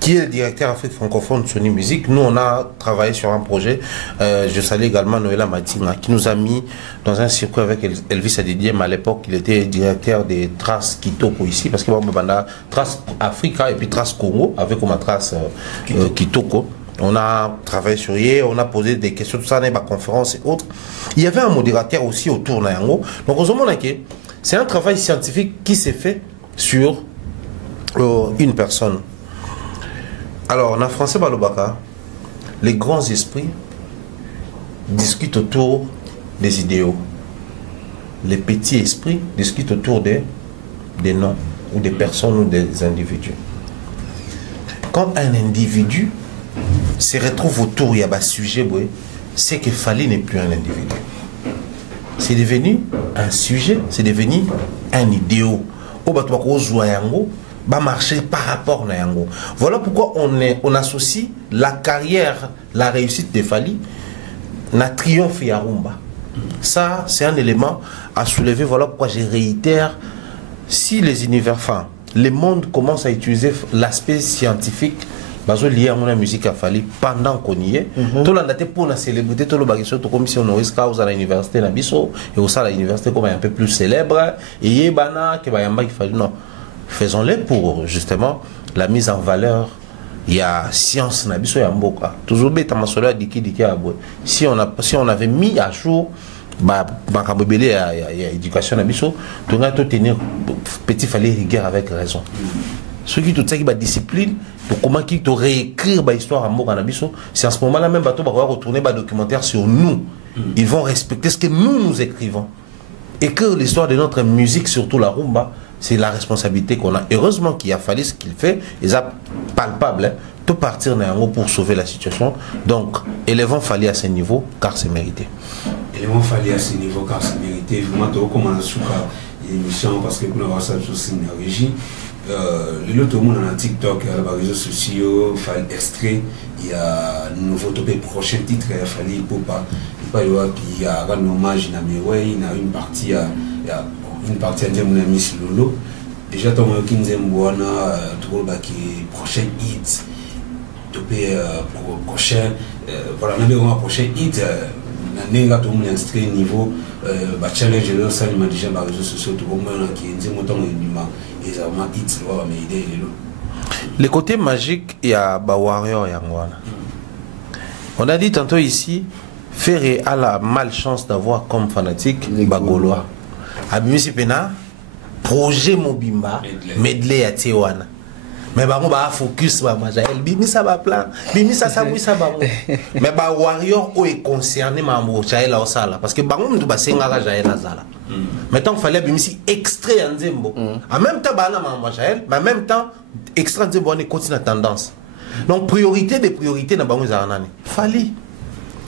qui est le directeur Afrique francophone de Sony Music. Nous, on a travaillé sur un projet. Je salue également Noëlla Matinga, qui nous a mis dans un circuit avec Elvis Adidier, mais à l'époque, il était directeur des Traces Kitoko ici, parce que on a Traces Africa et puis Traces Congo, avec comme Traces Kitoko. On a travaillé sur hier, on a posé des questions, tout ça, dans les conférences et autres. Il y avait un modérateur aussi autour de Nayango. Donc, c'est un travail scientifique qui s'est fait sur une personne. Alors, en français, Balobaka, les grands esprits discutent autour des idéaux. Les petits esprits discutent autour des noms, ou des personnes, ou des individus. Quand un individu se retrouve autour, il y a un sujet, c'est que Fally n'est plus un individu. C'est devenu un sujet, c'est devenu un idéal. Va marcher par rapport à Yango. Voilà pourquoi on associe la carrière, la réussite de Fally, na triomphe et rumba. Ça, c'est un élément à soulever. Voilà pourquoi je réitère, si les univers, enfin, le monde commence à utiliser l'aspect scientifique, lié à la musique à Fally pendant qu'on y est. Tout le monde pour la célébrité, tout le monde comme si on aurait à l'université et au sein de l'université comme un peu plus célèbre. Et non, faisons-le pour justement la mise en valeur. Il y a science nabiso et amboka. Toujours bête à si on avait mis à jour éducation nabiso, tout le monde tenir petit Fally rigueur avec raison. Ceux qui tout ça qui va discipline pour comment qui te réécrire l'histoire en Mouranabiso, c'est à ce moment-là même bateau va retourner le documentaire sur nous. Ils vont respecter ce que nous écrivons. Et que l'histoire de notre musique, surtout la rumba, c'est la responsabilité qu'on a. Heureusement qu'il a fallu ce qu'il fait, ils sont palpables, tout partir pour sauver la situation. Donc, élevons Fally à ce niveau, car c'est mérité. Élevons Fally à ce niveau, car c'est mérité. Vraiment, comme on a su l'émission, parce que pour avoir ça, c'est une régie. Tout le monde a TikTok, les réseaux sociaux, Fally extrait, il y a un nouveau topé prochain titre, Fally Ipupa. Il y a un hommage à Meway, il y a une partie à mon ami Lolo. Déjà, tu as 15 mois, tu as prochain hit, topé prochain, voilà, le prochain hit. Nenga tout le monde extrait niveau challenge de ça il m'a déjà par réseaux sociaux tout le monde qui est montant et ça m'a hit le côté magique il y a ba warrior yangwana On a dit tantôt ici, Ferré a la malchance d'avoir comme fanatique les Gaulois. Abimisi Pena, projet Mobimba, medley à Tijuana. Mais bah on va focus bah Majael, bimi ça va plan, bimi ça ça va. Mais bah warrior o est concerné ma Majael au sala parce que bah on doit senga Jael azala. Maintenant il fallait bimi si extrait en Zembo. En même temps bah na Majael, mais en même temps extrait en Zembo on est continue la tendance. Donc priorité des priorités dans bango zaranani. Fallait.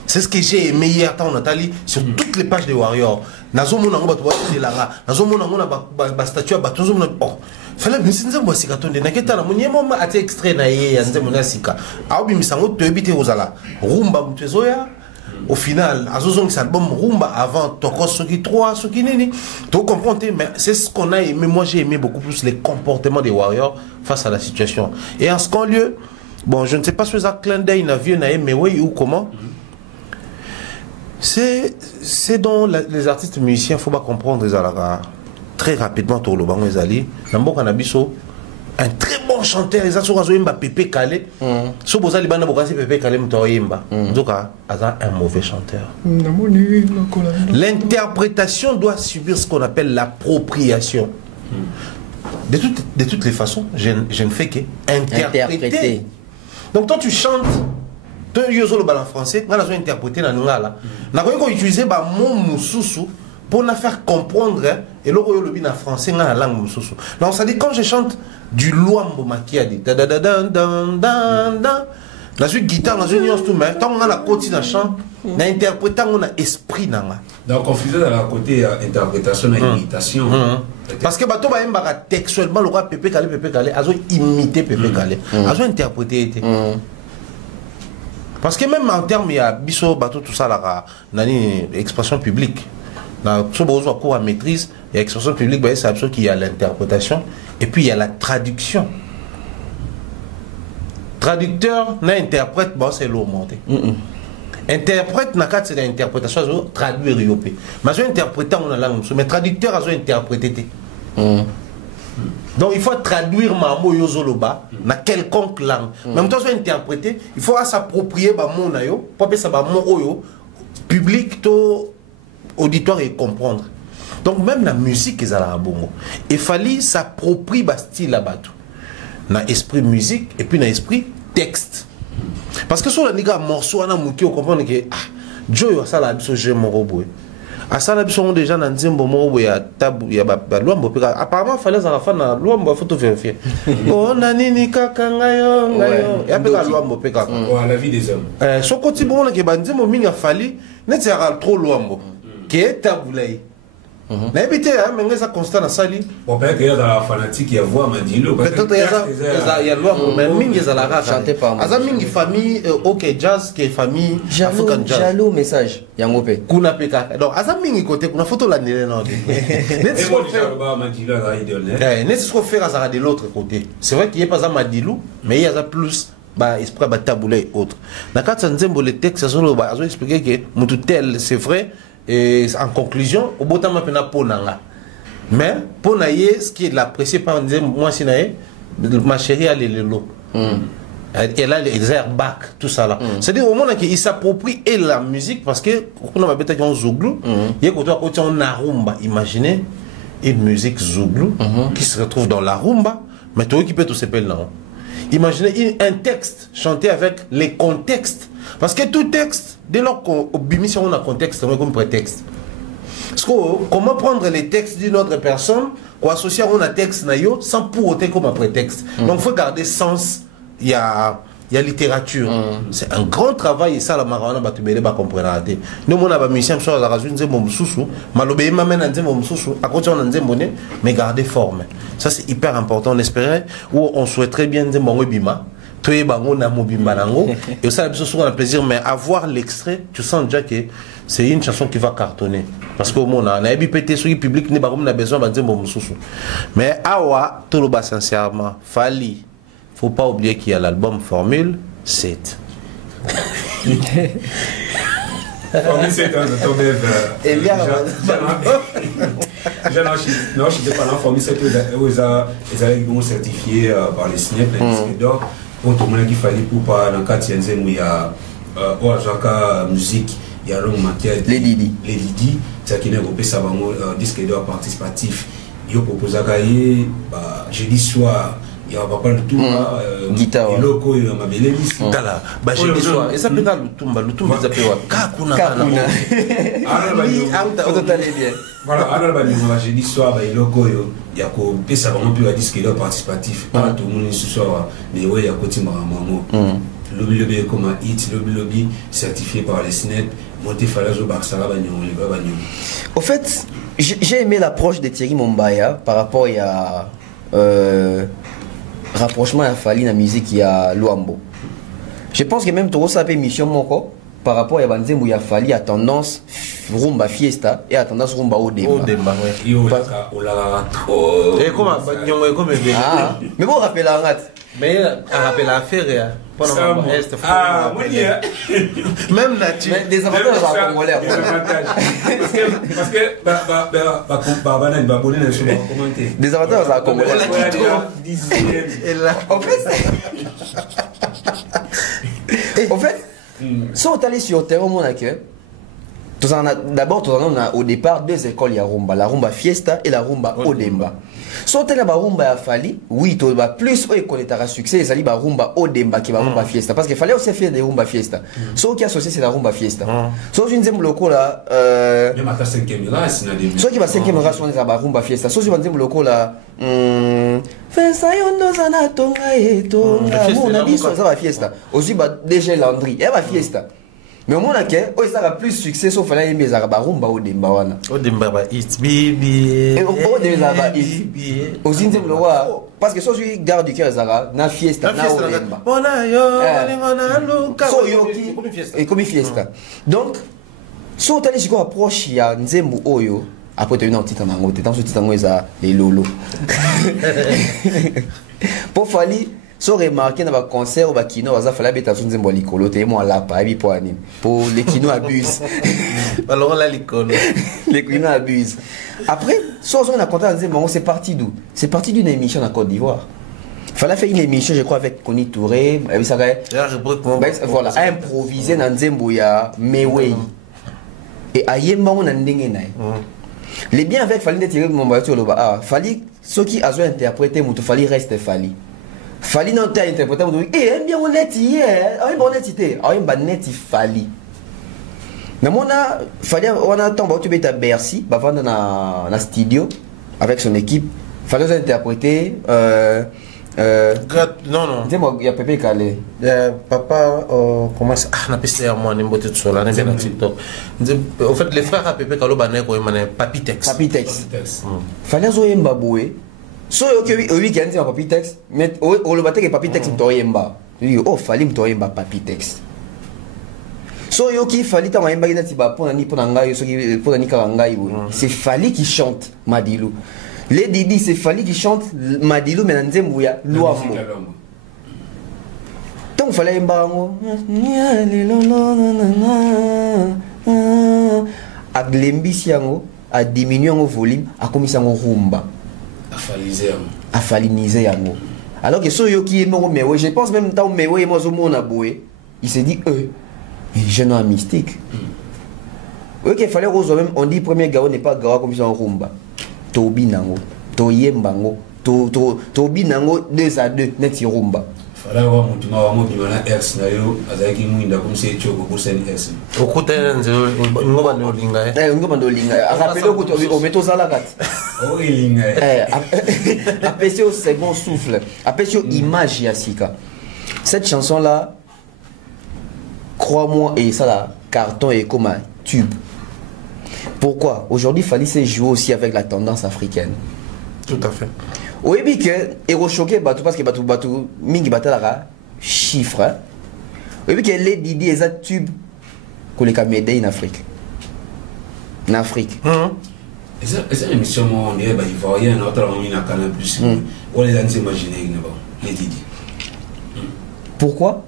C'est ce que j'ai aimé hier quand on a allé sur toutes les pages de Warrior. Nazo mona ngo bato ba lara, nazo mona ngo na ba statue ba tozo mona oh. Fallait bien si nzembo sikatonde na keta na munyemo ma ate extrait na ye ya nzembo na sika. Aobi misango to ebite ozala. Rumba mtezoya. Au final, azozong cet album rumba avant toko soki 3 soki nini. Tu comprends mais c'est ce qu'on a aimé. Moi j'ai aimé beaucoup plus les comportements des Warriors face à la situation. Et en second lieu, bon, je ne sais pas si ça clin d'œil na vieux na mais oui ou comment. C'est dont les artistes musiciens, il faut pas comprendre très rapidement tout le bango ezali. Nambo kanabiso un très bon chanteur, les autres ont Pépé Calé. So bozali bana bokasi Pépé Calé mtoyimba. Donc aza un mauvais chanteur. L'interprétation doit subir ce qu'on appelle l'appropriation. De toutes les façons, je ne fais que interpréter. Donc toi tu chantes toi yozolo bala français, on a interprété dans ngala. Na ko utiliser ba mot mususu pour nous faire comprendre et le royaume en français dans la langue mususu. Donc ça dit quand je chante du luambo makiadi da da da da da da la suite guitare dans une nuance tout mais tant on a la côté dans chant, na interprétant on a esprit dans là. Donc confusion dans la côté interprétation et imitation. Parce que bato ba emba textuellement le roi Pépé Calé azo imiter Pépé Calé, azo interpréter. Parce que même en termes, il y a biso bateau tout ça là, nani expression publique. Dans ce besoin cours à maîtrise, il y a expression publique, bah c'est absolument qu'il y a l'interprétation et puis il y a la traduction. Traducteur, n'a interprète, bon c'est l'eau montée. Interprète, n'a qu'à c'est l'interprétation, traduire yopé. Mais je interprétant on a langue, mais traducteur a besoin interpréter. Donc il faut traduire ma mot yozoloba na quelconque langue. Même temps interpréter, il faut s'approprier ba mot na yo, pour ça ba mot yo public to auditoire et comprendre. Donc même la musique est à la bongo. Il fallait s'approprier ba style là-bas tout. Na esprit musique et puis na esprit texte. Parce que sur la niga morceau na muki on comprend que Joe ça la biso j'aime mon robot. À ça, là, sont déjà dans Nzembo Moro, il y a tabou, il y a Luambo. Apparemment, il fallait à la fin, Luambo, il faut tout vérifier. Oh, Nanini, Kakangayo, et après, Luambo, Pekaka. La vie des hommes. Son côté, bon, qui est Nzembo Minga Fali, n'est trop Luambo, qui est taboulé. N'habitez, mais ça constant dans ça. Bon, peut-être qu'il y a dans la fanatique, il y a voix Mandilo. Peut-être qu'il y a Luambo, mais Minga Zalara, chanté par moi. Azaming famille, ok, jazz, qui est famille African jazz. Jalo message, Yangope. Kuna Peka. Donc, Azaming côté, kuna photo la nélé, non. N'est-ce qu'on fait de l'autre côté? C'est vrai qu'il n'y a pas un Madilou, mais il y a plus. Bah, esprit taboulé et autres. Dans le cas de le texte, ils ont expliqué que mon tel, c'est vrai. Et en conclusion, au bout de temps, mais pour naïe, ce qui est l'apprécié par moi, c'est ma chérie, elle est le lot. Elle a les airbags, tout ça là. C'est-à-dire au moment qu'il s'approprie et la musique, parce que on a peut-être un zouglou, il y a côté on a rumba. Imaginez une musique zouglou qui se retrouve dans la rumba, mais tout qui peut tout s'appeler là. Imaginez un texte chanté avec les contextes. Parce que tout texte, dès lors qu'on bimisse on a contexte, on a comme prétexte. Parce que comment prendre les textes d'une autre personne, qu'on associe à un texte sans pour autant comme un prétexte. Donc il faut garder sens, il y a littérature. C'est un grand travail et ça la marana batubele ba comprendre. Nous on a ba musicien sur la radio nzembo mususu, malobe mamen nzembo mususu, à côté on nzembo né, mais garder forme. Ça c'est hyper important, on espérait ou on souhaiterait bien nzembo bima. Et ça, on a plaisir, mais avoir l'extrait, tu sens déjà que c'est une chanson qui va cartonner. Parce qu'au monde, on a habité sur le public, on a besoin de dire bon. Mais awa, tout le bas sincèrement, Fali, faut pas oublier qu'il y a l'album Formule 7. Formule 7, on tombe. Et bien, non, je n'étais pas là. Formule 7, ils avaient certifié par les SNEP, les disques d'or. Pour tout le monde qui fallait pour pas dans le cas de où il y a oyo azwaka musique ya long maquette les Didi ça qui n'est kopesa bango disque d'or participatif yo proposaka ye jeudi soir il y a pas de tout guitare eloko yo mabele lisi tala ba jeudi soir et ça peut être lutumba za pewa kakuna voilà alors ba nous jeudi soir ba eloko yo ya ko pesa bango pe disque d'or participatif pas tout le monde ce soir mais ouais ya kotima maman lobby comme hit lobby certifié par les SNEP monté falazo barsara bagnon les bagnon. Au fait, j'ai aimé l'approche de Thierry Mombaya par rapport à rapprochement à Fali la musique il y a Luambo. Je pense que même Toro ça peut mission moko par rapport à Banzembo ya Fali a tendance rumba fiesta et a tendance rumba Odemba. Yo la trop. Et comment bagnon et comme mais bon rappelle la rat. Mais on rappelle l'affaire pendant mon reste. Ah, moi même nature. Des avantages à Congolais. Parce que des avantages à Congolais. En fait, si on est allé sur le terrain, on a que d'abord, on a au départ deux écoles, il y a rumba, la rumba fiesta et la rumba Odemba. Si on a la rumba à Fali, oui, tu as plus de connaître succès, il y a la rumba Odemba qui est la rumba fiesta. Parce qu'il fallait aussi faire des rumba fiesta. Ce qui est associé, c'est la rumba fiesta. Si on a une loco là, il y a ma cinquième race, ce qui va cinquième race, on est la rumba fiesta. Si on a une loco là, fais ça, on a tonga et tonga. On a dit ça va fiesta. Aussi, déjà Landry, elle va fiesta. Mais au moins, ça a plus de succès, sauf que là, il y a des rumba Odemba. Odemba, it's baby. Et Odemba, it's aussi, parce que si tu gardes du cœur, na fiesta, na Odemba. Et comme fiesta. Donc, si on a une approche, il y a Nzembo Oyo. Après, tu as une petite angoisse, tu as une petite angoisse, les lolo. Pour Fali. Si on remarque dans les concerts ou les kino, il faut que tu aies un licolo, tu aies un lapa, pour les kino abusent. Alors là, licolo. Les kino abusent. Après, si on a content, c'est parti d'où? C'est parti d'une émission en Côte d'Ivoire. Il fallait faire une émission, je crois, avec Connie Touré. Voilà, improviser dans Nzemboya, Mewei. Et à Yemba, on a un dingue. Les biens avec Fali, Fali, ceux qui ont interprété, il fallait rester Fali. Fali non t'as interprété on dit eh bien on est hier on est été on est net Fali mais on a tant tu bête à Bercy va vendre na studio avec son équipe fallait interpréter non dis-moi il y a Pépé Calé papa comment ça on appelle ça moi nimbo tout sur là bien TikTok en fait les frères à Pépé Calé bané ko mané Papitex fallait zoyemba boué. So au week-end c'est un Papitex, mais au le bateau que Papitex m'toyemba. Tu dis oh fallait m'toyemba Papitex. So yo qui fallait ta mayemba qui n'ati ba pour nanga so qui pour nani kalanga ibo. C'est Fali qui chante Madilu. Les Didi c'est Fali qui chante Madilu mais Nzembuya Luambo. Donc fallait mbango. A glembisi yango a diminuer en volume a komisa ngo rumba. À faliniser yango. Alors que ceux qui est mort mais je pense même tant mais ouais moi on a boué il s'est dit je n'ai un mystique. OK fallait rose même on dit premier garo n'est pas garo comme ça en rumba. Tobi nango to yembango to binango 2 à 2 net rumba. Fallait voir mon tuma wa mo bimana ex na yo azaki muinda comme c'est choko pour sen ex. Okuta nzo ngoba no linga ngoba no linga rappelez que on met aux alagat. Oh linga après au second souffle après au image yasika. Cette chanson là crois-moi et ça là carton et comme un tube. Pourquoi aujourd'hui fallait se jouer aussi avec la tendance africaine. Tout à fait. Oui, mais que et choqué parce que batu mingi batala chiffre. Oui, mais que les Didi et tube que les caméras en Afrique. En Afrique. Et ça une émission on est bah ivoirien notre on a Canal Plus. On les a imaginé les Didi. Pourquoi?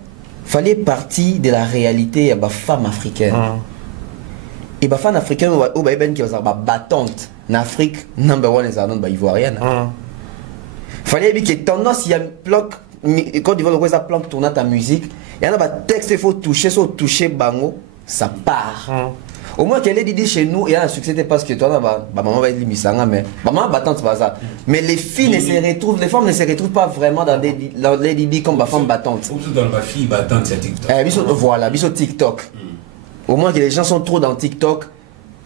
Fallait partie de la réalité de la femme africaine. Et la femme africaine au ben qui va battante en Afrique number 1 est la ivoirienne. Fallait que tendance il y a bloc Côte d'Ivoire, le plan pour tourner ta musique, il y a un texte, il faut toucher bango, ça part. Au moins qu'elle ait dit chez nous, il y a un succès parce que toi, maman va être limisanga, mais maman battante, c'est pas ça. Mais les filles ne se retrouvent, les femmes ne se retrouvent pas vraiment dans les Didi comme ma femme battante. Surtout dans ma fille battante, c'est TikTok. Voilà, biso TikTok. Au moins que les gens sont trop dans TikTok,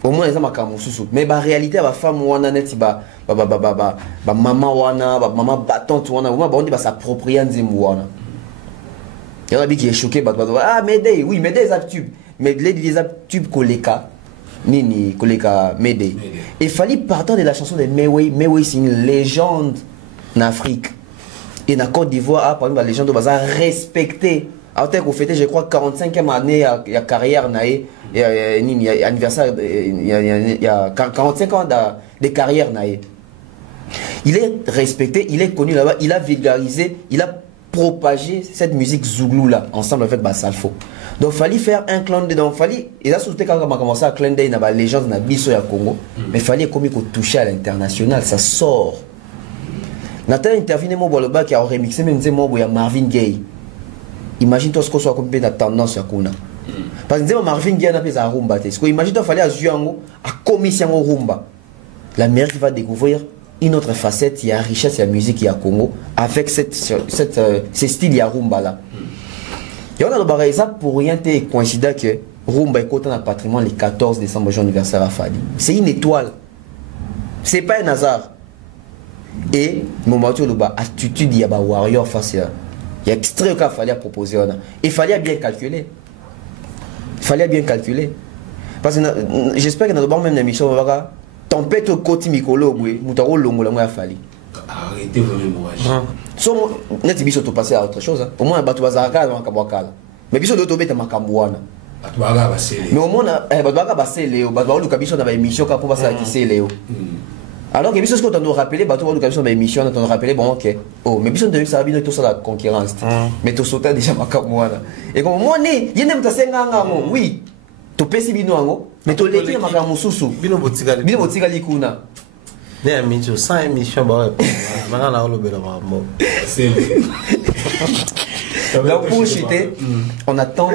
au moins ils ont ma sous. Mais la réalité, la femme wana net, maman wana, maman battante wana, au moins on dit s'approprier un wana. Il y en a qui est choqué, ah Médé, oui Médé est tube. Mais les tubes Koleka, Nini, Koleka, Médé. Il fallait partir de la chanson de Mewe. Mewe, c'est une légende en Afrique. Et en Côte d'Ivoire, par exemple, la légende va respecter. Alors, qu'on fêtait, je crois, 45e année il y a carrière, il y a anniversaire, il y a 45 ans de carrière. Il est respecté, il est connu là-bas, il a vulgarisé, il a propagé cette musique Zouglou là, ensemble avec Basalfo. Donc il fallait faire un clan d'œil. Donc il fallait, et là surtout quand on a commencé à clan d'œil dans la légende de Bisso et Congo, mais il fallait comme il toucher à l'international, ça sort. Nathan intervient moi le qui a remixé même moi il y a Marvin Gaye. Imagine toi ce qu'on soit comme la tendance à Kuna. Parce que Marvin Gaye n'a pas à rumba. Imagine toi fallait à Zuango à commission au rumba. La mère qui va découvrir une autre facette, il y a richesse, il y a musique, il y a Congo, avec ce style, il y a rumba là. Et on a le exemple pour rien coïncider que rumba est dans le patrimoine le 14 décembre, jour anniversaire à Fali. C'est une étoile. C'est pas un hasard. Et moment où le attitude, il y a un warrior face à. Il y a extrait qu'il fallait proposer. Il fallait bien calculer. Il fallait bien calculer. Parce que j'espère que dans le même émission, on va tempête au côté Mikolo, Moutaro Longo, la Fali. Arrêtez vos mémoires. So, net biso to passer à autre chose. Au moins, bato bazaka dans Kabwakala. Mais biso doto beta makambwana. Bato baga basele. Mais au moins, bato baga basele, bato baga biso dans émission quand pour passer à qui Léo. Alors que biso ce qu'on doit rappeler, bato baga biso dans émission, on doit rappeler bon OK. Oh, mais biso de ça bien tout ça la concurrence. Mais to sauter déjà makambwana. Et comme moi né, yene mtasenga ngamo, oui. To pesi bino ngo, mais to leki makamu susu. Bino botigali kuna. Des amis, sans émission, maintenant on a c'est donc pour chuter, on attend.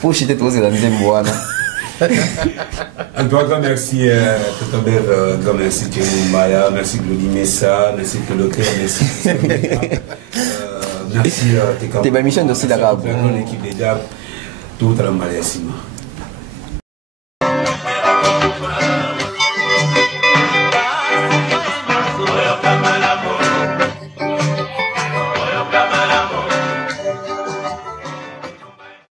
Pour chuter, tous les deuxième mois. Un grand merci, Totobev, grand merci Thierry Maya, merci Glody Messa, merci Colocaire, merci. Merci tes mission aussi d'arabe. L'équipe des Diables, tout à la Malaisie.